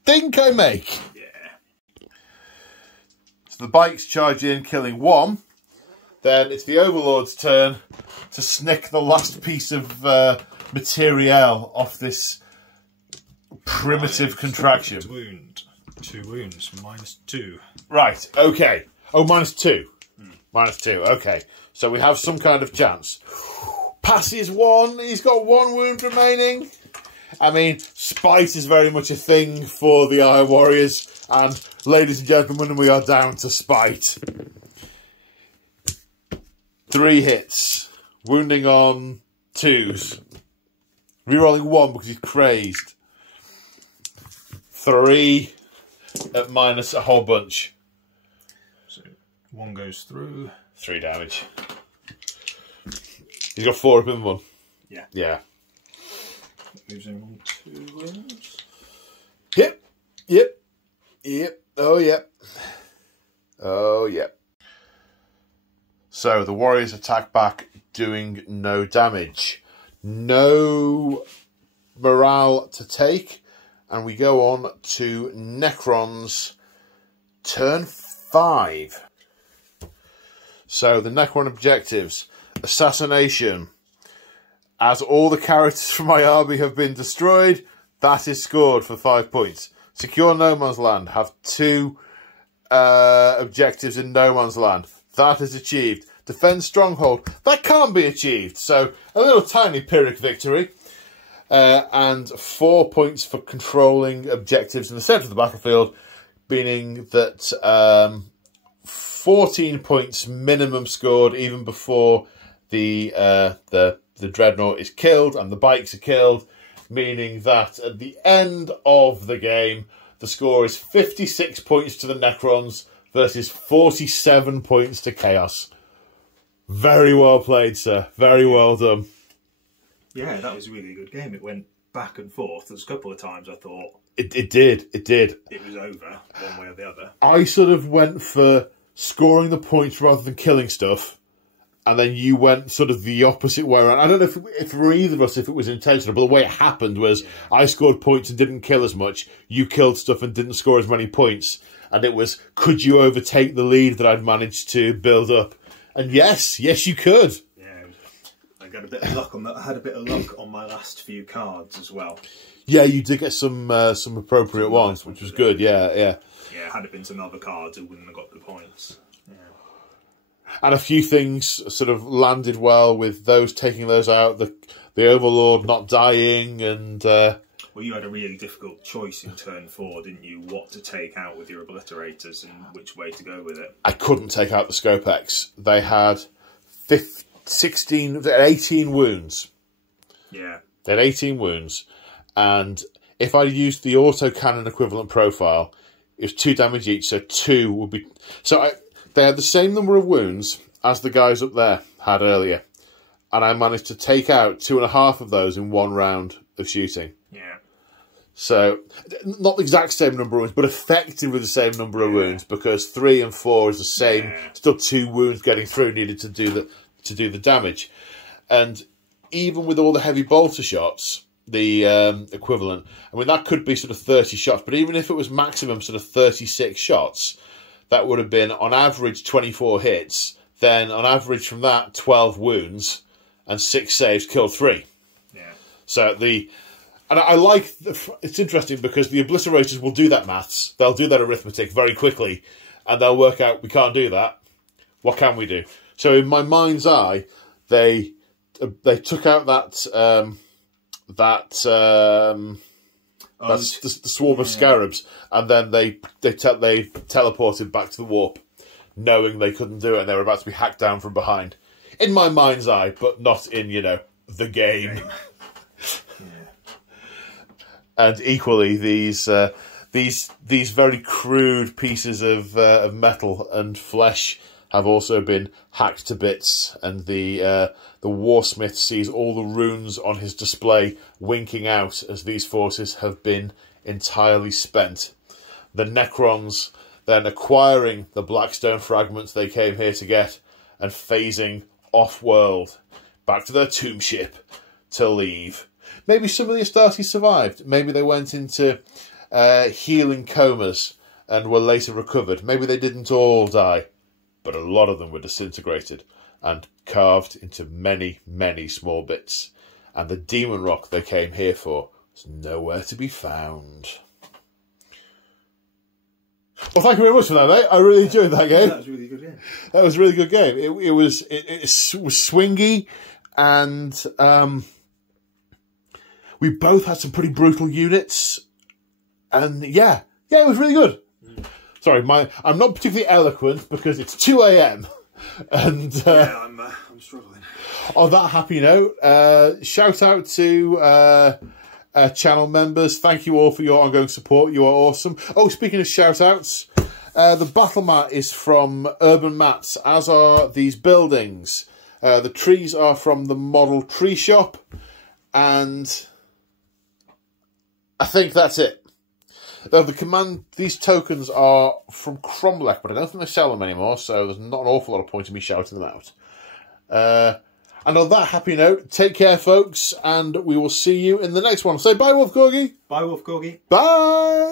think I make. Yeah. So the bikes charge in, killing 1. Then it's the Overlord's turn to snick the last piece of material off this primitive contraction. Wound. 2 wounds, -2. Right, okay. Oh, -2. -2, okay. So we have some kind of chance. Passes 1. He's got 1 wound remaining. I mean, spite is very much a thing for the Iron Warriors. And, ladies and gentlemen, we are down to spite. 3 hits. Wounding on 2s. Rerolling 1 because he's crazed. 3 at minus a whole bunch. So 1 goes through. 3 damage. He's got 4 up in 1. Yeah. Yeah. Leaves him on 2 wounds. Yep. Yep. Yep. Oh, yep. Oh, yep. So the Warriors attack back, doing no damage. No morale to take. And we go on to Necron's turn 5. So the Necron objectives. Assassination. As all the characters from my army have been destroyed, that is scored for 5 points. Secure No Man's Land. Have 2 objectives in No Man's Land. That is achieved. Defend Stronghold. That can't be achieved. So a little tiny Pyrrhic victory. And 4 points for controlling objectives in the centre of the battlefield, meaning that 14 points minimum scored even before the Dreadnought is killed and the bikes are killed, meaning that at the end of the game, the score is 56 points to the Necrons versus 47 points to Chaos. Very well played, sir. Very well done. Yeah, that was a really good game. It went back and forth. There was a couple of times I thought It did. it was over one way or the other. I sort of went for scoring the points rather than killing stuff, and then you went sort of the opposite way around. I don't know if for either of us, if it was intentional, but the way it happened was I scored points and didn't kill as much. You killed stuff and didn't score as many points. And it was, could you overtake the lead that I'd managed to build up? And yes, you could. Yeah, I got a bit of luck on that. I had a bit of luck on my last few cards as well. Yeah, you did get some appropriate ones, which was good. Yeah. Yeah, had it been some other cards, I wouldn't have got the points. Yeah. And a few things sort of landed well with those, taking those out, the Overlord not dying, and... Well, you had a really difficult choice in turn 4, didn't you? What to take out with your obliterators and which way to go with it. I couldn't take out the Scopex. They had 18 wounds. Yeah. They had 18 wounds, and if I used the autocannon equivalent profile, it was 2 damage each, so 2 would be... So they had the same number of wounds as the guys up there had earlier, and I managed to take out 2.5 of those in 1 round of shooting. Yeah. So, not the exact same number of wounds, but effectively the same number of wounds, because 3 and 4 is the same. Yeah. Still 2 wounds getting through needed to do the damage. And even with all the heavy bolter shots, the equivalent, I mean, that could be sort of 30 shots, but even if it was maximum sort of 36 shots, that would have been, on average, 24 hits. Then, on average from that, 12 wounds, and 6 saves, killed 3. Yeah. So, and I like, it's interesting because the obliterators will do that maths. They'll do that arithmetic very quickly, and they'll work out, we can't do that. What can we do? So in my mind's eye, they took out the swarm of scarabs, and then they teleported back to the warp, knowing they couldn't do it, and they were about to be hacked down from behind. In my mind's eye, but not in, the game. And equally, these very crude pieces of metal and flesh have also been hacked to bits, and the Warsmith sees all the runes on his display winking out as these forces have been entirely spent. The Necrons then acquiring the Blackstone fragments they came here to get and phasing off-world back to their tomb ship to leave. Maybe some of the Astartes survived. Maybe they went into healing comas and were later recovered. Maybe they didn't all die, but a lot of them were disintegrated and carved into many, many small bits. And the demon rock they came here for was nowhere to be found. Well, thank you very much for that, mate. I really enjoyed that game. That was a really good game. That was a really good game. It was swingy, and we both had some pretty brutal units, and yeah, it was really good. Sorry, I'm not particularly eloquent because it's 2 AM, and yeah, I'm struggling. On that happy note, shout out to channel members. Thank you all for your ongoing support. You are awesome. Oh, speaking of shout outs, the battle mat is from Urban Mats, as are these buildings. The trees are from the Model Tree Shop, and I think that's it. These tokens are from Cromlech, but I don't think they sell them anymore, so there's not an awful lot of point in me shouting them out. And on that happy note, take care, folks, and we will see you in the next one. Say bye, Wolf Corgi. Bye, Wolf Corgi. Bye.